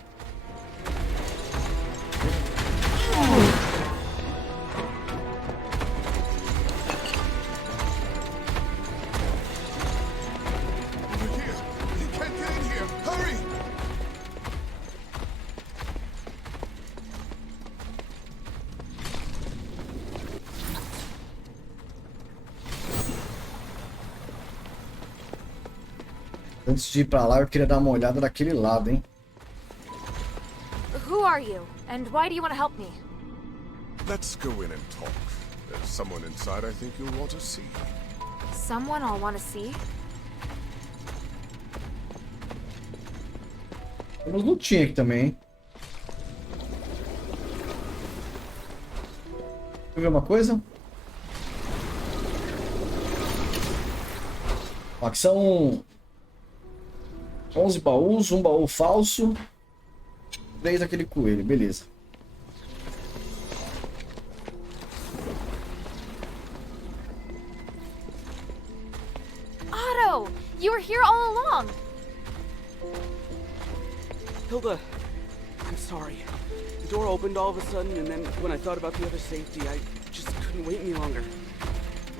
Antes de ir pra lá, eu queria dar uma olhada daquele lado, hein? Who are you? And why do you want to help me? Let's go in and talk. There's someone inside I think you'll want to see. Someone I'll want to see? Temos lutinha aqui também, hein? Deixa eu ver uma coisa. Ó, aqui são 11 baús, um baú falso, 3 daquele coelho, beleza. Otto! You were here all along! Hilda, I'm sorry. The door opened all of a sudden, and then when I thought about the other safety, I just couldn't wait any longer.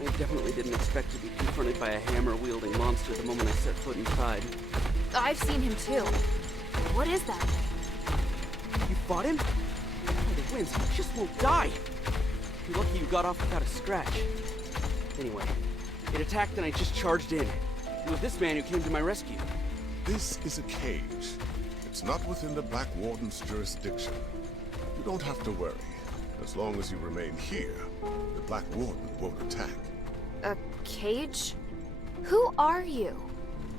I definitely didn't expect to be confronted by a hammer-wielding monster the moment I set foot inside. I've seen him too. What is that thing? You fought him? Oh, the winds, he just won't die. You're lucky you got off without a scratch. Anyway, it attacked and I just charged in. It was this man who came to my rescue. This is a cage. It's not within the Black Warden's jurisdiction. You don't have to worry. As long as you remain here, the Black Warden won't attack. A cage? Who are you?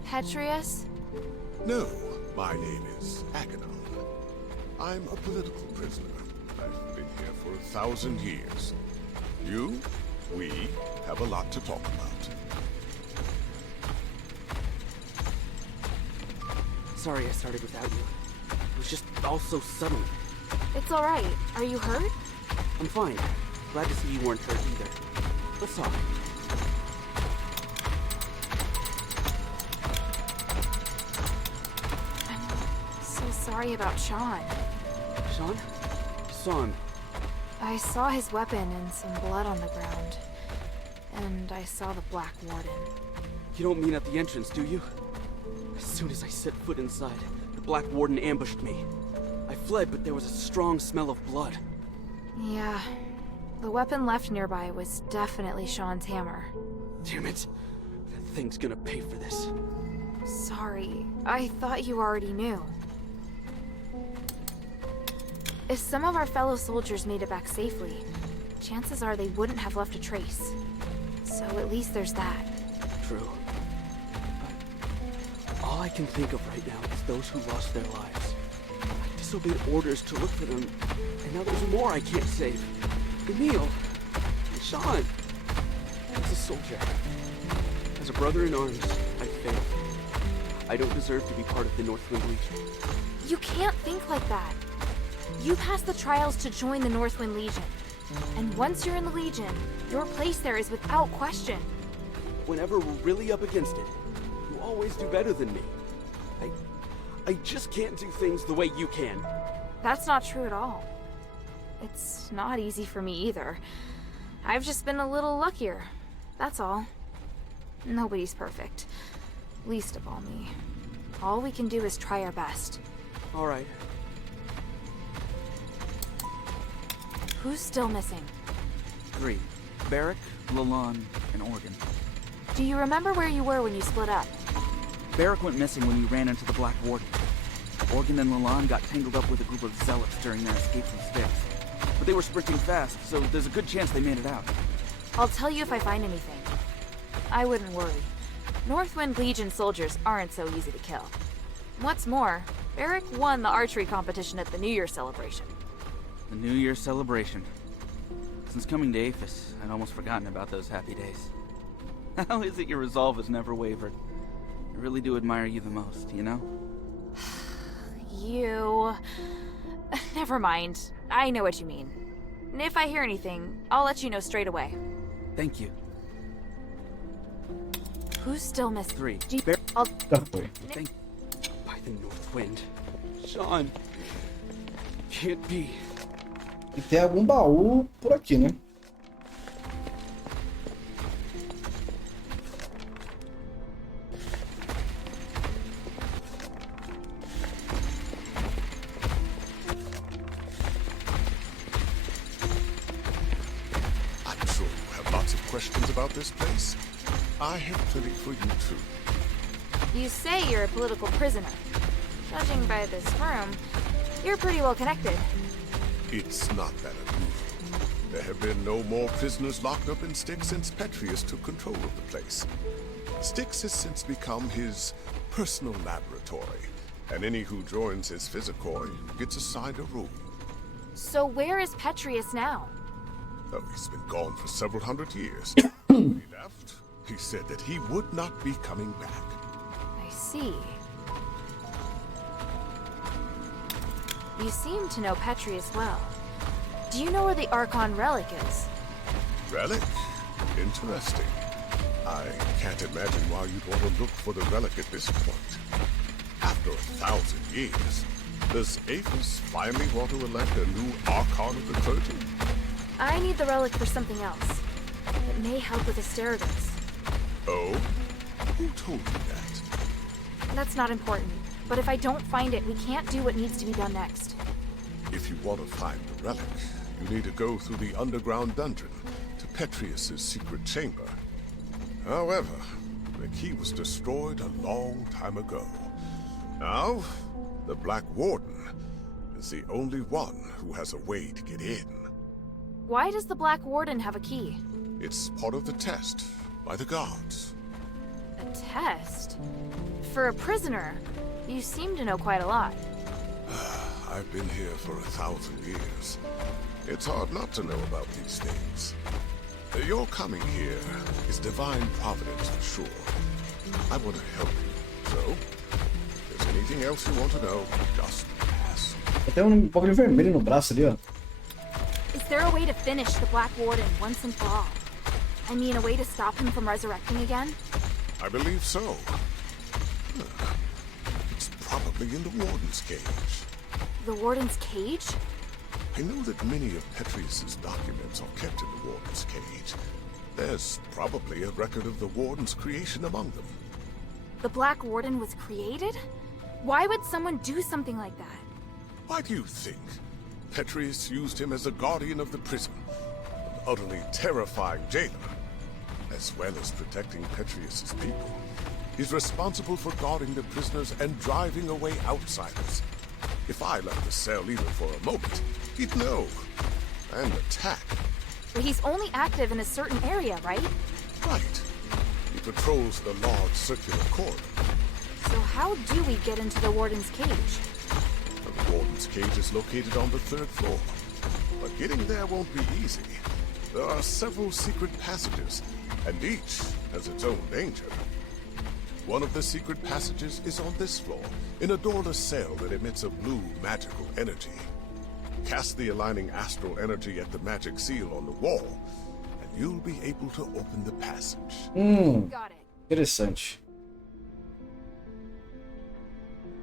Petrius? No, my name is Aganon. I'm a political prisoner. I've been here for 1,000 years. We have a lot to talk about. Sorry I started without you. It was just all so sudden. It's alright. Are you hurt? I'm fine. Glad to see you weren't hurt either. Let's talk. I'm so sorry about Sean. Sean? Saw him. I saw his weapon and some blood on the ground. And I saw the Black Warden. You don't mean at the entrance, do you? As soon as I set foot inside, the Black Warden ambushed me. I fled, but there was a strong smell of blood. Yeah. The weapon left nearby was definitely Sean's hammer. Damn it. That thing's gonna pay for this. Sorry. I thought you already knew. If some of our fellow soldiers made it back safely, chances are they wouldn't have left a trace. So at least there's that. True. But all I can think of right now is those who lost their lives. I disobeyed orders to look for them, and now there's more I can't save. Emil, and Sean. As a soldier, as a brother in arms, I failed. I don't deserve to be part of the Northwind Legion. You can't think like that. You passed the trials to join the Northwind Legion. And once you're in the Legion, your place there is without question. whenever we're really up against it, you always do better than me. I just can't do things the way you can. That's not true at all. It's not easy for me either. I've just been a little luckier. That's all. Nobody's perfect. Least of all me. All we can do is try our best. All right. Who's still missing? 3. Barrack, Lalonde, and Organ. Do you remember where you were when you split up? Barrack went missing when we ran into the Black Warden. Organ and Lalonde got tangled up with a group of zealots during their escape from Styx. But they were sprinting fast, so there's a good chance they made it out. I'll tell you if I find anything. I wouldn't worry. Northwind Legion soldiers aren't so easy to kill. What's more, Barrack won the archery competition at the New Year celebration. The New Year celebration. Since coming to Aphis, I'd almost forgotten about those happy days. How is it your resolve has never wavered? I really do admire you the most, you know? You... Never mind. I know what you mean. If I hear anything, I'll let you know straight away. Thank you. Who's still missing? 3. I'll... Thank... By the North Wind. Sean. Can't be. E tem algum baú por aqui, né? I'm sure you have lots of questions about this place. I have plenty for you too. You say you're a political prisoner. Judging by this room, you're pretty well connected. It's not that unusual. There have been no more prisoners locked up in Styx since Petrius took control of the place. Styx has since become his personal laboratory, and any who joins his Physicoi gets assigned a room. So where is Petrius now? Oh, he's been gone for several hundred years. When he left, he said that he would not be coming back. I see. You seem to know Petrius well. Do you know where the Archon relic is? Relic? Interesting. I can't imagine why you'd want to look for the relic at this point. After 1,000 years, does Aphis finally want to elect a new Archon of the clergy? I need the relic for something else. It may help with Asterigos. Oh? Who told you that? That's not important. But if I don't find it, we can't do what needs to be done next. If you want to find the relic, you need to go through the underground dungeon to Petrius's secret chamber. However, the key was destroyed a long time ago. Now, the Black Warden is the only one who has a way to get in. Why does the Black Warden have a key? It's part of the test by the guards. A test? For a prisoner? You seem to know quite a lot. I've been here for 1,000 years. It's hard not to know about these things. Your coming here is divine providence for sure. I want to help you, so if there's anything else you want to know, just ask. Tem bagulho vermelho no braço ali, ó. Is there a way to finish the Black Warden once and for all? I mean, a way to stop him from resurrecting again? I believe so. It's probably in the Warden's cage. The Warden's cage? I know that many of Petrius's documents are kept in the Warden's cage. There's probably a record of the Warden's creation among them. The Black Warden was created? Why would someone do something like that? Why do you think? Petrius used him as a guardian of the prison, an utterly terrifying jailer. As well as protecting Petrius's people, he's responsible for guarding the prisoners and driving away outsiders. If I left the cell even for a moment, he'd know and attack. But he's only active in a certain area, right? Right. He patrols the large circular corridor. So how do we get into the Warden's cage? The Warden's cage is located on the 3rd floor. But getting there won't be easy. There are several secret passages, and each has its own danger. One of the secret passages is on this floor, in a doorless cell that emits a blue magical energy. Cast the aligning astral energy at the magic seal on the wall, and you'll be able to open the passage. Interessante.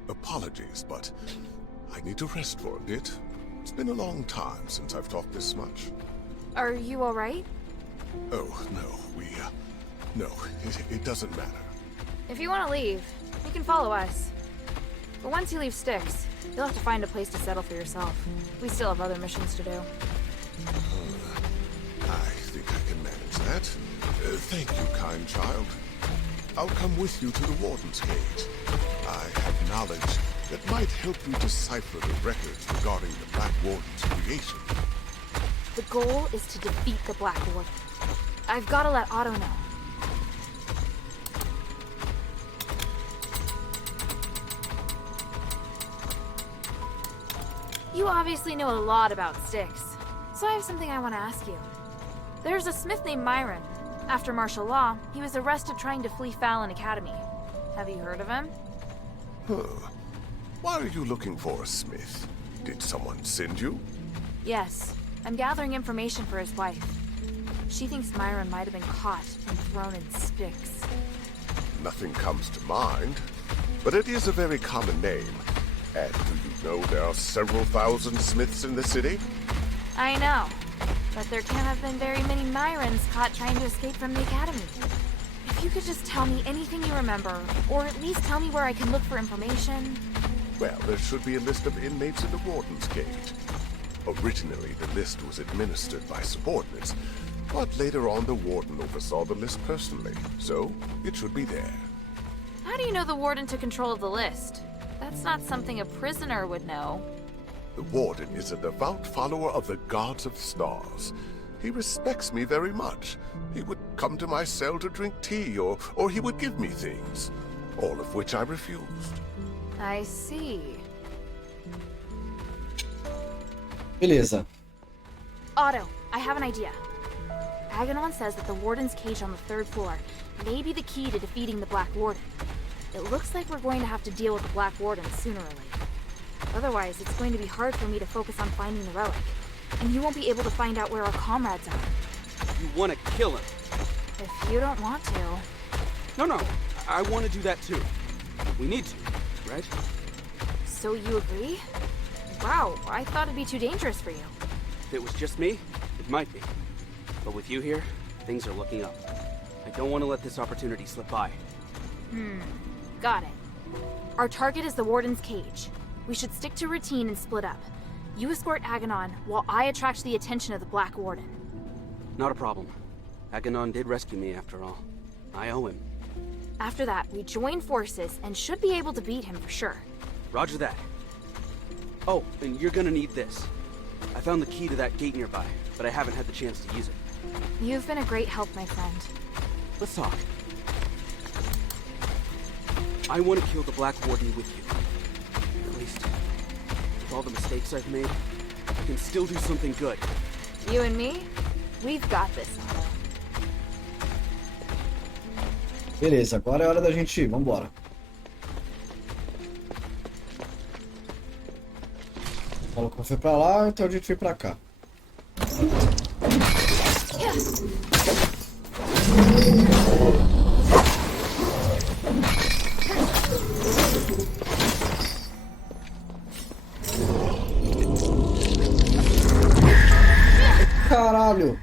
Apologies, but I need to rest for a bit. It's been a long time since I've talked this much. Are you alright? Oh, no, no, it doesn't matter. If you want to leave, you can follow us. But once you leave Styx, you'll have to find a place to settle for yourself. We still have other missions to do. I think I can manage that. Thank you, kind child. I'll come with you to the Warden's Cage. I have knowledge that might help you decipher the records regarding the Black Warden's creation. The goal is to defeat the Black Warden. I've got to let Otto know. You obviously know a lot about Styx, so I have something I want to ask you. There's a smith named Myron. After martial law, he was arrested trying to flee Fallon Academy. Have you heard of him? Why are you looking for a smith? Did someone send you? Yes. I'm gathering information for his wife. She thinks Myron might have been caught and thrown in Styx. Nothing comes to mind, but it is a very common name. And do you know there are several thousand smiths in the city? I know, but there can't have been very many Myrons caught trying to escape from the academy. If you could just tell me anything you remember, or at least tell me where I can look for information. Well, there should be a list of inmates in the Warden's Cage. Originally, the list was administered by subordinates, but later on the Warden oversaw the list personally, so it should be there. How do you know the Warden took control of the list? That's not something a prisoner would know. The Warden is a devout follower of the Gods of Stars. He respects me very much. He would come to my cell to drink tea, or he would give me things, all of which I refused. I see. Beleza. Otto, I have an idea. Aganon says that the Warden's cage on the 3rd floor may be the key to defeating the Black Warden. It looks like we're going to have to deal with the Black Warden sooner or later. Otherwise, it's going to be hard for me to focus on finding the relic. And you won't be able to find out where our comrades are. You want to kill him? If you don't want to. No, I want to do that too. We need to, right? So you agree? Wow, I thought it'd be too dangerous for you. If it was just me, it might be. But with you here, things are looking up. I don't want to let this opportunity slip by. Got it. Our target is the Warden's cage. We should stick to routine and split up. You escort Aganon, while I attract the attention of the Black Warden. Not a problem. Aganon did rescue me after all. I owe him. After that, we join forces and should be able to beat him for sure. Roger that. Oh, and you're gonna need this. I found the key to that gate nearby, but I haven't had the chance to use it. You've been a great help, my friend. Let's talk. I want to kill the Black Warden with you. At least, with all the mistakes I've made, I can still do something good. You and me? We've got this, Otto. Beleza, agora é hora da gente ir. Vambora. Falou que foi pra lá, então a gente foi pra cá. Caralho!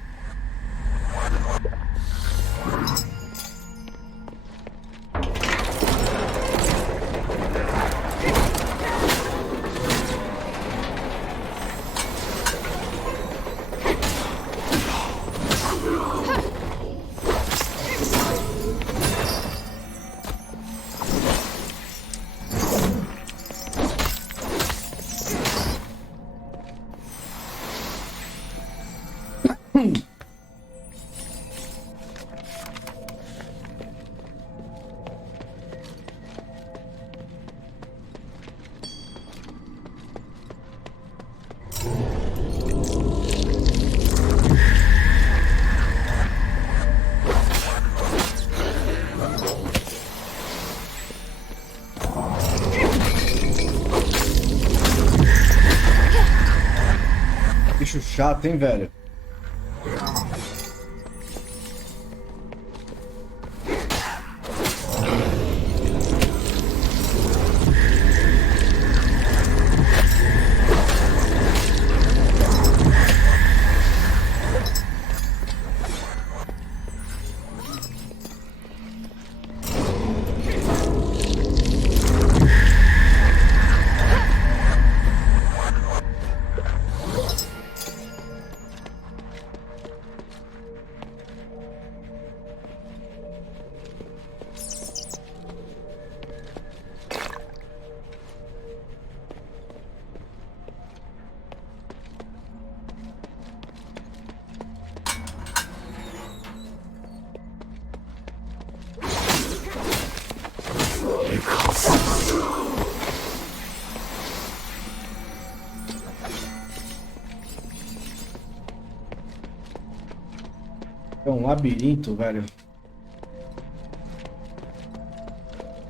Bicho chato, hein, velho? É um labirinto, velho.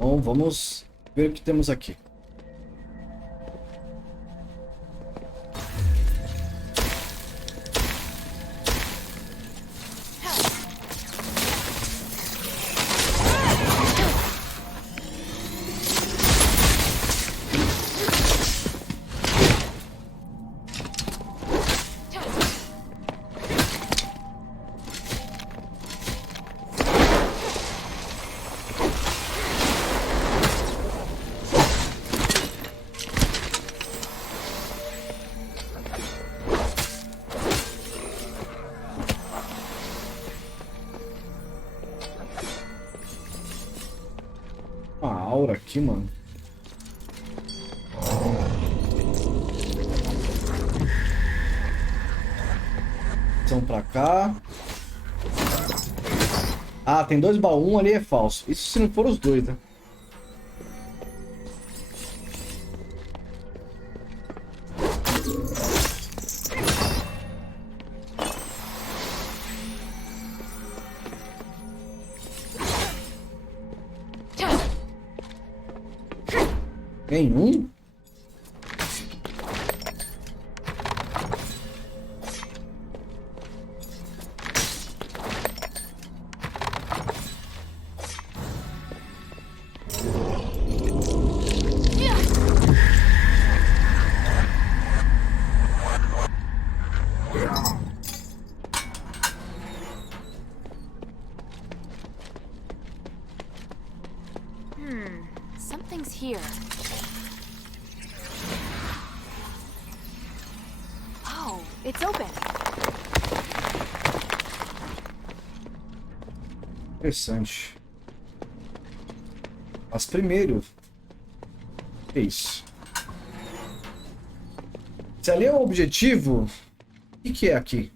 Bom, vamos ver o que temos aqui. Aqui, mano. São pra cá. Ah, tem dois baús, um ali é falso. Isso se não for os dois, né? Nenhum? Something's here. Oh, it's open. Interessante. Mas primeiro... Que isso? Se ali é o objetivo, o que é aqui?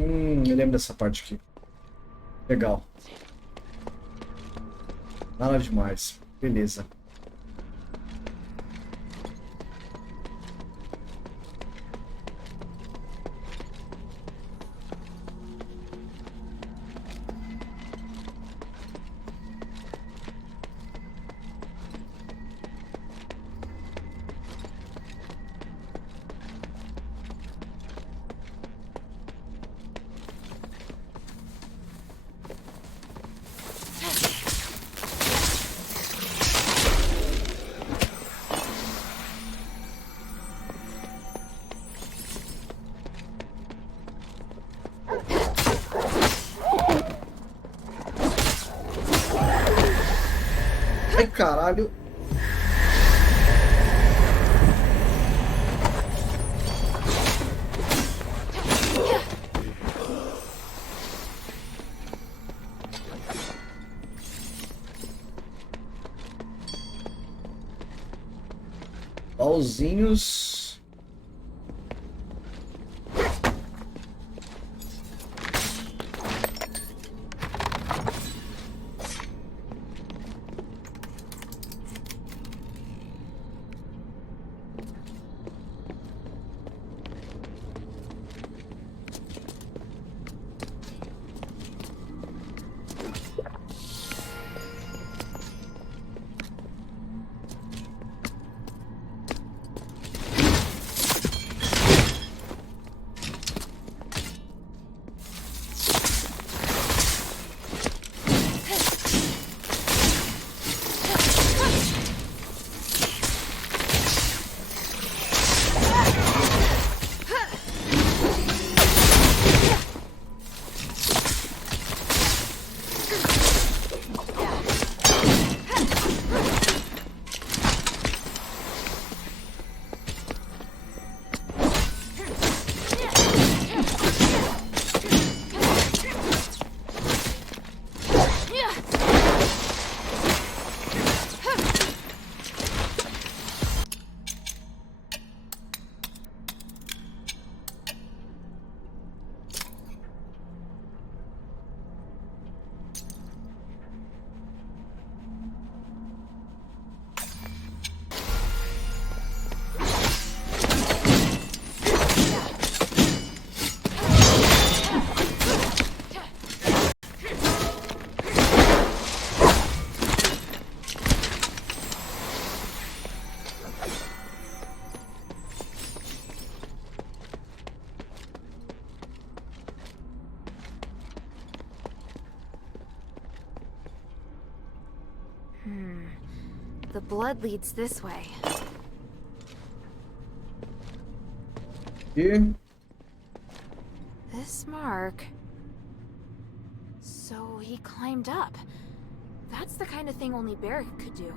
Eu lembro dessa parte aqui. Legal. Nada demais. Beleza. Ai, caralho. Pauzinhos. The blood leads this way. E This mark... So he climbed up. That's the kind of thing only Barrick could do.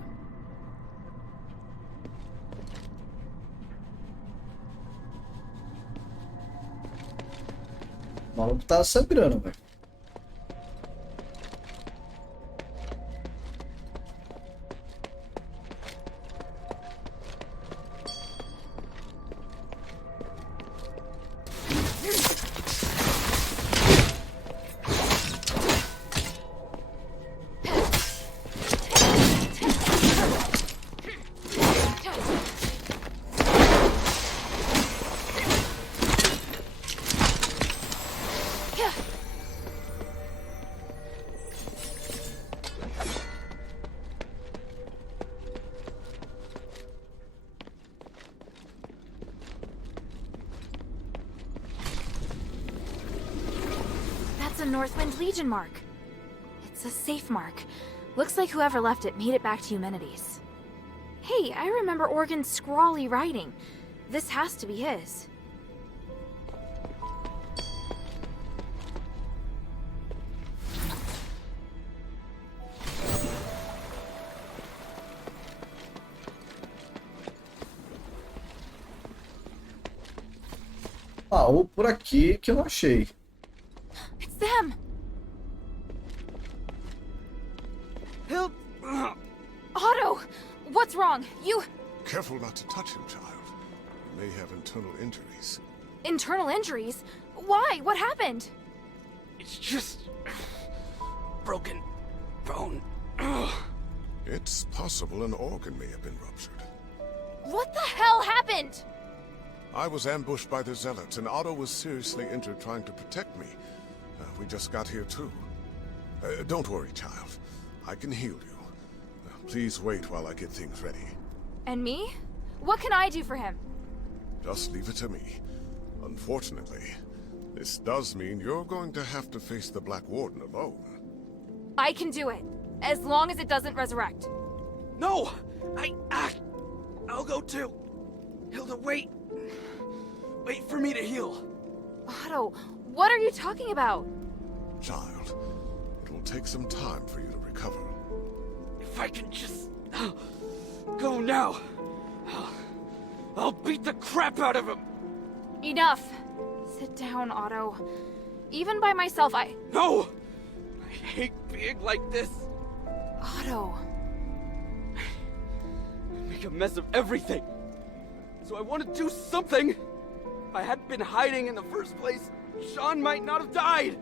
O maluco tá sangrando, velho. That's a Northwind Legion mark. It's a safe mark. Looks like whoever left it made it back to Eumenides. Hey, I remember Organ's scrawly writing. This has to be his. Ah, ou por aqui que eu não achei. It's them! Help! Otto! What's wrong? You... Careful not to touch him, child. He may have internal injuries. Internal injuries? Why? What happened? It's just... broken bone. It's possible an organ may have been ruptured. What the hell happened? I was ambushed by the Zealots, and Otto was seriously injured trying to protect me. We just got here too. Don't worry, child. I can heal you. Please wait while I get things ready. And me? What can I do for him? Just leave it to me. Unfortunately, this does mean you're going to have to face the Black Warden alone. I can do it. As long as it doesn't resurrect. No! I'll go too. Hilda, wait. Wait for me to heal. Otto, what are you talking about? Child, it will take some time for you to recover. If I can just... go now. I'll beat the crap out of him. Enough. Sit down, Otto. Even by myself, No! I hate being like this. Otto. I make a mess of everything. So I want to do something. If I hadn't been hiding in the first place, Sean might not have died.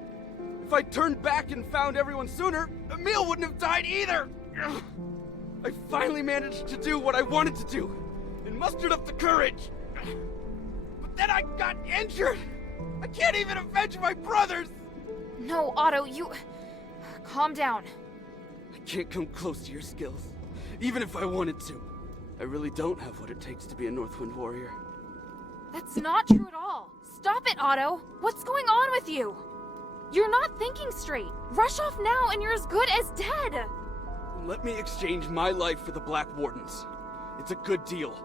If I turned back and found everyone sooner, Emil wouldn't have died either. I finally managed to do what I wanted to do, and mustered up the courage. But then I got injured. I can't even avenge my brothers. No, Otto, you... Calm down. I can't come close to your skills, even if I wanted to. I really don't have what it takes to be a Northwind warrior. That's not true at all. Stop it, Otto. What's going on with you? You're not thinking straight. Rush off now and you're as good as dead. Let me exchange my life for the Black Warden's. It's a good deal.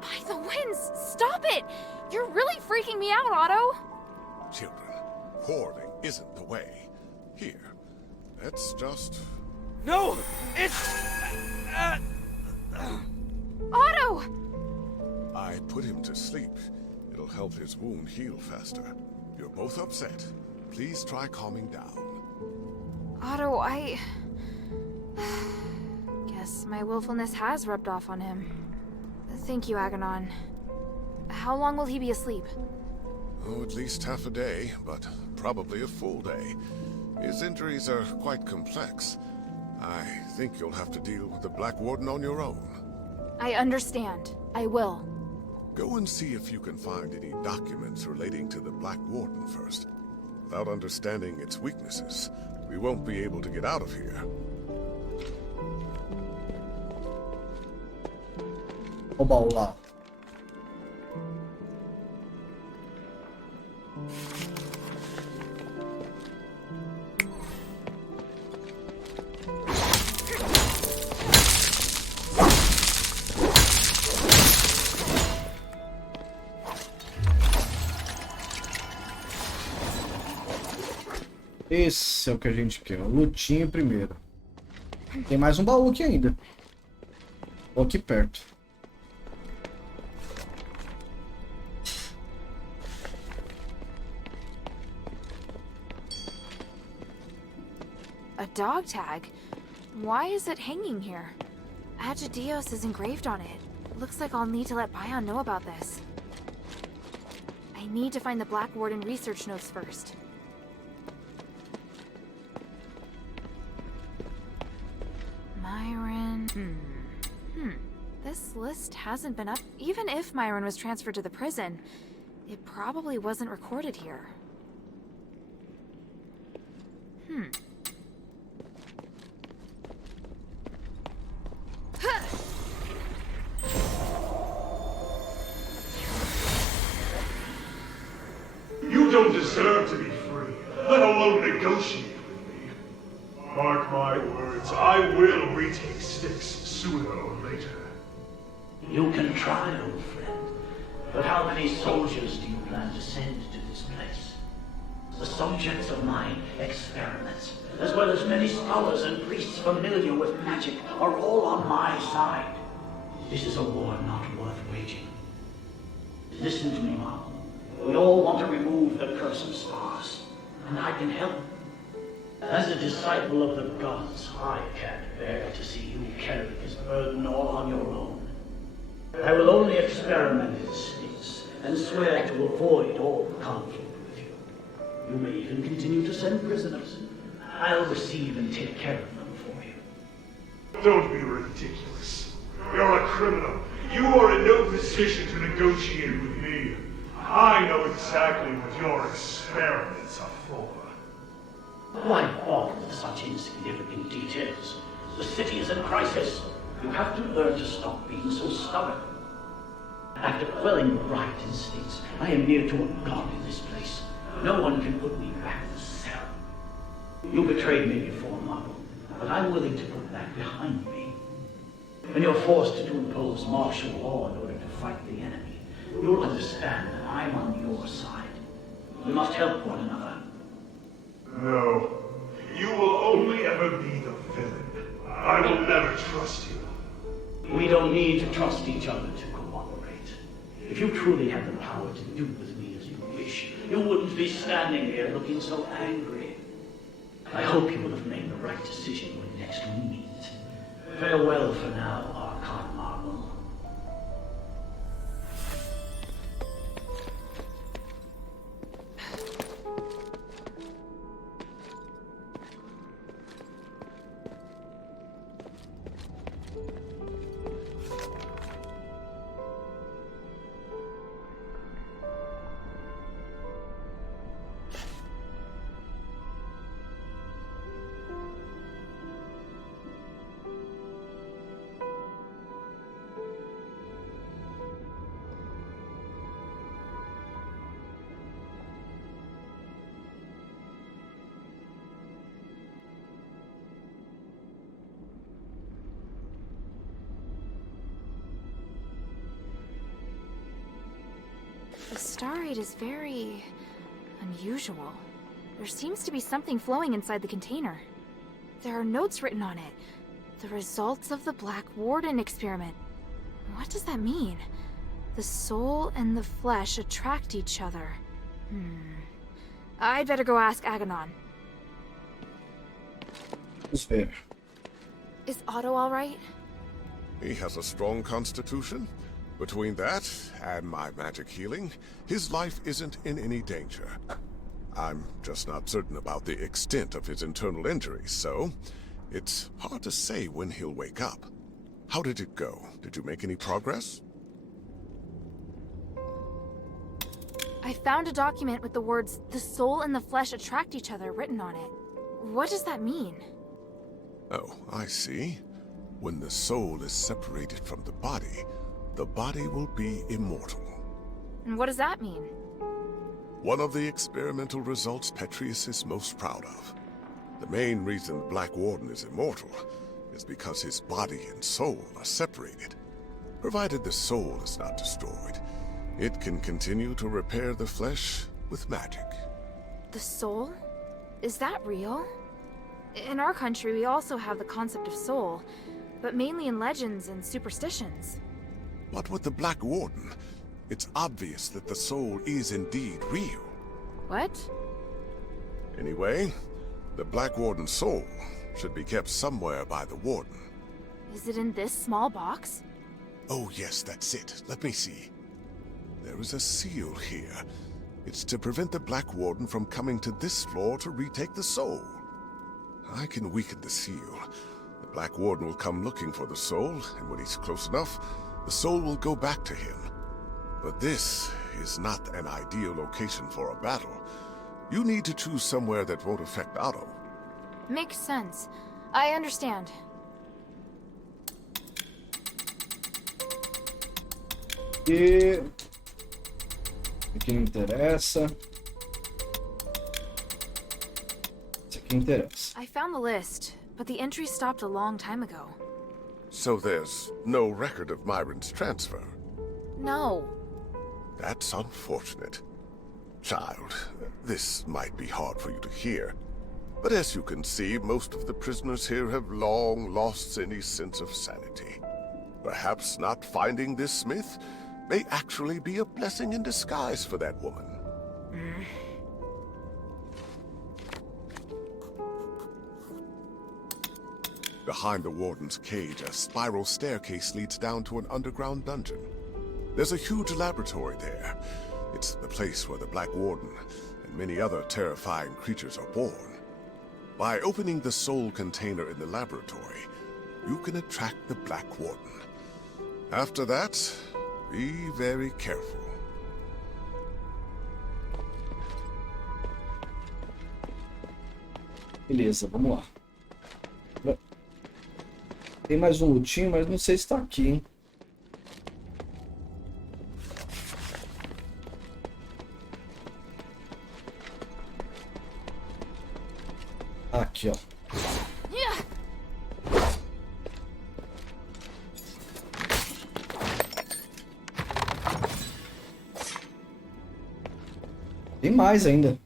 By the winds, stop it! You're really freaking me out, Otto. Children, hoarding isn't the way. Here, let's just... No! It's... Otto! I put him to sleep. It'll help his wound heal faster. You're both upset. Please try calming down. Otto, I... Guess my willfulness has rubbed off on him. Thank you, Aganon. How long will he be asleep? Oh, at least half a day, but probably a full day. His injuries are quite complex. I think you'll have to deal with the Black Warden on your own. I understand. I will. Go and see if you can find any documents relating to the Black Warden first. Without understanding its weaknesses, we won't be able to get out of here. O baú lá. Esse é o que a gente quer. O lutinho primeiro. Tem mais um baú aqui ainda. Ou aqui perto. A dog tag? Why is it hanging here? Agidios is engraved on it. Looks like I'll need to let Bion know about this. I need to find the Black Warden research notes first. Myron... This list hasn't been up. Even if Myron was transferred to the prison, it probably wasn't recorded here. You don't deserve to be free, let alone negotiate with me. Mark my words, I will retake Styx sooner or later. You can try, old friend. But how many soldiers do you plan to send to this place? The subjects of my experiments, as well as many scholars and priests familiar with magic, are all on my side. This is a war not worth waging. Listen to me, Marvel. We all want to remove the curse of stars, and I can help. As a disciple of the gods, I can't bear to see you carry this burden all on your own. I will only experiment in Styx, and swear to avoid all conflict with you. You may even continue to send prisoners. I'll receive and take care of them for you. Don't be ridiculous. You're a criminal. You are in no position to negotiate with me. I know exactly what your experiments are for. Why bother with such insignificant details? The city is in crisis. You have to learn to stop being so stubborn. After quelling the riot instincts, I am near to a god in this place. No one can put me back in the cell. You betrayed me before, Marvel, but I'm willing to put that behind me. When you're forced to impose martial law in order to fight the enemy, you'll understand that I'm on your side. We must help one another. No. You will only ever be the villain. I will never trust you. We don't need to trust each other to cooperate. If you truly had the power to do with me as you wish, you wouldn't be standing here looking so angry. I hope you will have made the right decision when next we meet. Farewell for now, Archon Marvel. The starite is very unusual. There seems to be something flowing inside the container. There are notes written on it. The results of the Black Warden experiment. What does that mean? The soul and the flesh attract each other. I'd better go ask Aganon. Who's there? Is Otto all right? He has a strong constitution. Between that and my magic healing, his life isn't in any danger. I'm just not certain about the extent of his internal injuries, so it's hard to say when he'll wake up. How did it go? Did you make any progress? I found a document with the words, "The soul and the flesh attract each other," written on it. What does that mean? Oh, I see. When the soul is separated from the body will be immortal. And what does that mean? One of the experimental results Petrius is most proud of. The main reason the Black Warden is immortal is because his body and soul are separated. Provided the soul is not destroyed, it can continue to repair the flesh with magic. The soul? Is that real? In our country, we also have the concept of soul, but mainly in legends and superstitions. What with the Black Warden? It's obvious that the soul is indeed real. What? Anyway, the Black Warden's soul should be kept somewhere by the Warden. Is it in this small box? Oh yes, that's it. Let me see. There is a seal here. It's to prevent the Black Warden from coming to this floor to retake the soul. I can weaken the seal. The Black Warden will come looking for the soul, and when he's close enough, the soul will go back to him. But this is not an ideal location for a battle. You need to choose somewhere that won't affect Otto. Makes sense. I understand. E... o que interessa? Isso aqui interessa. I found the list, but the entry stopped a long time ago. So there's no record of Myron's transfer? No. That's unfortunate. Child, this might be hard for you to hear, but as you can see, most of the prisoners here have long lost any sense of sanity. Perhaps not finding this smith may actually be a blessing in disguise for that woman. Behind the warden's cage, a spiral staircase leads down to an underground dungeon. There's a huge laboratory there. It's the place where the Black Warden and many other terrifying creatures are born. By opening the soul container in the laboratory, you can attract the Black Warden. After that, be very careful. Beleza, vamos lá. Tem mais um lutinho, mas não sei se tá aqui, hein? Aqui, ó. Tem mais ainda.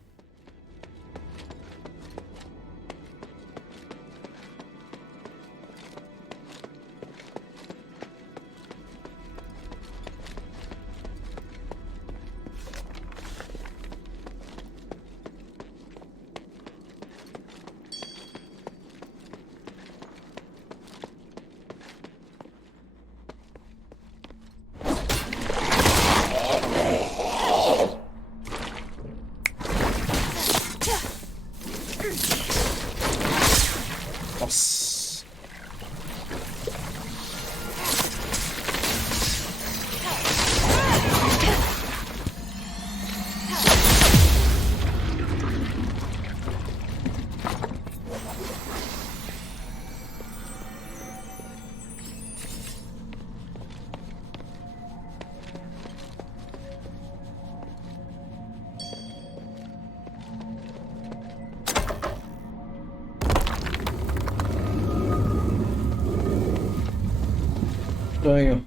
Estranho.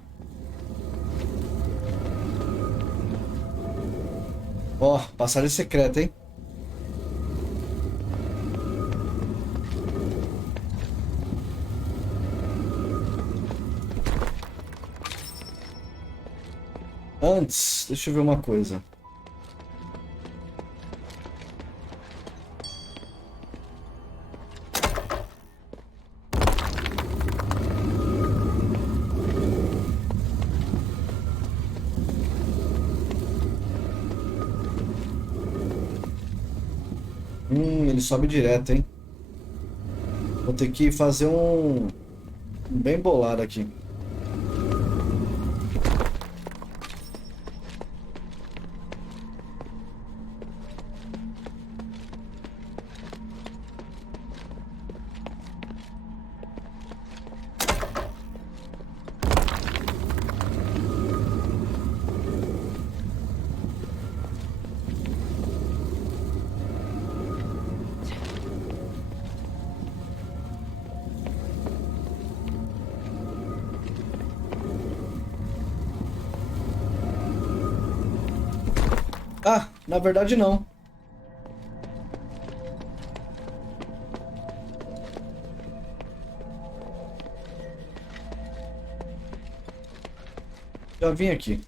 Ó, passagem secreta, hein? Antes, deixa eu ver uma coisa. Ele sobe direto, hein? Vou ter que fazer um bem bolado aqui. Ah, na verdade não. Já vim aqui.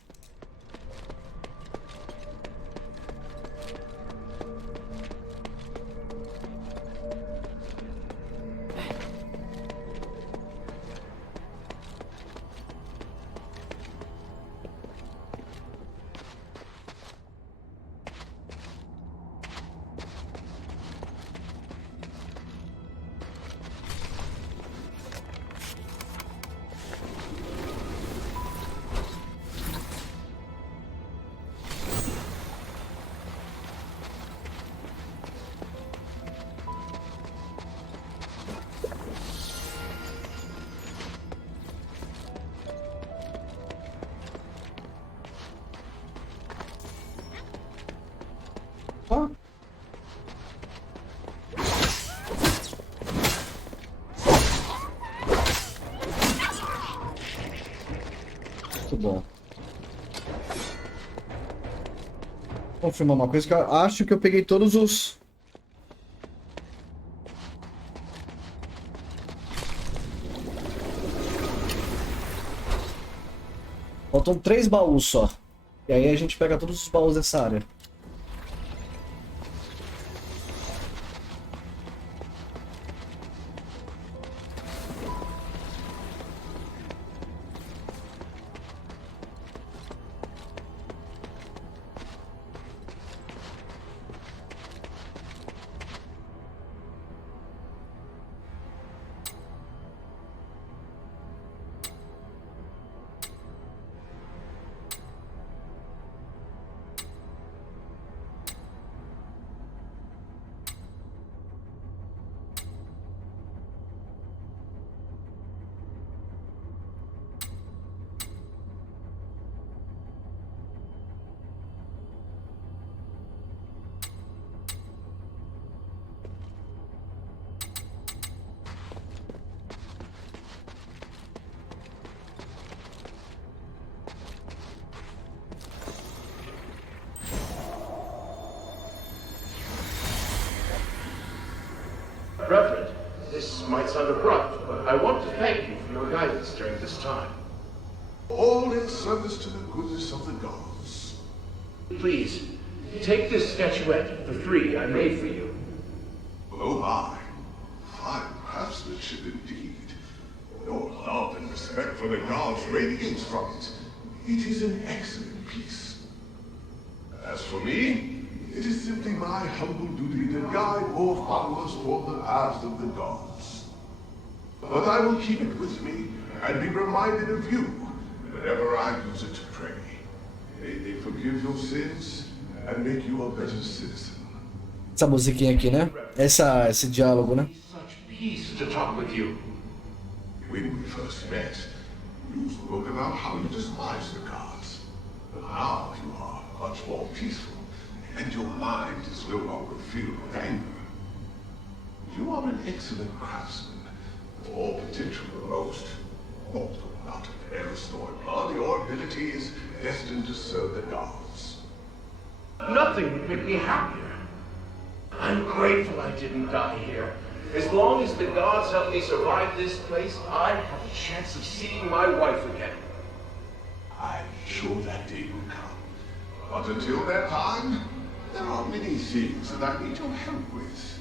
Ah. Muito bom. Confirmar uma coisa que eu acho que eu peguei todos os... Faltam 3 baús só. E aí a gente pega todos os baús dessa área. Reverend, this might sound abrupt, but I want to thank you for your guidance during this time. All in service to the goodness of the gods. Please, take this statuette, the 3 I made for you. Oh my, fine craftsmanship indeed. Your love and respect for the gods radiates from it. It is an excellent piece. As for me, it is simply my humble duty to guide more followers toward the paths of the gods. But I will keep it with me and be reminded of you whenever I use it to pray. May they forgive your sins and make you a better citizen. Essa musiquinha aqui, né? Esse diálogo, né? Such peace to talk with you. When we first met, you spoke about how you despise the gods. But now you are much more peaceful. And your mind is no longer filled with anger. You are an excellent craftsman, all potential the most. Although not of Eris nor blood, your ability is destined to serve the gods. Nothing would make me happier. I'm grateful I didn't die here. As long as the gods help me survive this place, I have a chance of seeing my wife again. I'm sure that day will come. But until that time, there are many things that I need your help with.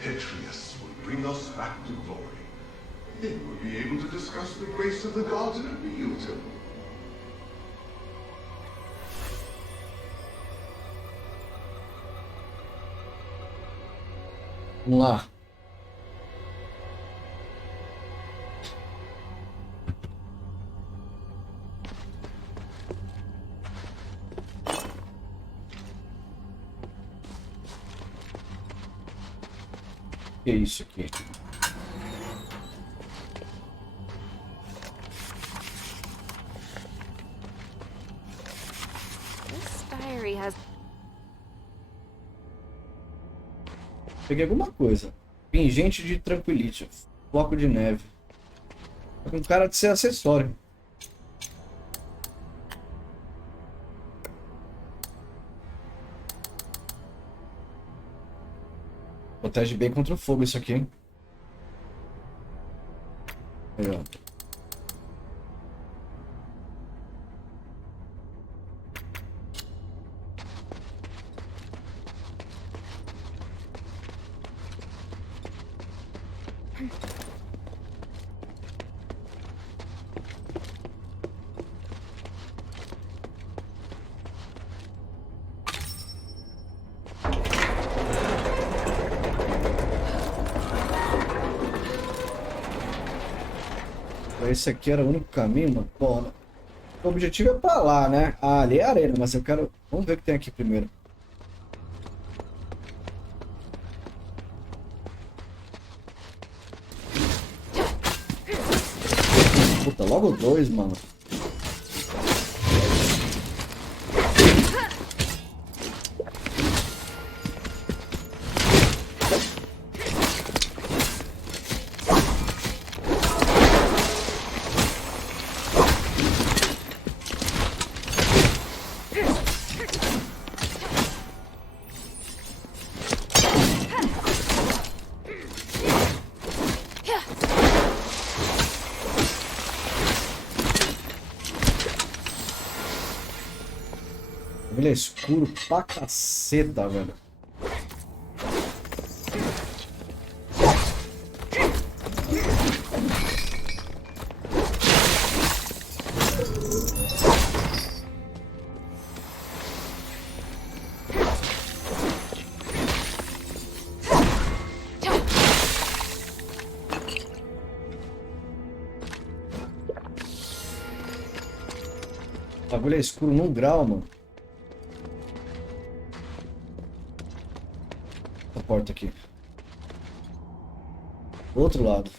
Atreus will bring us back to glory. Then we'll be able to discuss the grace of the gods in a real temple. Vamos lá. Que é isso aqui? This diary has... Peguei alguma coisa. Pingente de tranquilite. Bloco de neve. Tá com cara de ser acessório. Protege bem contra o fogo isso aqui, hein? Aí, ó. Esse aqui era o único caminho, mano. Bom, o objetivo é pra lá, né? Ah, ali é a arena, mas eu quero... Vamos ver o que tem aqui primeiro. Puta, logo dois, mano. Ele é escuro pra caceta, velho. O bagulho é escuro num grau, mano. Porta aqui. Do outro lado.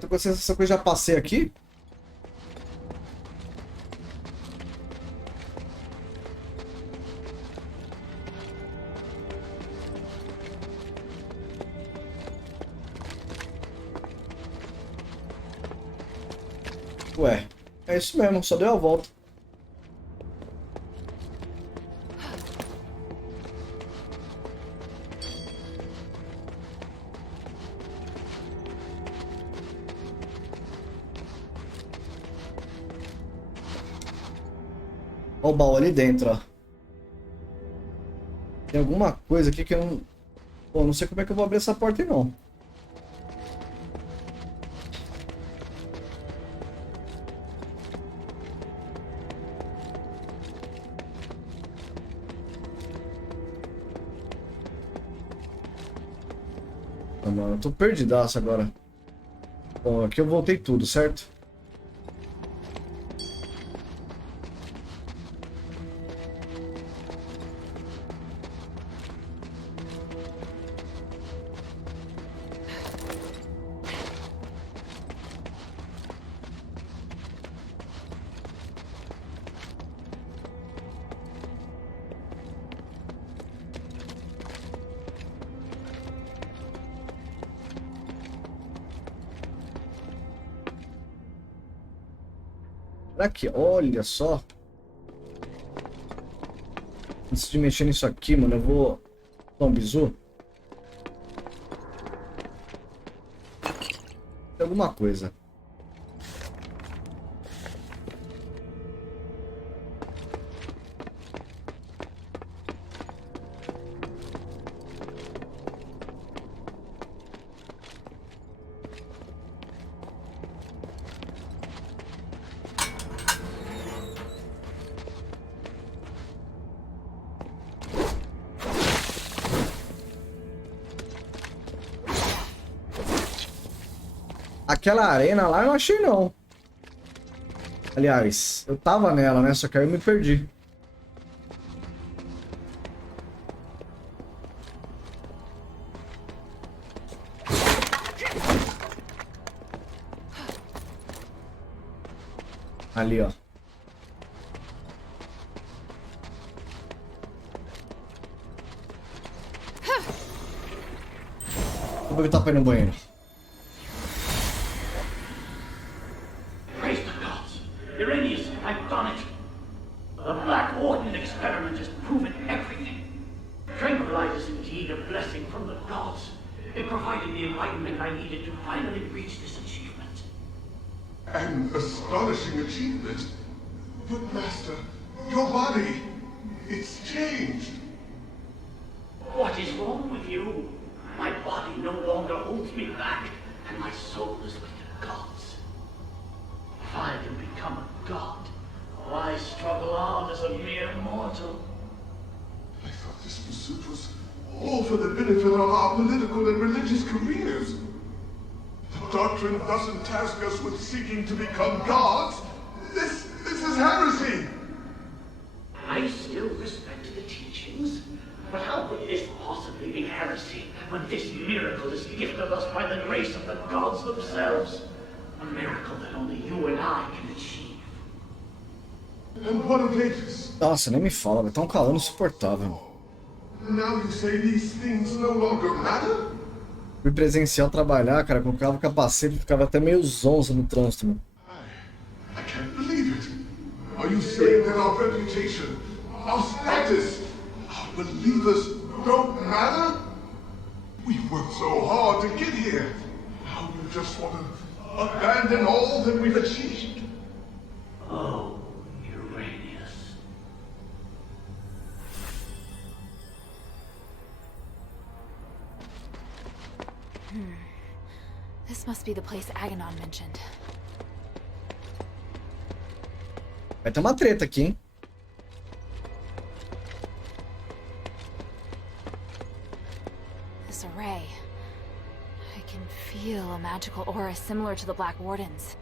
Tô com a sensação que eu já passei aqui. Ué, é isso mesmo, só deu a volta. Olha o baú ali dentro, ó. Tem alguma coisa aqui que eu não... Pô, não sei como é que eu vou abrir essa porta aí, não. Ah, mano, eu tô perdidaço agora. Bom, aqui eu voltei tudo, certo? Aqui, olha só. Antes de mexer nisso aqui, mano, eu vou dar um bizu. Tem alguma coisa. Aquela arena lá eu não achei, não. Aliás, eu tava nela, né? Só que aí eu me perdi. Ali, ó. Vou aproveitar pra ir no banheiro. finally reach this achievement. An astonishing achievement. But Master, your body, it's changed. What is wrong with you? My body no longer holds me back, and my soul is with the gods. If I can become a god, why struggle on as a mere mortal? I thought this pursuit was all for the benefit of our political and religious careers. The doctrine doesn't task us with seeking to become gods. This is heresy. I still respect the teachings, but how could this possibly be heresy when this miracle is gifted us by the grace of the gods themselves? A miracle that only you and I can achieve. And what of Avis? Nossa, nem me fala, vai tá um calor insuportável. Now you say these things no longer matter? Fui presencial trabalhar, cara, colocava o capacete e ficava até meio zonza no trânsito, mano. I can't believe it. Are you saying that our reputation, our status, our believers don't matter? We worked so hard to get here. Now you just want to abandon all that we've achieved? Oh, Uranus. This must be the place Aganon mentioned. Vai ter uma treta aqui, hein? This array. I can feel a magical aura similar to the Black Warden's.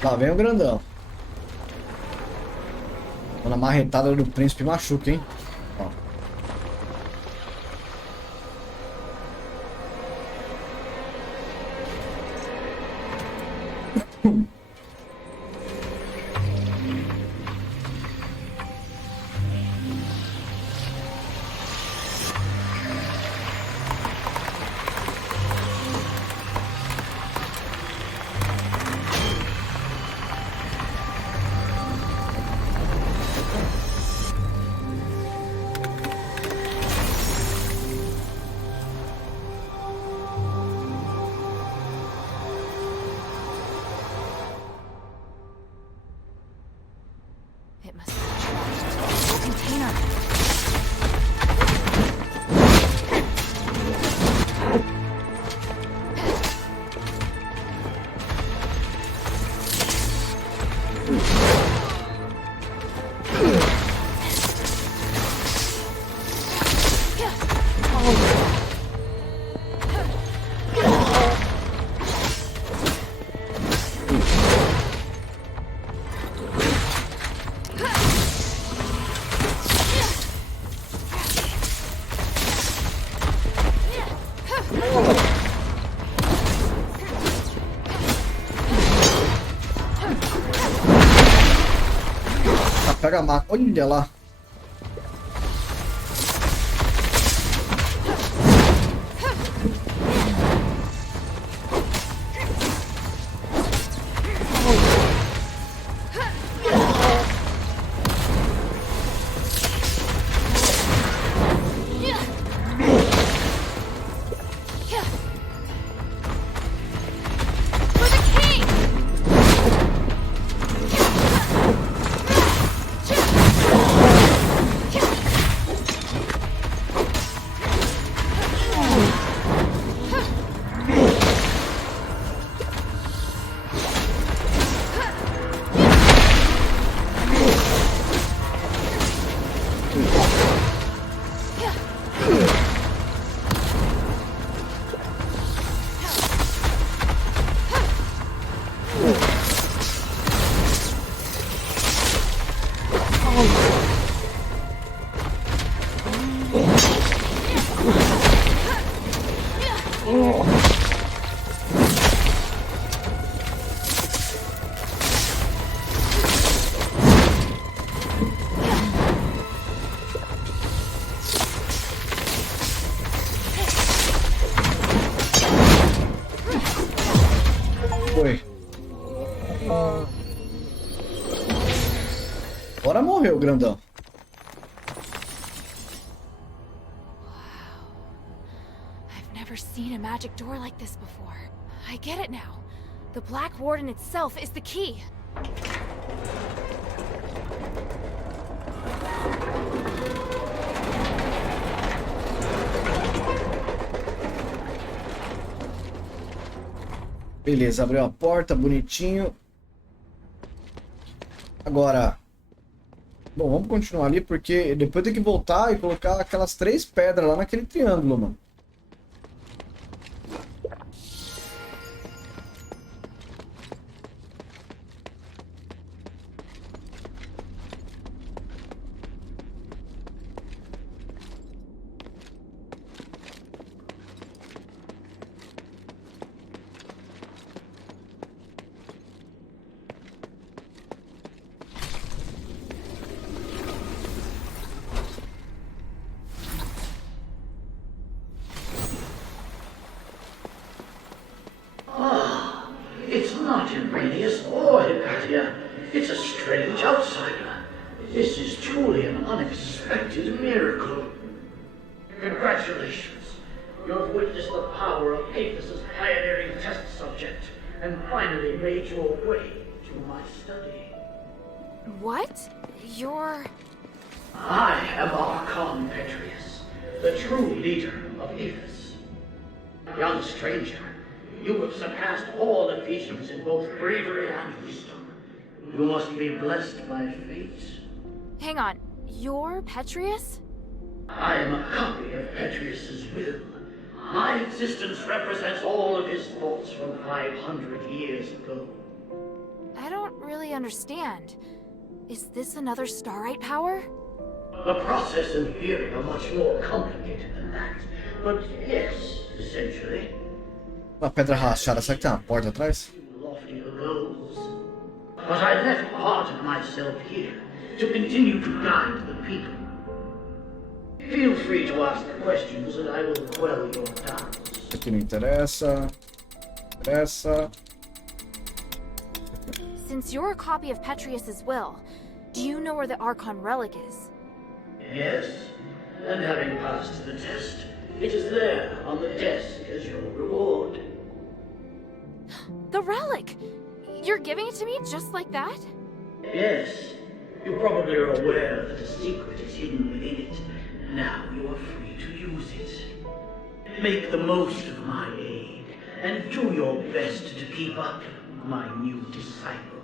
Lá vem o grandão. Quando a marretada do príncipe machuca, hein? Ó. It must be a container. Pega a maca, olha lá. Bora morreu, grandão. I've never seen a magic door like this before. I get it now. The Black Warden itself is the key. Beleza, abriu a porta, bonitinho. Agora... Bom, vamos continuar ali, porque depois tem que voltar e colocar aquelas 3 pedras lá naquele triângulo, mano. It's not Iranius or Hypatia. It's a strange outsider. This is truly an unexpected miracle. Congratulations. You have witnessed the power of Apis' pioneering test subject, and finally made your way to my study. What? You're... I am Archon Petrius, the true leader of Apis. Young stranger, you have surpassed all Ephesians in both bravery and wisdom. You must be blessed by fate. Hang on. You're Petrius? I am a copy of Petrius's will. My existence represents all of his thoughts from 500 years ago. I don't really understand. Is this another Starite power? The process and theory are much more complicated than that. But yes, essentially. Uma pedra rachada, será que tem uma porta atrás? Lofty the goals. But I left part of myself here to continue to guide the people. Feel free to ask questions and I will quell your doubts. Aqui não interessa. Interessa. Since you're a copy of Petrius's will, do you know where the Archon relic is? Yes, and having passed the test, it is there on the desk as your reward. The relic! You're giving it to me just like that? Yes, you probably are aware that a secret is hidden within it. Now you are free to use it. Make the most of my aid, and do your best to keep up, my new disciple.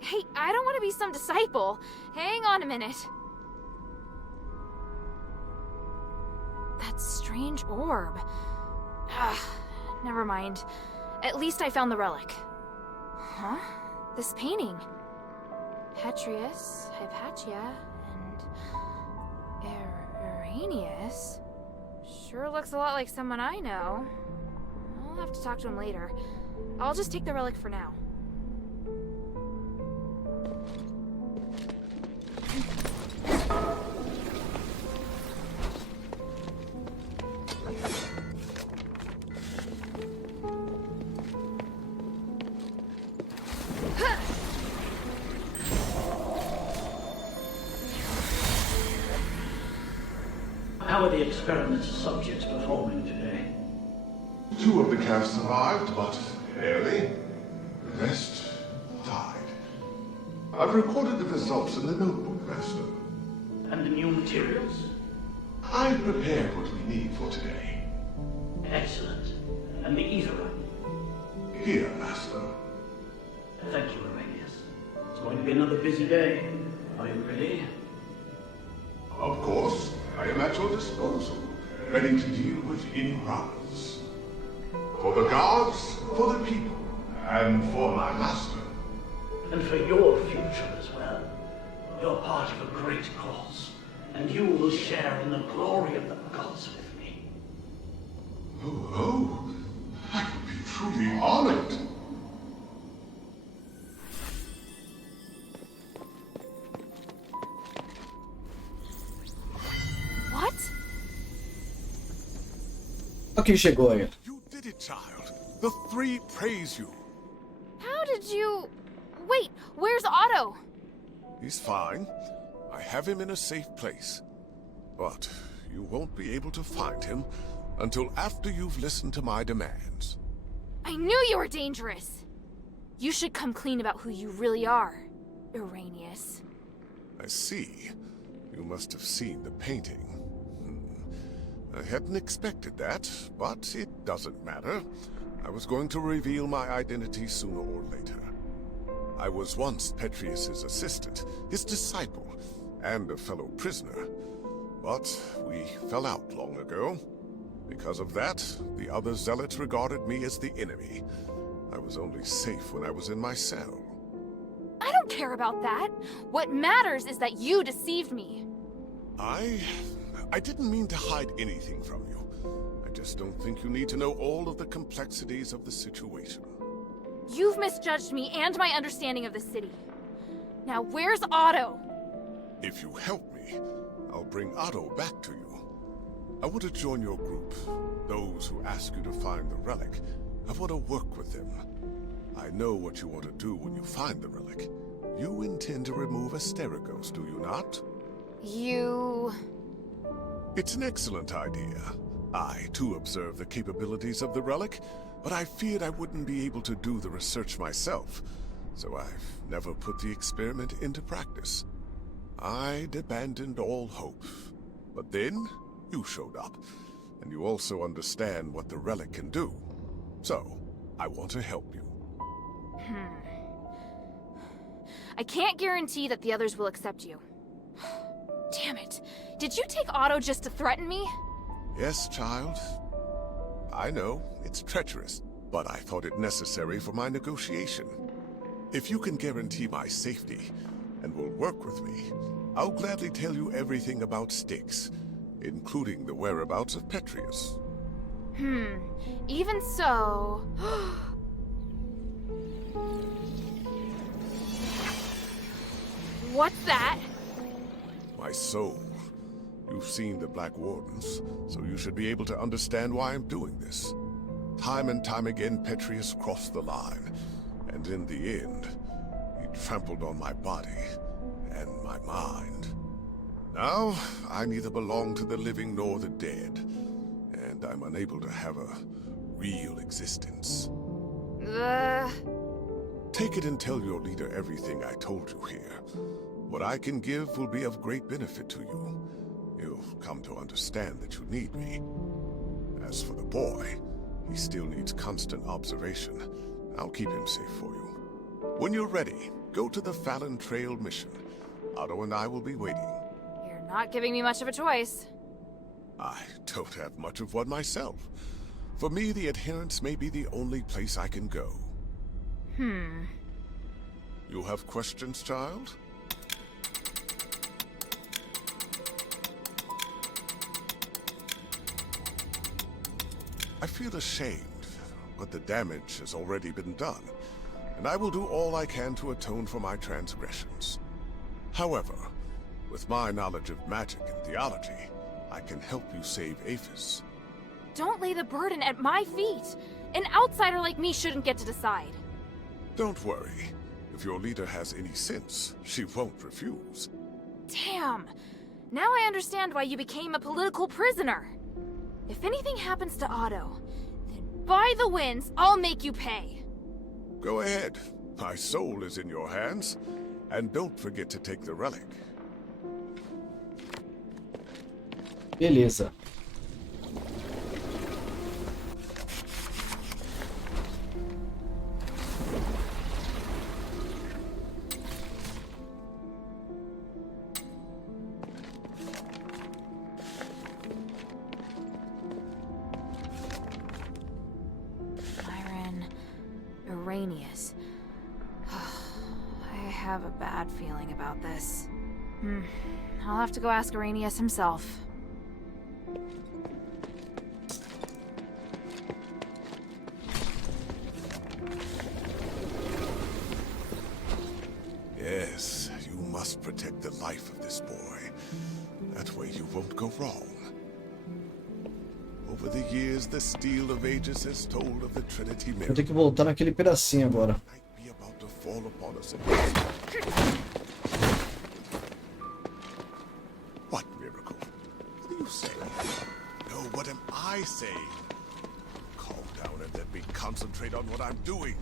Hey, I don't want to be some disciple. Hang on a minute. That strange orb. Ugh, never mind. At least I found the relic. Huh? This painting. Petrius, Hypatia, and... Iranius? Sure looks a lot like someone I know. I'll have to talk to him later. I'll just take the relic for now. How are the experiment's subjects performing today? 2 of the calves survived, but barely. The rest died. I've recorded the results in the notebook, Master. And the new materials? I've prepared what we need for today. Excellent. And the ether? Here, Master. Thank you, Iranius. It's going to be another busy day. Are you ready? Of course. I am at your disposal, ready to deal with any problems. For the gods, for the people, and for my master. And for your future as well. You're part of a great cause, and you will share in the glory of the gods with me. Oh, I would be truly honored. What? Quem chegou aí? You did it, child. The 3 praise you. How did you... Wait, where's Otto? He He's fine. I have him in a safe place. But you won't be able to find him until after you've listened to my demands. I knew you were dangerous! You should come clean about who you really are, Irenaeus. I see. You must have seen the painting. I hadn't expected that, but it doesn't matter. I was going to reveal my identity sooner or later. I was once Petrius's assistant, his disciple, and a fellow prisoner. But we fell out long ago. Because of that, the other zealots regarded me as the enemy. I was only safe when I was in my cell. I don't care about that. What matters is that you deceived me. I didn't mean to hide anything from you. I just don't think you need to know all of the complexities of the situation. You've misjudged me and my understanding of the city. Now where's Otto? If you help me, I'll bring Otto back to you. I want to join your group. Those who ask you to find the relic, I want to work with them. I know what you want to do when you find the relic. You intend to remove Asterigos, do you not? It's an excellent idea. I, too, observe the capabilities of the relic, but I feared I wouldn't be able to do the research myself, so I've never put the experiment into practice. I'd abandoned all hope. But then, you showed up, and you also understand what the relic can do. So, I want to help you. I can't guarantee that the others will accept you. Damn it. Did you take Otto just to threaten me? Yes, child. I know, it's treacherous, but I thought it necessary for my negotiation. If you can guarantee my safety, and will work with me, I'll gladly tell you everything about Styx, including the whereabouts of Petrius. Even so... What's that? My soul. You've seen the Black Wardens, so you should be able to understand why I'm doing this. Time and time again, Petrius crossed the line, and in the end, he trampled on my body and my mind. Now, I neither belong to the living nor the dead, and I'm unable to have a real existence. Take it and tell your leader everything I told you here. What I can give will be of great benefit to you. You'll come to understand that you need me. As for the boy, he still needs constant observation. I'll keep him safe for you. When you're ready, go to the Fallon Trail mission. Otto and I will be waiting. You're not giving me much of a choice. I don't have much of one myself. For me, the Adherents may be the only place I can go. You have questions, child? I feel ashamed, but the damage has already been done, and I will do all I can to atone for my transgressions. However, with my knowledge of magic and theology, I can help you save Aphis. Don't lay the burden at my feet. An outsider like me shouldn't get to decide. Don't worry. If your leader has any sense, she won't refuse. Damn! Now I understand why you became a political prisoner. If anything happens to Otto, then by the winds, I'll make you pay. Go ahead. My soul is in your hands. And don't forget to take the relic. Beleza. Irenaeus. I have a bad feeling about this. I'll have to go ask Irenaeus himself. Yes, you must protect the life of this boy. That way you won't go wrong. Over the years, the steel of ages has told of the Trinity Vou ter que voltar naquele pedacinho agora. say? No, what am I saying? Calm down and let me concentrate on what I'm doing.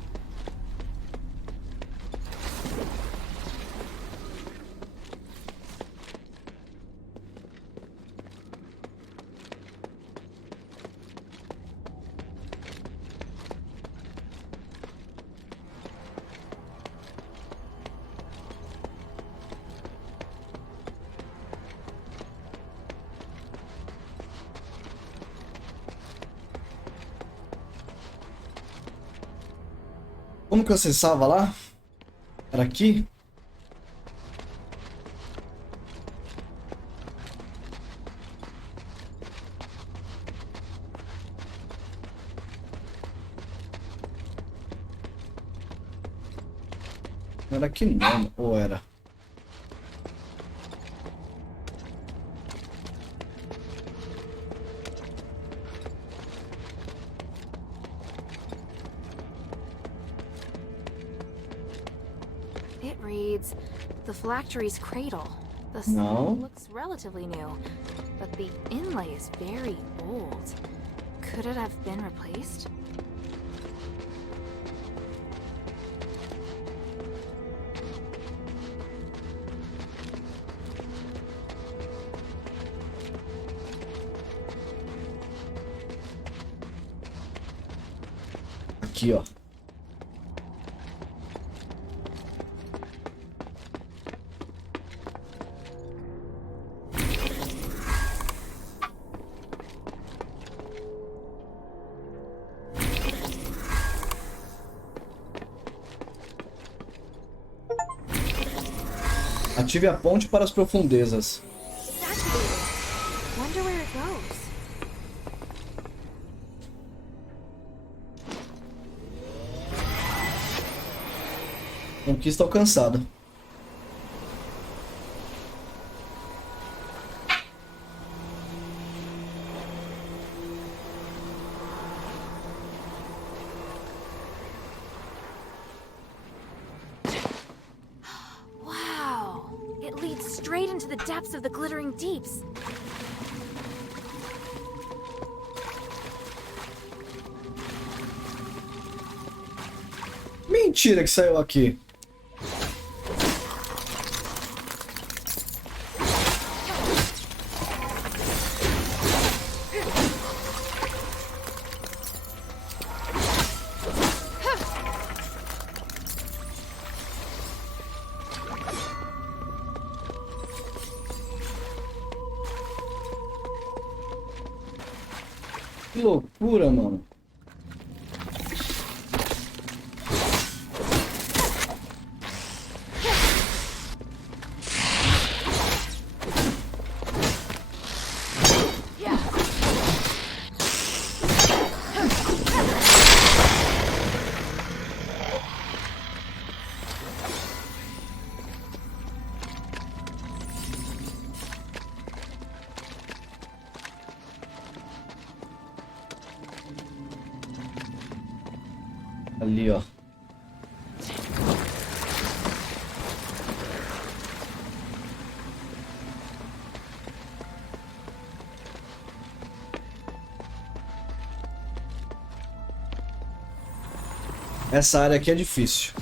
Como que eu acessava lá? Era aqui? Não era aqui não, ou era? It reads, the phylactery's cradle. The No. sign looks relatively new, but the inlay is very old. Could it have been replaced? Aqui, ó. Ative a ponte para as profundezas. Wonder where it goes. Conquista alcançada. Wow! It leads straight into the depths of the glittering deeps. Mentira que saiu aqui. Que loucura, mano. Ali, ó. Essa área aqui é difícil.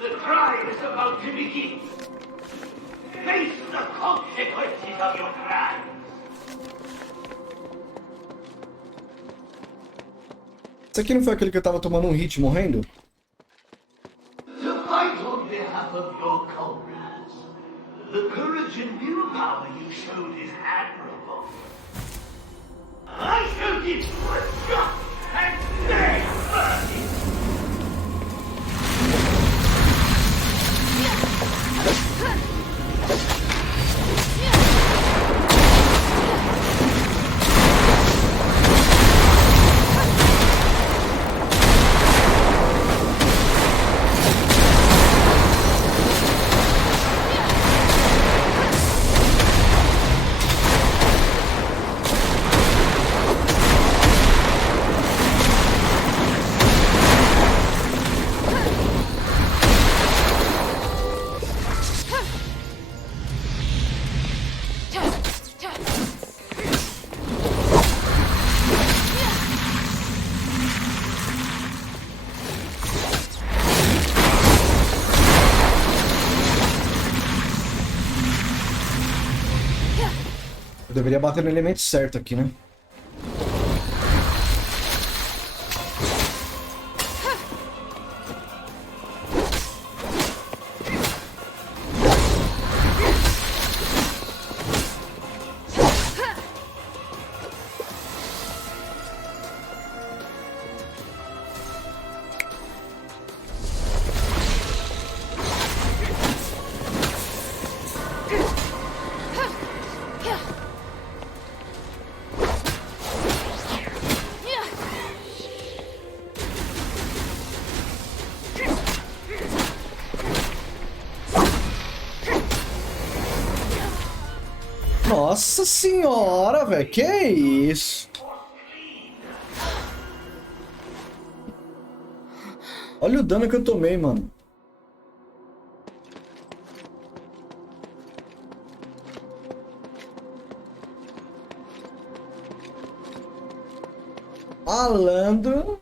The trial is about to begin. Face the consequences of your crimes. Esse aqui não foi aquele que eu tava tomando um hit morrendo? To fight on behalf of your comrades. The courage and willpower you showed is admirable. I shall give you a shot and then burn it. deveria bater no elemento certo aqui, né? Nossa senhora, velho, que isso? Olha o dano que eu tomei, mano. Malandro.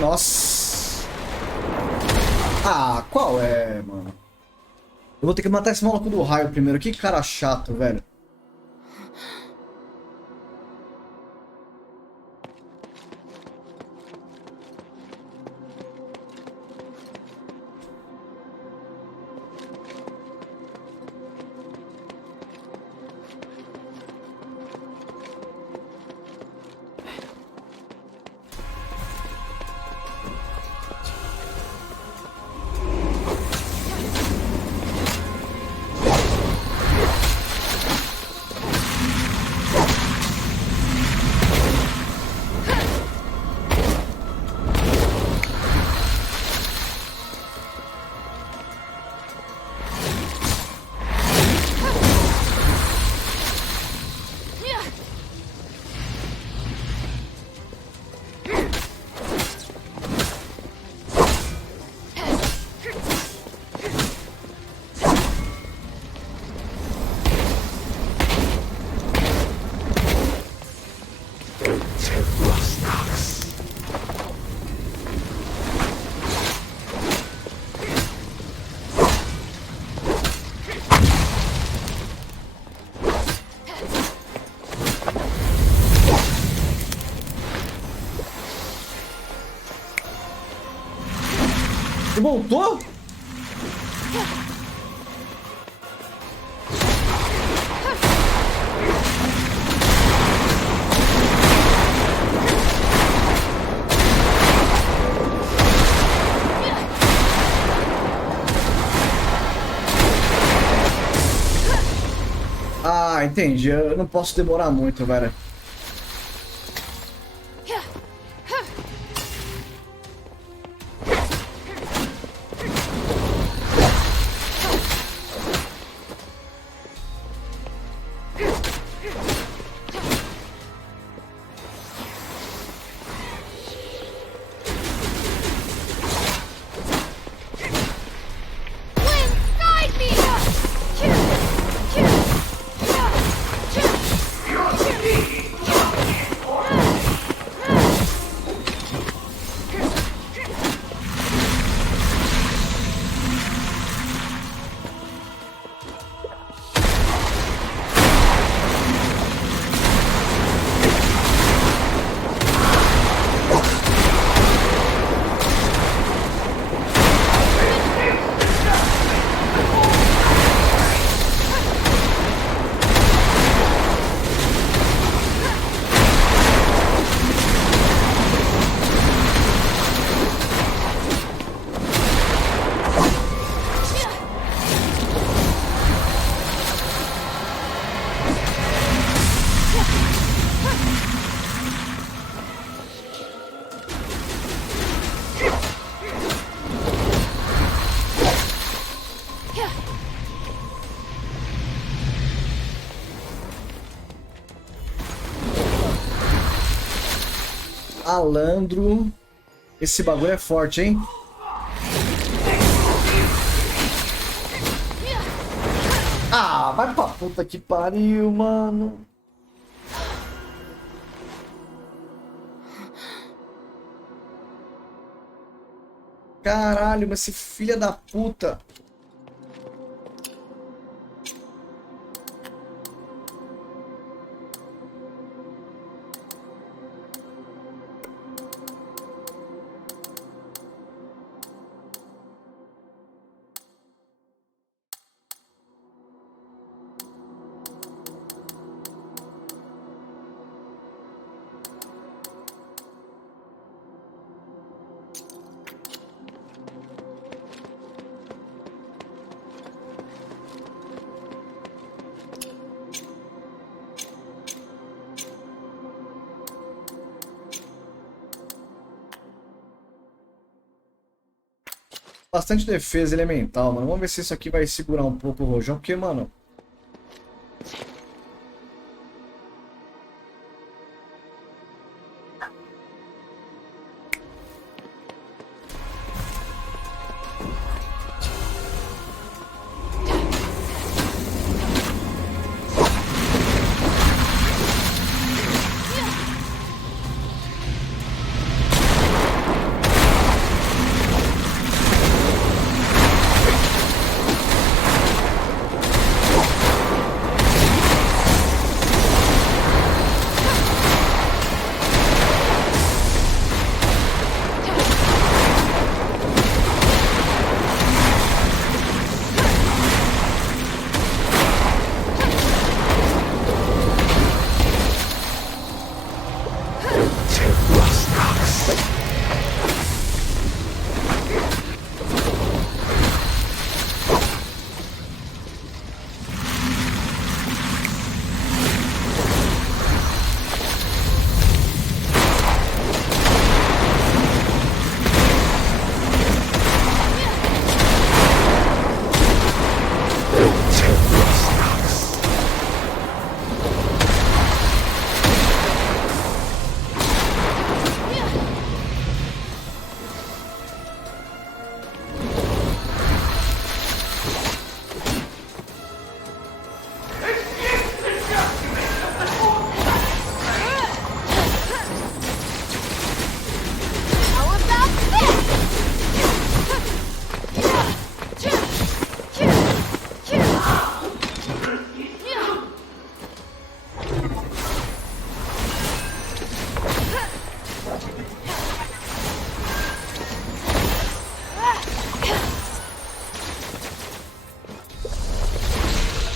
Nossa. Ah, qual é, mano? Eu vou ter que matar esse maluco do raio primeiro. Que cara chato, velho. Voltou? Ah, entendi. Eu não posso demorar muito, velho. You're the Malandro. Esse bagulho é forte, hein? Ah, vai pra puta que pariu, mano. Caralho, mas esse filho da puta. Bastante defesa elemental, mano. Vamos ver se isso aqui vai segurar um pouco o rojão, porque, mano...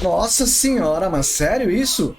Nossa senhora, mas sério isso?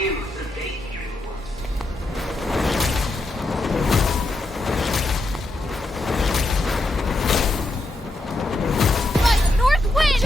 feel the danger once. Like north wind!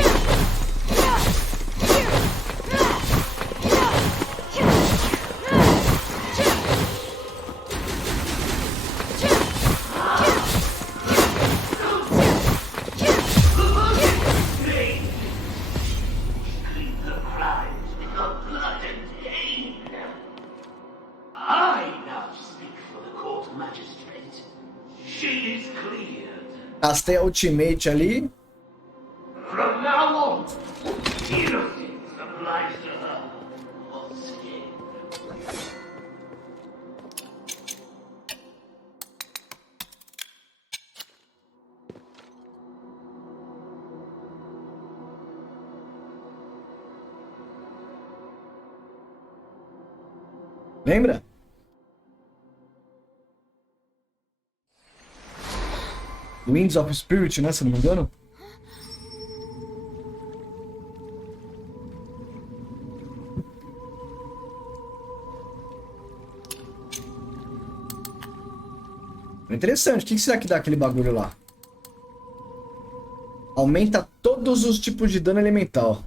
Castei a ultimate ali. From now on, innocence applies to her once again. Lembra? Winds of Spirit, né? Se não me engano. Interessante. O que será que dá aquele bagulho lá? Aumenta todos os tipos de dano elemental.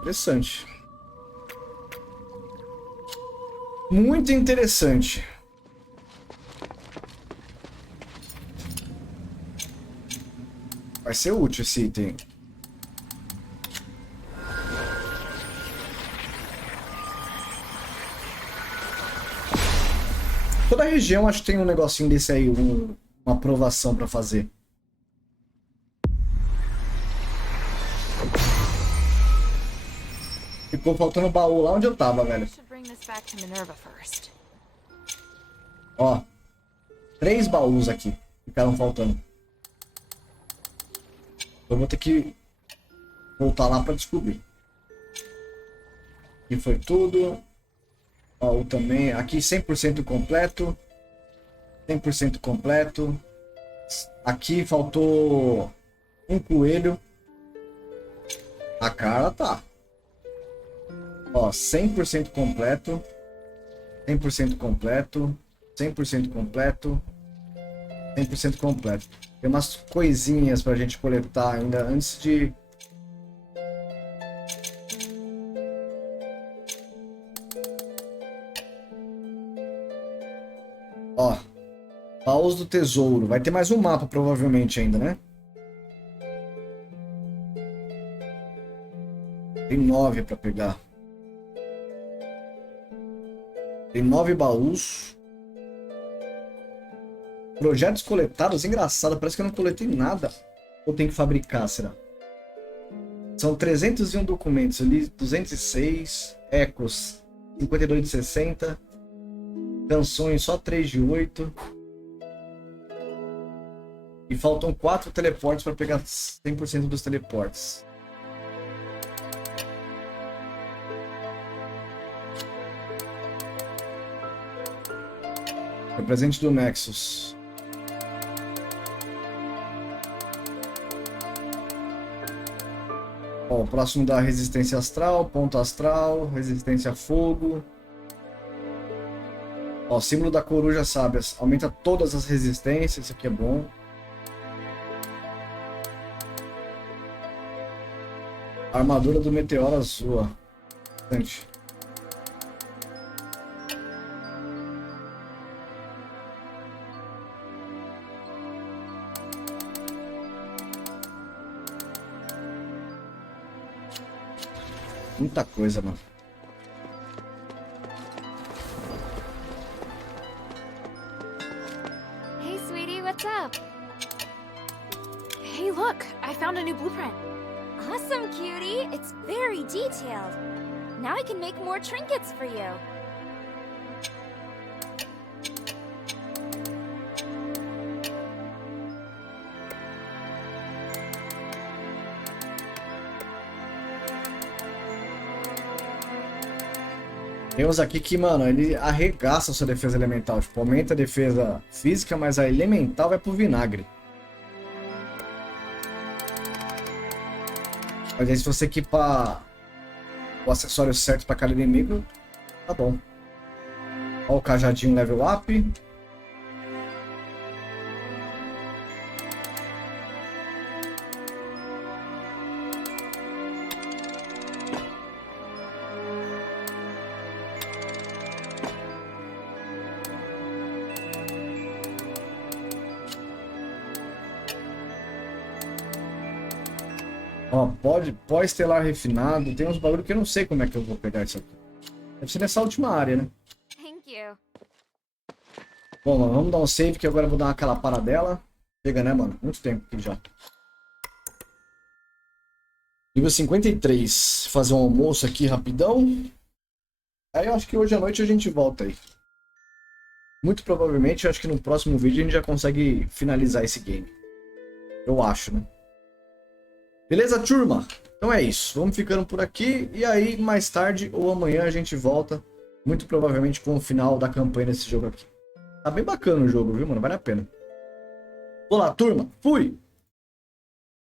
Interessante. Muito interessante. Vai ser útil esse item. Toda região acho que tem um negocinho desse aí, uma aprovação pra fazer. Ficou faltando baú lá onde eu tava, velho. Ó. 3 baús aqui. Ficaram faltando. Eu vou ter que voltar lá pra descobrir. Aqui foi tudo. Baú também. Aqui 100% completo. 100% completo. Aqui faltou um coelho. A cara tá. Ó, 100% completo, 100% completo, 100% completo, 100% completo. Tem umas coisinhas pra gente coletar ainda antes de... Ó, baús do tesouro. Vai ter mais um mapa provavelmente ainda, né? Tem 9 pra pegar. Tem 9 baús. Projetos coletados. Engraçado, parece que eu não coletei nada. Ou tem que fabricar, será? São 301 documentos. Eu li 206. Ecos, 52 de 60. Canções, só 3 de 8. E faltam 4 teleportes para pegar 100% dos teleportes. É presente do Nexus. Ó, o próximo dá resistência astral, ponto astral, resistência a fogo. Ó, símbolo da coruja sábia. Aumenta todas as resistências, isso aqui é bom. Armadura do meteoro azul, ó. Bastante. Muita coisa, mano. Hey, sweetie, what's up? Hey, look, I found a new blueprint. Awesome, cutie. It's very detailed. Now I can make more trinkets for you. Tem Temos aqui que, mano, ele arregaça a sua defesa elemental. Tipo, aumenta a defesa física, mas a elemental vai pro vinagre. Mas aí se você equipar o acessório certo pra cada inimigo, tá bom. Ó o cajadinho level up. Ó, pó estelar refinado. Tem uns bagulho que eu não sei como é que eu vou pegar isso aqui. Deve ser nessa última área, né? Thank you. Bom, mano, vamos dar um save que agora eu vou dar aquela paradela. Chega, né, mano? Muito tempo aqui já. Nível 53. Fazer um almoço aqui rapidão. Aí eu acho que hoje à noite a gente volta aí. Muito provavelmente, eu acho que no próximo vídeo a gente já consegue finalizar esse game. Eu acho, né? Beleza, turma? Então é isso. Vamos ficando por aqui. E aí, mais tarde ou amanhã a gente volta. Muito provavelmente com o final da campanha desse jogo aqui. Tá bem bacana o jogo, viu, mano? Vale a pena. Olá, turma. Fui!